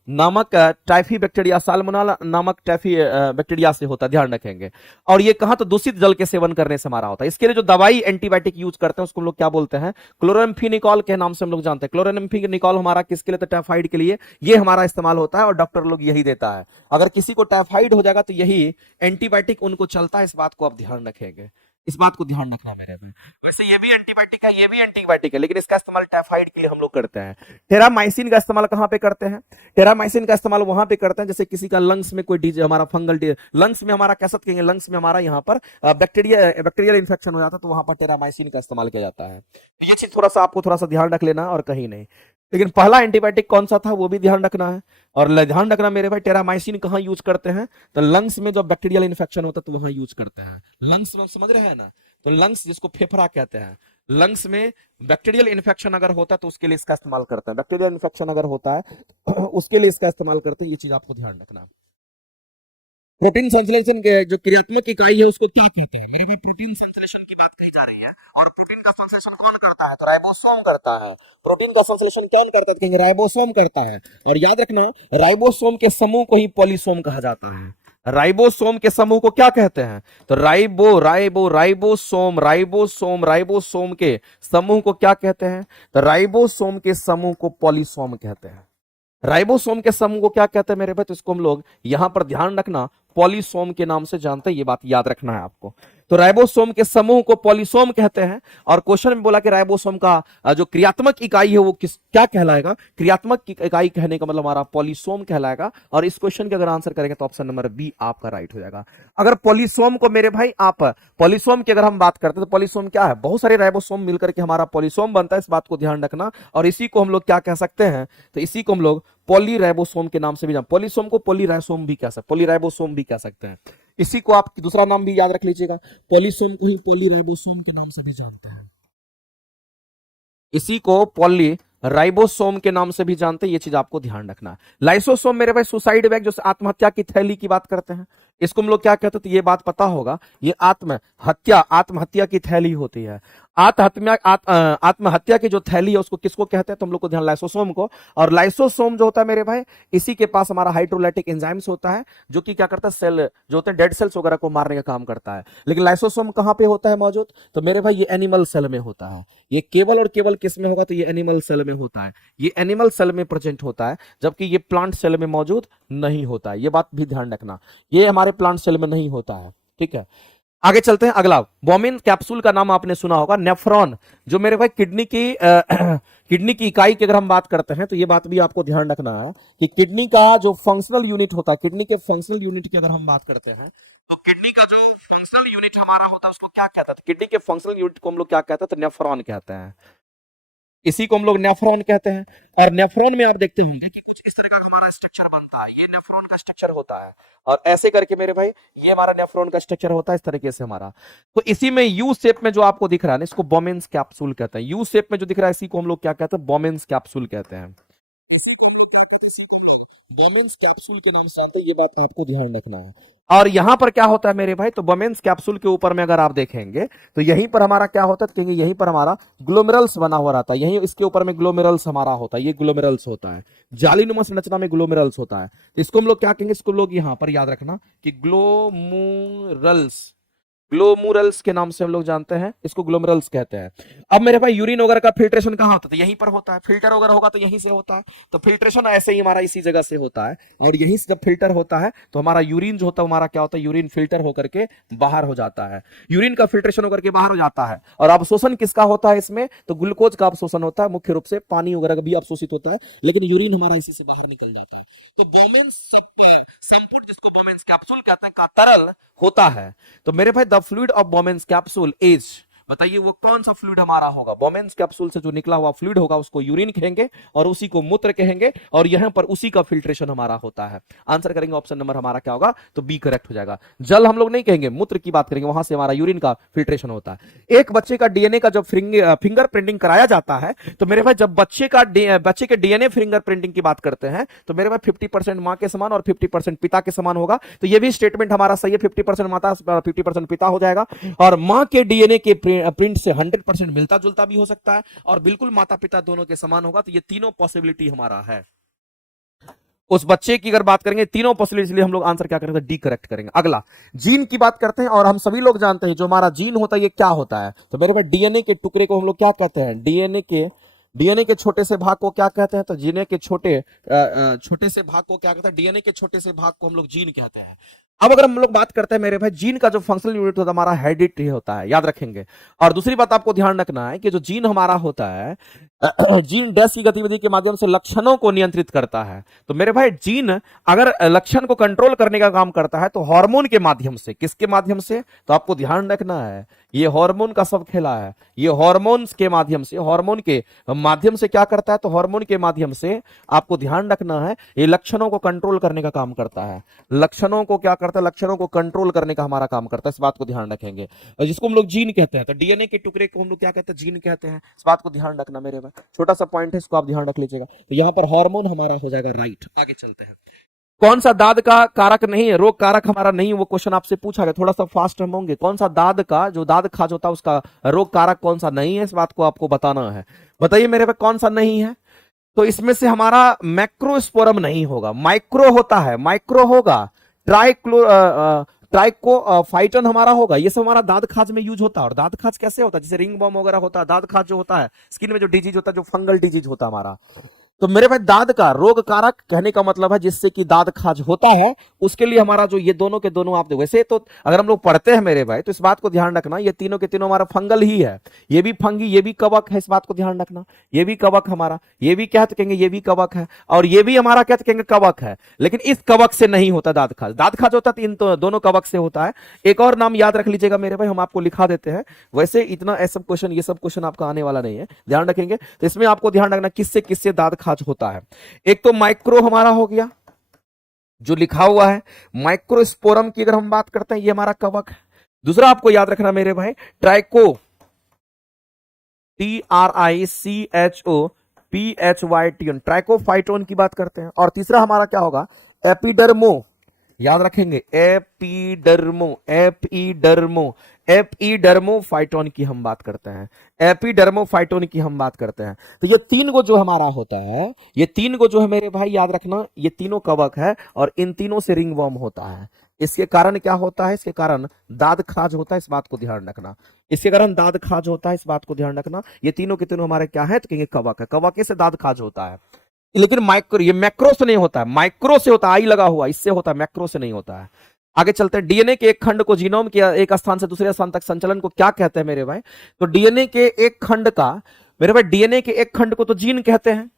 नामक टाइफी बैक्टीरिया, साल्मोनेला नामक टाइफी बैक्टीरिया से होता है, ध्यान रखेंगे। और ये कहां, तो दूषित जल के सेवन करने से हमारा होता है। इसके लिए जो दवाई एंटीबायोटिक यूज करते हैं उसको हम लोग क्या बोलते हैं, क्लोराम्फेनिकोल के नाम से हम लोग जानते हैं। क्लोराम्फेनिकोल हमारा किसके लिए, तो टाइफाइड के लिए ये हमारा इस्तेमाल होता है, और डॉक्टर लोग यही देता है। अगर किसी को टाइफाइड हो जाएगा तो यही एंटीबायोटिक उनको चलता है, इस बात को आप ध्यान रखेंगे, इस बात को ध्यान रखना मेरे में। वैसे ये भी एंटीबायोटिक है, ये भी एंटीबायोटिक है, लेकिन इसका इस्तेमाल टाइफाइड के लिए हम लोग करते हैं। टेरामाइसिन का इस्तेमाल कहां पे करते हैं, टेरामाइसिन का इस्तेमाल वहां पे करते हैं जैसे किसी का लंग्स में कोई हमारा फंगल लंग्स में हमारा कैसा कहेंगे, लंग्स में हमारा यहाँ पर बैक्टीरियल इन्फेक्शन हो जाता है, तो वहां पर टेरामाइसिन का इस्तेमाल किया जाता है। ये चीज थोड़ा सा आपको थोड़ा सा ध्यान रख लेना, और कहीं नहीं। लेकिन पहला एंटीबायोटिक कौन सा था वो भी ध्यान रखना है। और ध्यान रखना मेरे भाई, टेरामाइसिन कहां यूज करते हैं, तो लंग्स में जब बैक्टीरियल इन्फेक्शन होता है तो वहां यूज करते हैं। लंग्स में समझ रहे हैं ना, तो लंग्स जिसको फेफड़ा कहते हैं, लंग्स में बैक्टीरियल इन्फेक्शन अगर होता है तो उसके लिए इसका इस्तेमाल करते हैं। बैक्टीरियल इन्फेक्शन अगर होता है उसके लिए इसका इस्तेमाल करते हैं, ये चीज आपको ध्यान रखना है। प्रोटीन संश्लेषण के जो क्रियात्मक इकाई है उसको क्या कहते हैं, मेरे भी प्रोटीन संश्लेषण की बात कही जा रही है। और प्रोटीन का संश्लेषण कौन करता है, तो राइबोसोम करता है। प्रोटीन का संश्लेषण कौन करता है, कहेंगे राइबोसोम करता है। और याद रखना, राइबोसोम के समूह को ही पॉलीसोम कहा जाता है। राइबोसोम के समूह को क्या कहते हैं, तो राइबोसोम राइबोसोम राइबोसोम के समूह को क्या कहते हैं, तो राइबोसोम के समूह को पॉलीसोम कहते हैं। राइबोसोम के समूह को क्या कहते हैं मेरे भाई, तो इसको हम लोग यहां पर ध्यान रखना पॉलीसोम के नाम से जानते हैं, ये बात याद रखना है आपको। तो राइबोसोम के समूह को पॉलीसोम कहते हैं। और क्वेश्चन में बोला कि राइबोसोम का जो क्रियात्मक इकाई है वो किस क्या कहलाएगा, क्रियात्मक इकाई कहने का मतलब हमारा पॉलीसोम कहलाएगा। और इस क्वेश्चन के अगर आंसर करेंगे तो ऑप्शन नंबर बी आपका राइट हो जाएगा। अगर पॉलीसोम को मेरे भाई आप पॉलीसोम की अगर हम बात करते हैं तो पॉलीसोम क्या है, बहुत सारे राइबोसोम मिलकर के हमारा पॉलीसोम बनता है, इस बात को ध्यान रखना। और इसी को हम लोग क्या कह सकते हैं, तो इसी को हम लोग पॉलीराइबोसोम के नाम से भी जान, पॉलीसोम को पॉलीराइसोम भी कह सकते, पॉलीराइबोसोम भी कह सकते हैं। इसी को आप दूसरा नाम भी याद रख लीजिएगा, पॉलीसोम को ही पॉलीराइबोसोम के नाम से भी जानते हैं। इसी को पॉली राइबोसोम के नाम से भी जानते हैं, ये चीज आपको ध्यान रखना है। लाइसोसोम मेरे भाई सुसाइड बैग, जो आत्महत्या की थैली की बात करते हैं, इसको हम लोग क्या कहते हैं, तो ये बात पता होगा, ये आत्महत्या की थैली होती है। आत्महत्या की जो थैली है उसको किसको कहते हैं, तो हम लोग को ध्यान, लाइसोसोम को। और लाइसोसोम जो होता है मेरे भाई, इसी के पास हमारा हाइड्रोलाइटिक एंजाइम्स होता है, जो कि क्या करता है, सेल जो होते हैं डेड सेल्स वगैरह को मारने का काम करता है। लेकिन लाइसोसोम कहां पे होता है मौजूद, तो मेरे भाई ये एनिमल सेल में होता है। ये केवल और केवल किस में होगा, तो ये एनिमल सेल में होता है। ये एनिमल सेल में प्रेजेंट होता है, जबकि ये प्लांट सेल में मौजूद नहीं होता है। ये बात भी ध्यान रखना, ये हमारे प्लांट सेल में नहीं होता है, ठीक है। आगे चलते हैं। अगला बोमिन कैप्सूल का नाम आपने सुना होगा, नेफ्रॉन, जो मेरे भाई किडनी की किडनी की इकाई की अगर हम बात करते हैं तो ये बात भी आपको ध्यान रखना है कि किडनी का जो फंक्शनल यूनिट होता है, किडनी के फंक्शनल यूनिट की अगर हम बात करते हैं तो किडनी का जो फंक्शनल यूनिट हमारा होता है उसको क्या कहता है, किडनी के फंक्शनल यूनिट को हम लोग क्या कहते हैं, तो नेफ्रॉन कहते हैं। इसी को हम लोग नेफ्रॉन कहते हैं। और नेफ्रॉन में आप देखते होंगे कि कुछ इस तरह का हमारा स्ट्रक्चर बनता है, ये नेफ्रॉन का स्ट्रक्चर होता है। और ऐसे करके मेरे भाई ये हमारा नेफ्रॉन का स्ट्रक्चर होता है इस तरीके से हमारा। तो इसी में यू शेप में जो आपको दिख रहा है ना, इसको बोमेन्स कैप्सूल कहते हैं। यू शेप में जो दिख रहा है इसी को हम लोग क्या कहते हैं, बोमेन्स कैप्सूल कहते हैं। बोमेन्स कैप्सूल के नाम से आता है, ये बात आपको ध्यान रखना है। और यहां पर क्या होता है मेरे भाई, तो बोमेन्स कैप्सूल के ऊपर में अगर आप देखेंगे तो यहीं पर हमारा क्या होता है, कहेंगे यहीं पर हमारा ग्लोमेरुल्स बना हुआ रहता है। यहीं इसके ऊपर में ग्लोमेरुल्स हमारा होता है, ये ग्लोमेरुल्स होता है, जालीनुमा संरचना में ग्लोमेरुल्स होता है। इसको हम लोग क्या कहेंगे, इसको लोग यहां पर याद रखना कि ग्लोमुरल्स, ग्लोमुरल्स के नाम से हम लोग जानते हैं, इसको ग्लोमेरुल्स कहते हैं। अब मेरे भाई यूरिन वगैरह का फिल्ट्रेशन कहाँ होता है, तो यहीं पर होता है। फिल्टर वगैरह होगा तो यहीं से होता है, तो फिल्ट्रेशन ऐसे ही हमारा इसी जगह से होता है। और यहीं से जब फिल्टर होता है तो हमारा यूरिन जो होता है हमारा क्या होता है, यूरिन फिल्टर होकर के बाहर हो जाता है। यूरिन का फिल्ट्रेशन होकर के बाहर हो जाता है। और अवशोषण किसका होता है इसमें, तो ग्लूकोज का अवशोषण होता है मुख्य रूप से, पानी वगैरह का भी अवशोषित होता है, लेकिन यूरिन हमारा इसी से बाहर निकल जाता है। तो बोमेन्स संपूर्ण, जिसको बोमेन्स कैप्सूल कहते हैं, का तरल होता है। तो मेरे भाई the fluid of Bowman's capsule is बताइए वो कौन सा फ्लूइड हमारा होगा? बोमेन्स कैप्सूल से जो निकला हुआ फ्लूइड होगा उसको यूरिन कहेंगे और उसी को मूत्र कहेंगे और यहां पर उसी का फिल्ट्रेशन हमारा होता है। आंसर करेंगे ऑप्शन नंबर हमारा क्या होगा? तो बी करेक्ट हो जाएगा। जल हम लोग नहीं कहेंगे, मूत्र की बात करेंगे, वहां से हमारा यूरिन का फिल्ट्रेशन होता है। एक बच्चे का डीएनए का जब फिंगर प्रिंटिंग कराया जाता है तो मेरे भाई जब बच्चे के डीएनए फिंगर प्रिंटिंग की बात करते हैं तो मेरे भाई 50% मां के समान और 50% पिता के समान होगा। तो ये भी स्टेटमेंट हमारा सही है, 50% माता 50% पिता हो जाएगा। और मां के डीएनए के प्रिंट से 100% मिलता जुलता भी हो सकता है और बिल्कुल माता पिता दोनों के समान होगा। तो ये तीनों पॉसिबिलिटी हमारा है। उस बच्चे की अगर बात करेंगे तीनों पॉसिबिलिटी, इसलिए हम लोग आंसर क्या करेंगे? डी करेक्ट करेंगे। अगला जीन की बात करते हैं और हम सभी लोग जानते हैं जो हमारा जीन होता है ये क्या होता है? तो मेरे भाई डीएनए के टुकड़े को हम लोग क्या कहते हैं? डीएनए के छोटे से भाग को क्या कहते हैं? तो डीएनए के छोटे से भाग को क्या कहते हैं? डीएनए के छोटे से भाग को हम लोग जीन कहते हैं। अब अगर हम लोग बात करते हैं मेरे भाई जीन का जो फंक्शनल यूनिट होता है हमारा हेरिडिटी होता है, याद रखेंगे। और दूसरी बात आपको ध्यान रखना है कि जो जीन हमारा होता है जीन डैश की गतिविधि के माध्यम से लक्षणों को नियंत्रित करता है। तो मेरे भाई जीन अगर लक्षण को कंट्रोल करने का काम करता है तो हार्मोन के माध्यम से, किसके माध्यम से? तो आपको ध्यान रखना है ये हार्मोन का सब खेला है। ये हार्मोन्स के माध्यम से, हार्मोन के माध्यम से क्या करता है? तो हार्मोन के माध्यम से आपको ध्यान रखना है ये लक्षणों को कंट्रोल करने का काम करता है। लक्षणों को क्या करता है? लक्षणों को कंट्रोल करने का हमारा काम करता है। इस बात को ध्यान रखेंगे, जिसको हम लोग जीन कहते हैं। तो डीएनए के टुकड़े को हम लोग क्या कहते हैं? जीन कहते हैं। इस बात को ध्यान रखना मेरे भाई, छोटा सा पॉइंट है, इसको आप ध्यान रख लीजिएगा। तो यहां पर हार्मोन हमारा हो जाएगा राइट। आगे चलते हैं। कौन सा दाद का कारक नहीं है? रोग कारक हमारा नहीं है, वो क्वेश्चन आपसे पूछा गया। थोड़ा सा फास्ट हम होंगे। कौन सा दाद का, जो दाद खाज होता है उसका रोग कारक कौन सा नहीं है? इस बात को आपको बताना है। बताइए मेरे भाई कौन सा नहीं है? तो इसमें से हमारा मैक्रोस्पोरम नहीं होगा, माइक्रो होता है, माइक्रो होगा। ट्राइकोफाइटन हमारा होगा। ये सब हमारा दांत खाज में यूज होता है। और दांत खाज कैसे होता है? जैसे रिंग बॉम वगैरह होता है। दांत खाज जो होता है स्किन में जो डिजीज होता है, जो फंगल डिजीज होता है हमारा। तो मेरे भाई दाद का रोग कारक कहने का मतलब है जिससे कि दाद खाज होता है, उसके लिए हमारा जो ये दोनों के दोनों आप देखो। वैसे तो अगर हम लोग पढ़ते हैं मेरे भाई तो इस बात को ध्यान रखना ये तीनों के तीनों हमारा फंगल ही है। ये भी फंगी, ये भी कवक है। इस बात को ध्यान रखना, ये भी कवक हमारा, ये भी क्या कहेंगे? ये भी कवक है। और ये भी हमारा क्या कहेंगे? कवक है। लेकिन इस कवक से नहीं होता दाद खाज। दाद खाज होता है इन दोनों कवक से होता है। एक और नाम याद रख लीजिएगा मेरे भाई, हम आपको लिखा देते हैं। वैसे इतना ऐसा क्वेश्चन, ये सब क्वेश्चन आपका आने वाला नहीं है, ध्यान रखेंगे। तो इसमें आपको ध्यान रखना किससे किससे दाद खाज होता है। एक तो माइक्रो हमारा हो गया जो लिखा हुआ है, माइक्रोस्पोरम की अगर हम बात करते हैं ये हमारा कवक है। दूसरा आपको याद रखना मेरे भाई ट्राइको, TRICHOPHYTON, ट्राइकोफाइटोन की बात करते हैं। और तीसरा हमारा क्या होगा? एपिडर्मो, याद रखेंगे एपिडर्मोफाइटोन की हम बात करते हैं। एपिडर्मोफाइटोन की हम बात करते हैं। तो ये तीन को जो हमारा होता है, ये तीन को जो है मेरे भाई याद रखना, ये तीनों कवक है और इन तीनों से रिंगवर्म होता है। इसके कारण क्या होता है? इसके कारण दाद खाज होता है। इस बात को ध्यान रखना, इसके कारण दाद खाज होता है। इस बात को ध्यान रखना। ये तीनों के तीनों हमारे क्या है? तो कहेंगे कवक है। कवक से दाद खाज होता है। लेकिन माइक्रो, ये मैक्रो से नहीं होता है, माइक्रो से होता है, आई लगा हुआ, इससे होता है, मैक्रो से नहीं होता है। आगे चलते हैं। डीएनए के एक खंड को, जीनोम के एक स्थान से दूसरे स्थान तक संचलन को क्या कहते हैं मेरे भाई? तो डीएनए के एक खंड का, मेरे भाई डीएनए के एक खंड को तो जीन कहते हैं।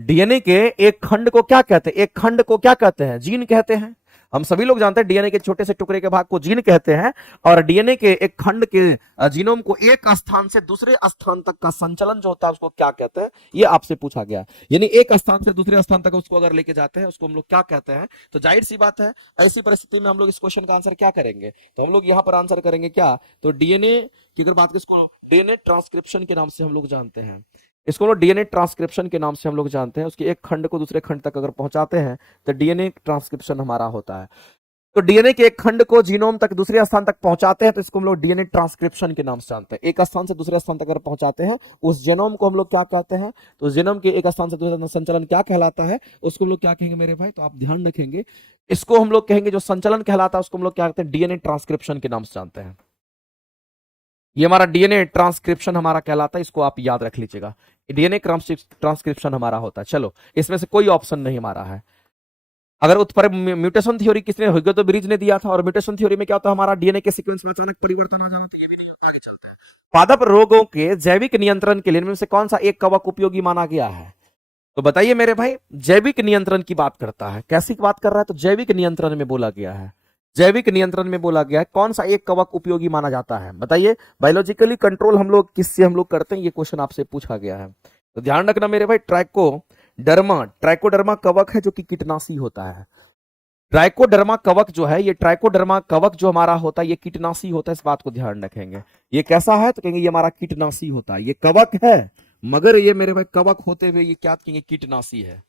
डीएनए के एक खंड को क्या कहते हैं? एक खंड को क्या कहते हैं? जीन कहते हैं। हम सभी लोग जानते हैं डीएनए के छोटे से टुकड़े के भाग को जीन कहते हैं। और डीएनए के एक खंड के जीनोम को एक स्थान से दूसरे स्थान तक का संचलन जो होता है उसको क्या कहते हैं? ये आपसे पूछा गया। यानी एक स्थान से दूसरे स्थान तक उसको अगर लेके जाते हैं उसको हम लोग क्या कहते हैं? तो जाहिर सी बात है ऐसी परिस्थिति में हम लोग इस क्वेश्चन का आंसर क्या करेंगे? तो हम लोग यहां पर आंसर करेंगे क्या? तो डीएनए की अगर बात, इसको डीएनए ट्रांसक्रिप्शन के नाम से हम लोग जानते हैं। इसको लोग डीएनए ट्रांसक्रिप्शन के नाम से हम लोग जानते हैं। उसके एक खंड को दूसरे खंड तक अगर पहुंचाते हैं तो डीएनए ट्रांसक्रिप्शन हमारा होता है। तो डीएनए के एक खंड को जीनोम तक दूसरे स्थान तक पहुंचाते हैं तो इसको हम लोग डीएनए ट्रांसक्रिप्शन के नाम से जानते हैं। एक स्थान से दूसरे स्थान तक अगर पहुंचाते हैं उस जीनोम को हम लोग क्या कहते हैं? तो जीनोम के एक स्थान से दूसरे संचलन क्या कहलाता है? उसको हम लोग क्या कहेंगे मेरे भाई? तो आप ध्यान रखेंगे, इसको हम लोग कहेंगे जो संचलन कहलाता है उसको हम लोग क्या कहते हैं? डीएनए ट्रांसक्रिप्शन के नाम से जानते हैं। ये हमारा डीएनए ट्रांसक्रिप्शन हमारा कहलाता है, इसको आप याद रख लीजिएगा। डीएनए ट्रांसक्रिप्शन हमारा होता है। चलो इसमें से कोई ऑप्शन नहीं हमारा है। अगर उत्तर म्यूटेशन थ्योरी किसने, ह्यूगो ब्रिज ने दिया था। और म्यूटेशन थ्योरी में क्या होता है? हमारा डीएनए के सीक्वेंस में अचानक परिवर्तन आ जाना, तो ये भी नहीं। आगे चलते हैं। पादप रोगों के जैविक नियंत्रण के लिए इनमें से कौन सा एक कवक उपयोगी माना गया है? तो बताइए मेरे भाई, जैविक नियंत्रण की बात करता है। कैसी बात कर रहा है? तो जैविक नियंत्रण में बोला गया है। जैविक नियंत्रण में बोला गया है कौन सा एक कवक उपयोगी माना जाता है, बताइए। बायोलॉजिकली कंट्रोल हम लोग किससे हम लोग करते हैं, ये क्वेश्चन आपसे पूछा गया है। तो ध्यान रखना मेरे भाई, ट्राइकोडर्मा, ट्राइकोडर्मा कवक है जो कि कीटनाशी होता है। ट्राइकोडर्मा कवक जो है, ये ट्राइकोडर्मा कवक जो हमारा होता है ये कीटनाशी होता है, इस बात को ध्यान रखेंगे। ये कैसा है तो कहेंगे ये हमारा कीटनाशी होता है। ये कवक है मगर ये मेरे भाई कवक होते हुए ये क्या कहेंगे, कीटनाशी है।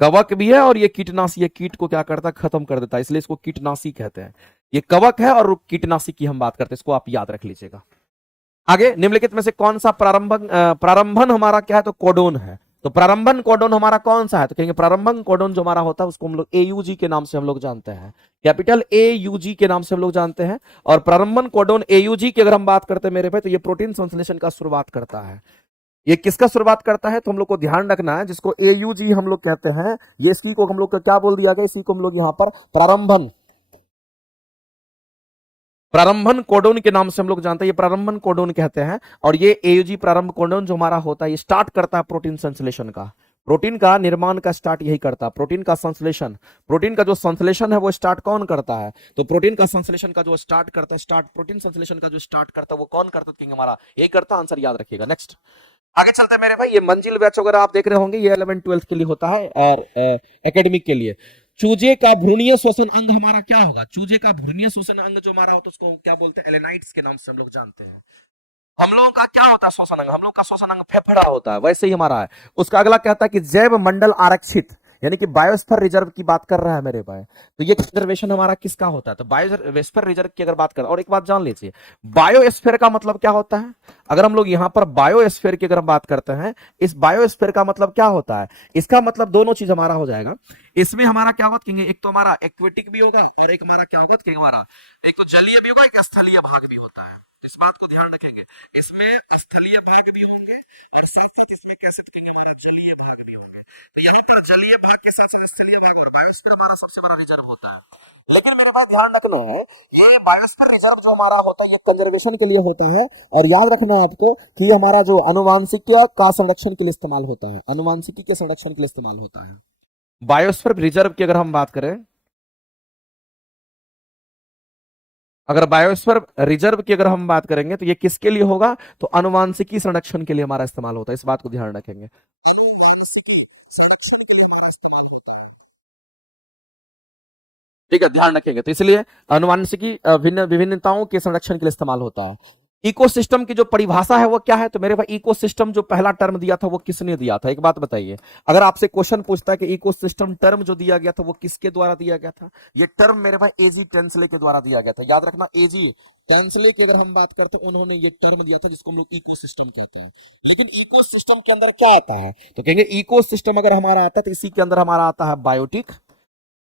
कवक भी है और ये कीटनाशी है, कीट को क्या करता है, खत्म कर देता है, इसलिए इसको कीटनाशी कहते हैं। ये कवक है और कीटनाशी की हम बात करते हैं, इसको आप याद रख लीजिएगा। आगे निम्नलिखित में से कौन सा प्रारंभन हमारा क्या है तो कोडोन है। तो प्रारंभन कोडोन हमारा कौन सा है तो कहेंगे प्रारंभन कोडोन जो हमारा होता है उसको हम लोग एयूजी के नाम से हम लोग जानते हैं, कैपिटल एयूजी के नाम से हम लोग जानते हैं। और प्रारंभन कोडोन एयूजी की अगर हम बात करते हैं मेरे भाई तो ये प्रोटीन संश्लेषण का शुरुआत करता है। ये किसका शुरुआत करता है तो हम लोग को ध्यान रखना है, जिसको एयूजी हम लोग कहते हैं, ये इसी को हम लोग क्या बोल दिया गया, इसी को हम लोग यहाँ पर प्रारंभन कोडोन के नाम से हम लोग जानते हैं, ये प्रारंभन कोडोन कहते हैं। और ये एयूजी प्रारंभ कोडोन जो हमारा होता है ये स्टार्ट करता है प्रोटीन संश्लेषण का, प्रोटीन का निर्माण का स्टार्ट यही करता है, प्रोटीन का संश्लेषण। प्रोटीन का जो संश्लेषण है वो स्टार्ट कौन करता है तो प्रोटीन का संश्लेषण का जो स्टार्ट करता है, स्टार्ट प्रोटीन संश्लेषण का जो स्टार्ट करता है वो कौन करता है, हमारा यही करता है। आंसर याद रखिएगा। नेक्स्ट आगे चलते हैं मेरे भाई, ये मंजिल बैच वगैरह आप देख रहे होंगे, ये 11th-12th के लिए होता है और एकेडमिक के लिए। चूजे का भ्रूणीय श्वसन अंग हमारा क्या होगा, चूजे का भ्रूणीय श्वसन अंग जो हमारा होता है उसको क्या बोलते हैं, एलेनाइट्स के नाम से हम लोग जानते हैं। हम लोगों का क्या होता है श्वसन अंग, हम लोग का श्वसन अंग फेफड़ा होता है, वैसे ही हमारा है। उसका अगला कहता है कि जैव मंडल आरक्षित, यानी कि बायोस्फीयर रिजर्व की बात कर रहा है मेरे भाई। तो ये कंजर्वेशन हमारा किसका होता है तो बायोस्फीयर रिजर्व की अगर बात करें। और एक बात जान लीजिए, बायोस्फीयर का मतलब क्या होता है। अगर हम लोग यहाँ पर बायोस्फीयर की अगर हम बात करते हैं, इस बायोस्फीयर का मतलब क्या होता है, इसका मतलब दोनों चीज हमारा हो जाएगा। इसमें हमारा क्या होगा कहेंगे, एक तो हमारा एक्वेटिक भी होगा और एक हमारा क्या होगा कहेंगे हमारा एक तो जलीय भी होगा, एक स्थलीय भाग भी होता है। इस बात को ध्यान रखेंगे, इसमें स्थलीय भाग भी होंगे और साथ ही इसमें कह सकते हैं हमारा जलीय भाग भी होंगे। तो यहाँ पर जलीय भाग के साथ साथ स्थलीय भाग और बायोस्फीयर हमारा सबसे बड़ा रिजर्व होता है। लेकिन मेरे पास ध्यान रखना है, ये बायोस्फीयर रिजर्व जो हमारा होता है ये कंजर्वेशन के लिए होता है। और याद रखना है आपको कि ये हमारा जो आनुवांशिकी का संरक्षण के लिए इस्तेमाल होता है, आनुवांशिकी के संरक्षण के लिए इस्तेमाल होता है। बायोस्फीयर रिजर्व की अगर हम बात करें, अगर बायोस्फीयर रिजर्व की अगर हम बात करेंगे तो ये किसके लिए होगा तो आनुवांशिकी संरक्षण के लिए हमारा इस्तेमाल होता है, इस बात को ध्यान रखेंगे। ठीक है, ध्यान रखेंगे। तो इसलिए आनुवांशिकी विभिन्नताओं के संरक्षण के लिए इस्तेमाल होता है। इकोसिस्टम की जो परिभाषा है वो क्या है तो मेरे भाई इकोसिस्टम जो पहला टर्म दिया था वो किसने दिया था, एक बात बताइए। अगर आपसे क्वेश्चन पूछता है कि इकोसिस्टम टर्म जो दिया गया था वो किसके द्वारा दिया गया था, ये टर्म मेरे भाई एजी टेंसले के द्वारा दिया गया था। याद रखना, एजी टेंसले की अगर हम बात करते हैं उन्होंने ये टर्म दिया था जिसको हम लोग इकोसिस्टम कहते हैं। लेकिन इकोसिस्टम के अंदर क्या आता है तो कहेंगे इकोसिस्टम अगर हमारा आता है तो इसी के अंदर हमारा आता है बायोटिक,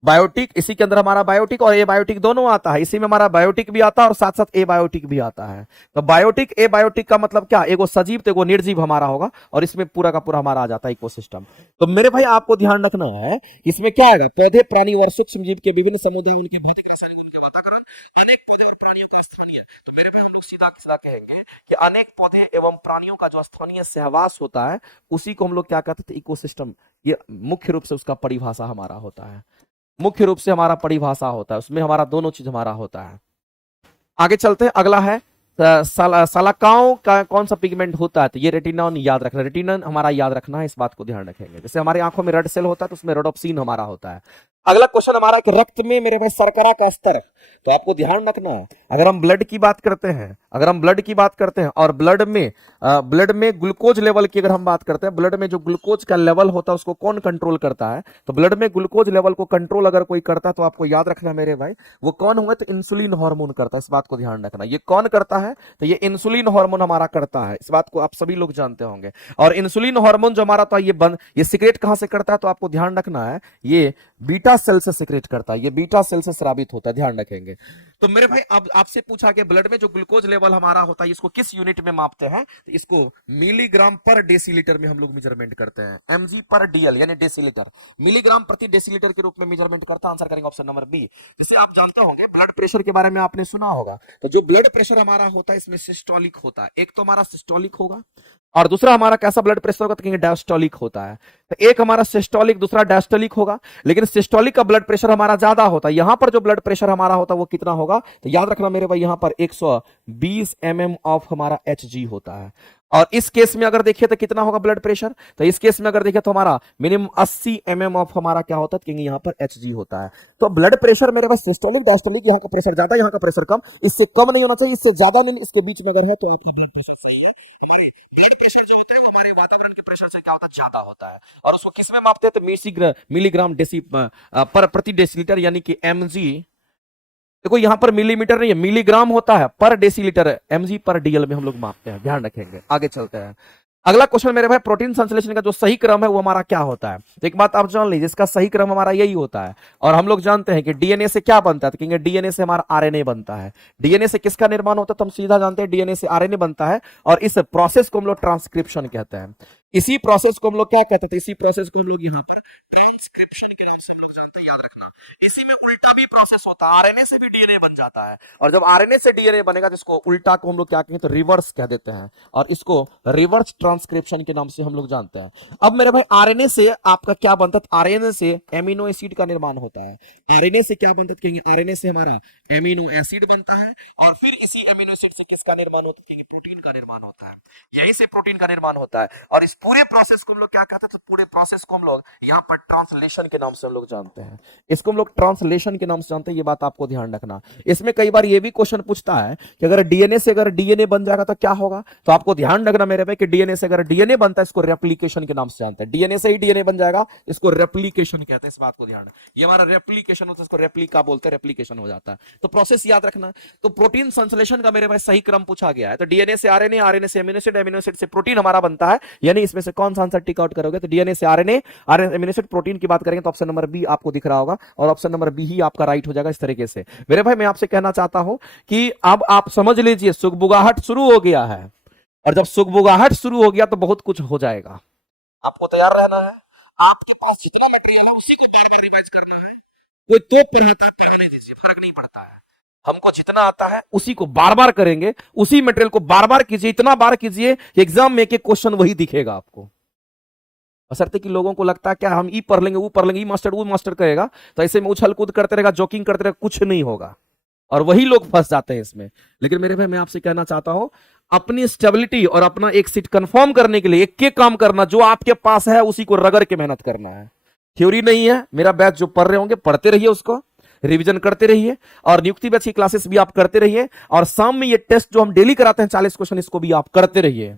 बायोटिक इसी के अंदर हमारा बायोटिक और ए बायोटिक दोनों आता है। इसी में हमारा बायोटिक भी आता है और साथ साथ ए बायोटिक भी आता है। तो बायोटिक ए बायोटिक का मतलब क्या, एगो सजीव तो एगो निर्जीव हमारा होगा और इसमें पूरा का पूरा हमारा आ जाता है इकोसिस्टम। तो मेरे भाई आपको ध्यान रखना है, इसमें क्या आएगा, पौधे प्राणी और सूक्ष्म जीव के विभिन्न समुदाय, उनके भौतिक रासायनिक उनके वातावरण, अनेक पौधे और प्राणियों का स्थानीय। तो मेरे भाई हम लोग सीधा सीधा कहेंगे कि अनेक पौधे एवं प्राणियों का जो स्थानीय सहवास होता है उसी को हम लोग क्या कहते थे, इकोसिस्टम। ये मुख्य रूप से उसका परिभाषा हमारा होता है, मुख्य रूप से हमारा परिभाषा होता है, उसमें हमारा दोनों चीज हमारा होता है। आगे चलते हैं, अगला है सलाकाओं का कौन सा पिगमेंट होता है तो ये रेटिनॉन। याद रखना, रेटिनॉन हमारा याद रखना है, इस बात को ध्यान रखेंगे। जैसे हमारी आंखों में रेड सेल होता है तो उसमें रोडोप्सिन हमारा होता है। अगला क्वेश्चन हमारा कि रक्त में मेरे भाई शर्करा का स्तर, तो आपको ध्यान रखना है अगर हम ब्लड की बात करते हैं, अगर हम ब्लड की बात करते हैं और ब्लड में ग्लूकोज लेवल की अगर हम बात करते हैं, ब्लड में जो ग्लूकोज का लेवल होता है उसको कौन कंट्रोल करता है तो ब्लड में ग्लूकोज लेवल को कंट्रोल अगर कोई करता है तो आपको याद रखना मेरे भाई वो कौन होंगे तो इंसुलिन हार्मोन करता है, इस बात को ध्यान रखना। ये कौन करता है तो ये इंसुलिन हार्मोन हमारा करता है, इस बात को आप सभी लोग जानते होंगे। और इंसुलिन हार्मोन जो हमारा था ये सिक्रेट कहां से करता है तो आपको ध्यान रखना है ये बीटा सेल से सिक्रेट करता है, ये बीटा सेल से स्रावित होता है, ध्यान रखेंगे। तो मेरे भाई अब आपसे पूछा कि ब्लड में जो ग्लूकोज लेवल हमारा होता है इसको किस यूनिट में मापते हैं तो इसको मिलीग्राम पर डेसीलीटर में हम लोग मेजरमेंट करते हैं, एमजी पर डीएल यानी डेसीलीटर, मिलीग्राम प्रति डेसीलीटर के रूप में मेजरमेंट करता है। आंसर करेंगे ऑप्शन नंबर बी। जैसे आप जानते होंगे ब्लड प्रेशर के बारे में आपने सुना होगा, तो जो ब्लड प्रेशर हमारा होता है इसमें सिस्टोलिक होता है, एक तो हमारा सिस्टोलिक होगा और दूसरा हमारा कैसा ब्लड प्रेशर होगा, तो कहेंगे डायस्टोलिक होता है। तो एक हमारा सिस्टोलिक, दूसरा डायस्टोलिक होगा। लेकिन सिस्टोलिक का ब्लड प्रेशर हमारा ज्यादा होता है। यहां पर जो ब्लड प्रेशर हमारा होता है वो कितना होगा, तो याद रखना मेरे भाई, यहां पर 120 mm ऑफ हमारा Hg होता है। और इस केस में अगर देखिए तो कितना होगा ब्लड प्रेशर, तो इस केस में अगर देखिए तो हमारा मिनिमम 80 mm ऑफ हमारा क्या होता है, तो यहाँ पर Hg होता है। तो ब्लड प्रेशर मेरे पास सिस्टोलिक डायस्टोलिक, यहाँ का प्रेशर ज्यादा, यहाँ का प्रेशर कम, इससे कम नहीं होना चाहिए, इससे ज्यादा नहीं, इसके बीच में अगर है तो आपका ब्लड प्रेशर सही है। ब्लड प्रेशर जो होता है वो हमारे वातावरण के प्रेशर से क्या होता है, ज्यादा होता है। और उसको किस में मापते हैं, तो मिलीग्राम डेसी पर प्रति डेसीलीटर, यानी कि mg। देखो यहां पर मिलीमीटर नहीं है, मिलीग्राम होता है, पर डेसीलीटर, mg पर dl में हम लोग मापते हैं, ध्यान रखेंगे। आगे चलते हैं। अगला क्वेश्चन मेरे भाई, प्रोटीन संश्लेषण का जो सही क्रम है वो हमारा क्या होता है। तो एक बात आप जान लीजिए, इसका सही क्रम हमारा यही होता है। और हम लोग जानते हैं कि डीएनए से क्या बनता है, तो कहेंगे डीएनए से हमारा आरएनए बनता है। डीएनए से किसका निर्माण होता है, तो हम सीधा जानते हैं डीएनए से आरएनए बनता है। और इस प्रोसेस को हम लोग ट्रांसक्रिप्शन कहते हैं। इसी प्रोसेस को हम लोग क्या कहते हैं, तो इसी प्रोसेस को हम लोग यहाँ पर ट्रांसक्रिप्शन के नाम से हम लोग जानते हैं, याद रखना। इसी में उल्टा भी प्रोसेस होता है, आरएनए से भी डीएनए बन जाता है। और जब आरएनए से डीएनए बनेगा तो इसको उल्टा को हम लोग क्या कहेंगे, तो रिवर्स कह देते हैं। और इसको रिवर्स ट्रांसक्रिप्शन के नाम से हम लोग जानते हैं। अब मेरे भाई आरएनए से आपका क्या बनता है, आरएनए से एमिनो एसिड का निर्माण होता है। आरएनए से क्या बनता है, कहेंगे आरएनए से हमारा एमिनो एसिड बनता है। और फिर इसी एमिनो एसिड से किसका निर्माण होता है, कहेंगे प्रोटीन का निर्माण होता है। यही से प्रोटीन का निर्माण होता है। और इस पूरे प्रोसेस को हम लोग क्या कहते हैं, तो पूरे प्रोसेस को हम लोग यहाँ पर ट्रांसलेशन के नाम से हम लोग जानते हैं। इसको हम लोग ट्रांसलेशन के नाम से जानते हैं, ये बात आपको ध्यान रखना। इसमें कई बार ये भी क्वेश्चन पूछता है कि अगर डीएनए से अगर डीएनए बन जाएगा तो क्या होगा। तो आपको ध्यान रखना मेरे भाई कि डीएनए से अगर डीएनए बनता है, इसको रेप्लिकेशन के नाम से जानते हैं। डीएनए से ही डीएनए बन जाएगा, इसको रेप्लिकेशन कहते हैं। इस बात को ध्यान, ये हमारा रेप्लिकेशन होता है, इसको रेप्लिका बोलते हैं, रेप्लिकेशन हो जाता है। तो प्रोसेस याद रखना। तो प्रोटीन संश्लेषण का मेरे भाई सही क्रम पूछा गया है। तो डीएनए से आरएनए, आरएनए से एमिनो एसिड, एमिनो एसिड से प्रोटीन हमारा बनता है। यानी इसमें से कौन सा आंसर टिक आउट करोगे, तो डीएनए से RNA, RNA amino acid, protein की बात करेंगे तो ऑप्शन नंबर बी आपको दिख रहा होगा। और ऑप्शन नंबर बी ही आपका राइट हो जाएगा। इस तरीके से मेरे भाई मैं आपसे कहना चाहता हूं कि अब आप समझ लीजिए सुगबुगाहट शुरू हो गया है। और जब सुगबुगाहट शुरू हो गया तो बहुत कुछ हो जाएगा। आपको तैयार रहना है। आपके पास जितना मटेरियल है उसी को बार बार रिवाइज करना है। कोई तो पढ़ाता पढ़ाने दीजिए, फर्क नहीं पड़ता है। हमको जितना आता है उसी को बार बार करेंगे, उसी मटेरियल को बार बार कीजिए, इतना बार कीजिए कि एग्जाम में एक क्वेश्चन वही दिखेगा आपको। बशर्ते कि लोगों को लगता है क्या हम ई पढ़ लेंगे, वो पढ़ लेंगे, ई मास्टर वो मास्टर कहेगा, तो ऐसे में उछल कूद करते रहेगा, जोकिंग करते रहेगा, कुछ नहीं होगा। और वही लोग फंस जाते हैं इसमें। लेकिन मेरे भाई मैं आपसे कहना चाहता हूं, अपनी स्टेबिलिटी और अपना एक सीट कंफर्म करने के लिए एक के काम करना, जो आपके पास है उसी को रगड़ के मेहनत करना है। थ्योरी नहीं है। मेरा बैच जो पढ़ रहे होंगे पढ़ते रहिए, उसको रिवीजन करते रहिए। और नियुक्ति बैच की क्लासेस भी आप करते रहिए। और शाम में ये टेस्ट जो हम डेली कराते हैं 40 क्वेश्चन, इसको भी आप करते रहिए।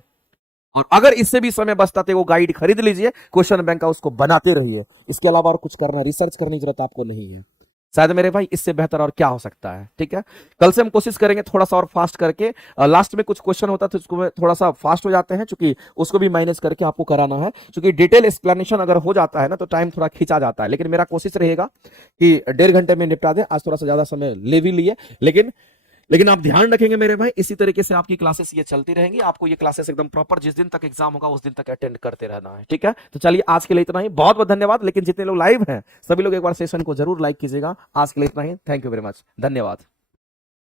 और अगर इससे भी समय बचता है वो गाइड खरीद लीजिए, क्वेश्चन बैंक का, उसको बनाते रहिए। इसके अलावा और कुछ करना, रिसर्च करने की जरूरत आपको नहीं है। शायद मेरे भाई इससे बेहतर और क्या हो सकता है। ठीक है, कल से हम कोशिश करेंगे थोड़ा सा और फास्ट करके। लास्ट में कुछ क्वेश्चन होता है तो उसको थोड़ा सा फास्ट हो जाते हैं, क्योंकि उसको भी मैनेज करके आपको कराना है। क्योंकि डिटेल एक्सप्लेनेशन अगर हो जाता है ना तो टाइम थोड़ा खींचा जाता है। लेकिन मेरा कोशिश रहेगा कि 1.5 घंटे में निपटा दें। आज थोड़ा सा ज्यादा समय ले भी लिए, लेकिन आप ध्यान रखेंगे मेरे भाई, इसी तरीके से आपकी क्लासेस ये चलती रहेंगी। आपको ये क्लासेस एकदम प्रॉपर जिस दिन तक एग्जाम होगा उस दिन तक अटेंड करते रहना है। ठीक है, तो चलिए आज के लिए इतना ही। बहुत बहुत धन्यवाद। लेकिन जितने लोग लाइव हैं सभी लोग एक बार सेशन को जरूर लाइक कीजिएगा। आज के लिए इतना ही। थैंक यू वेरी मच, धन्यवाद।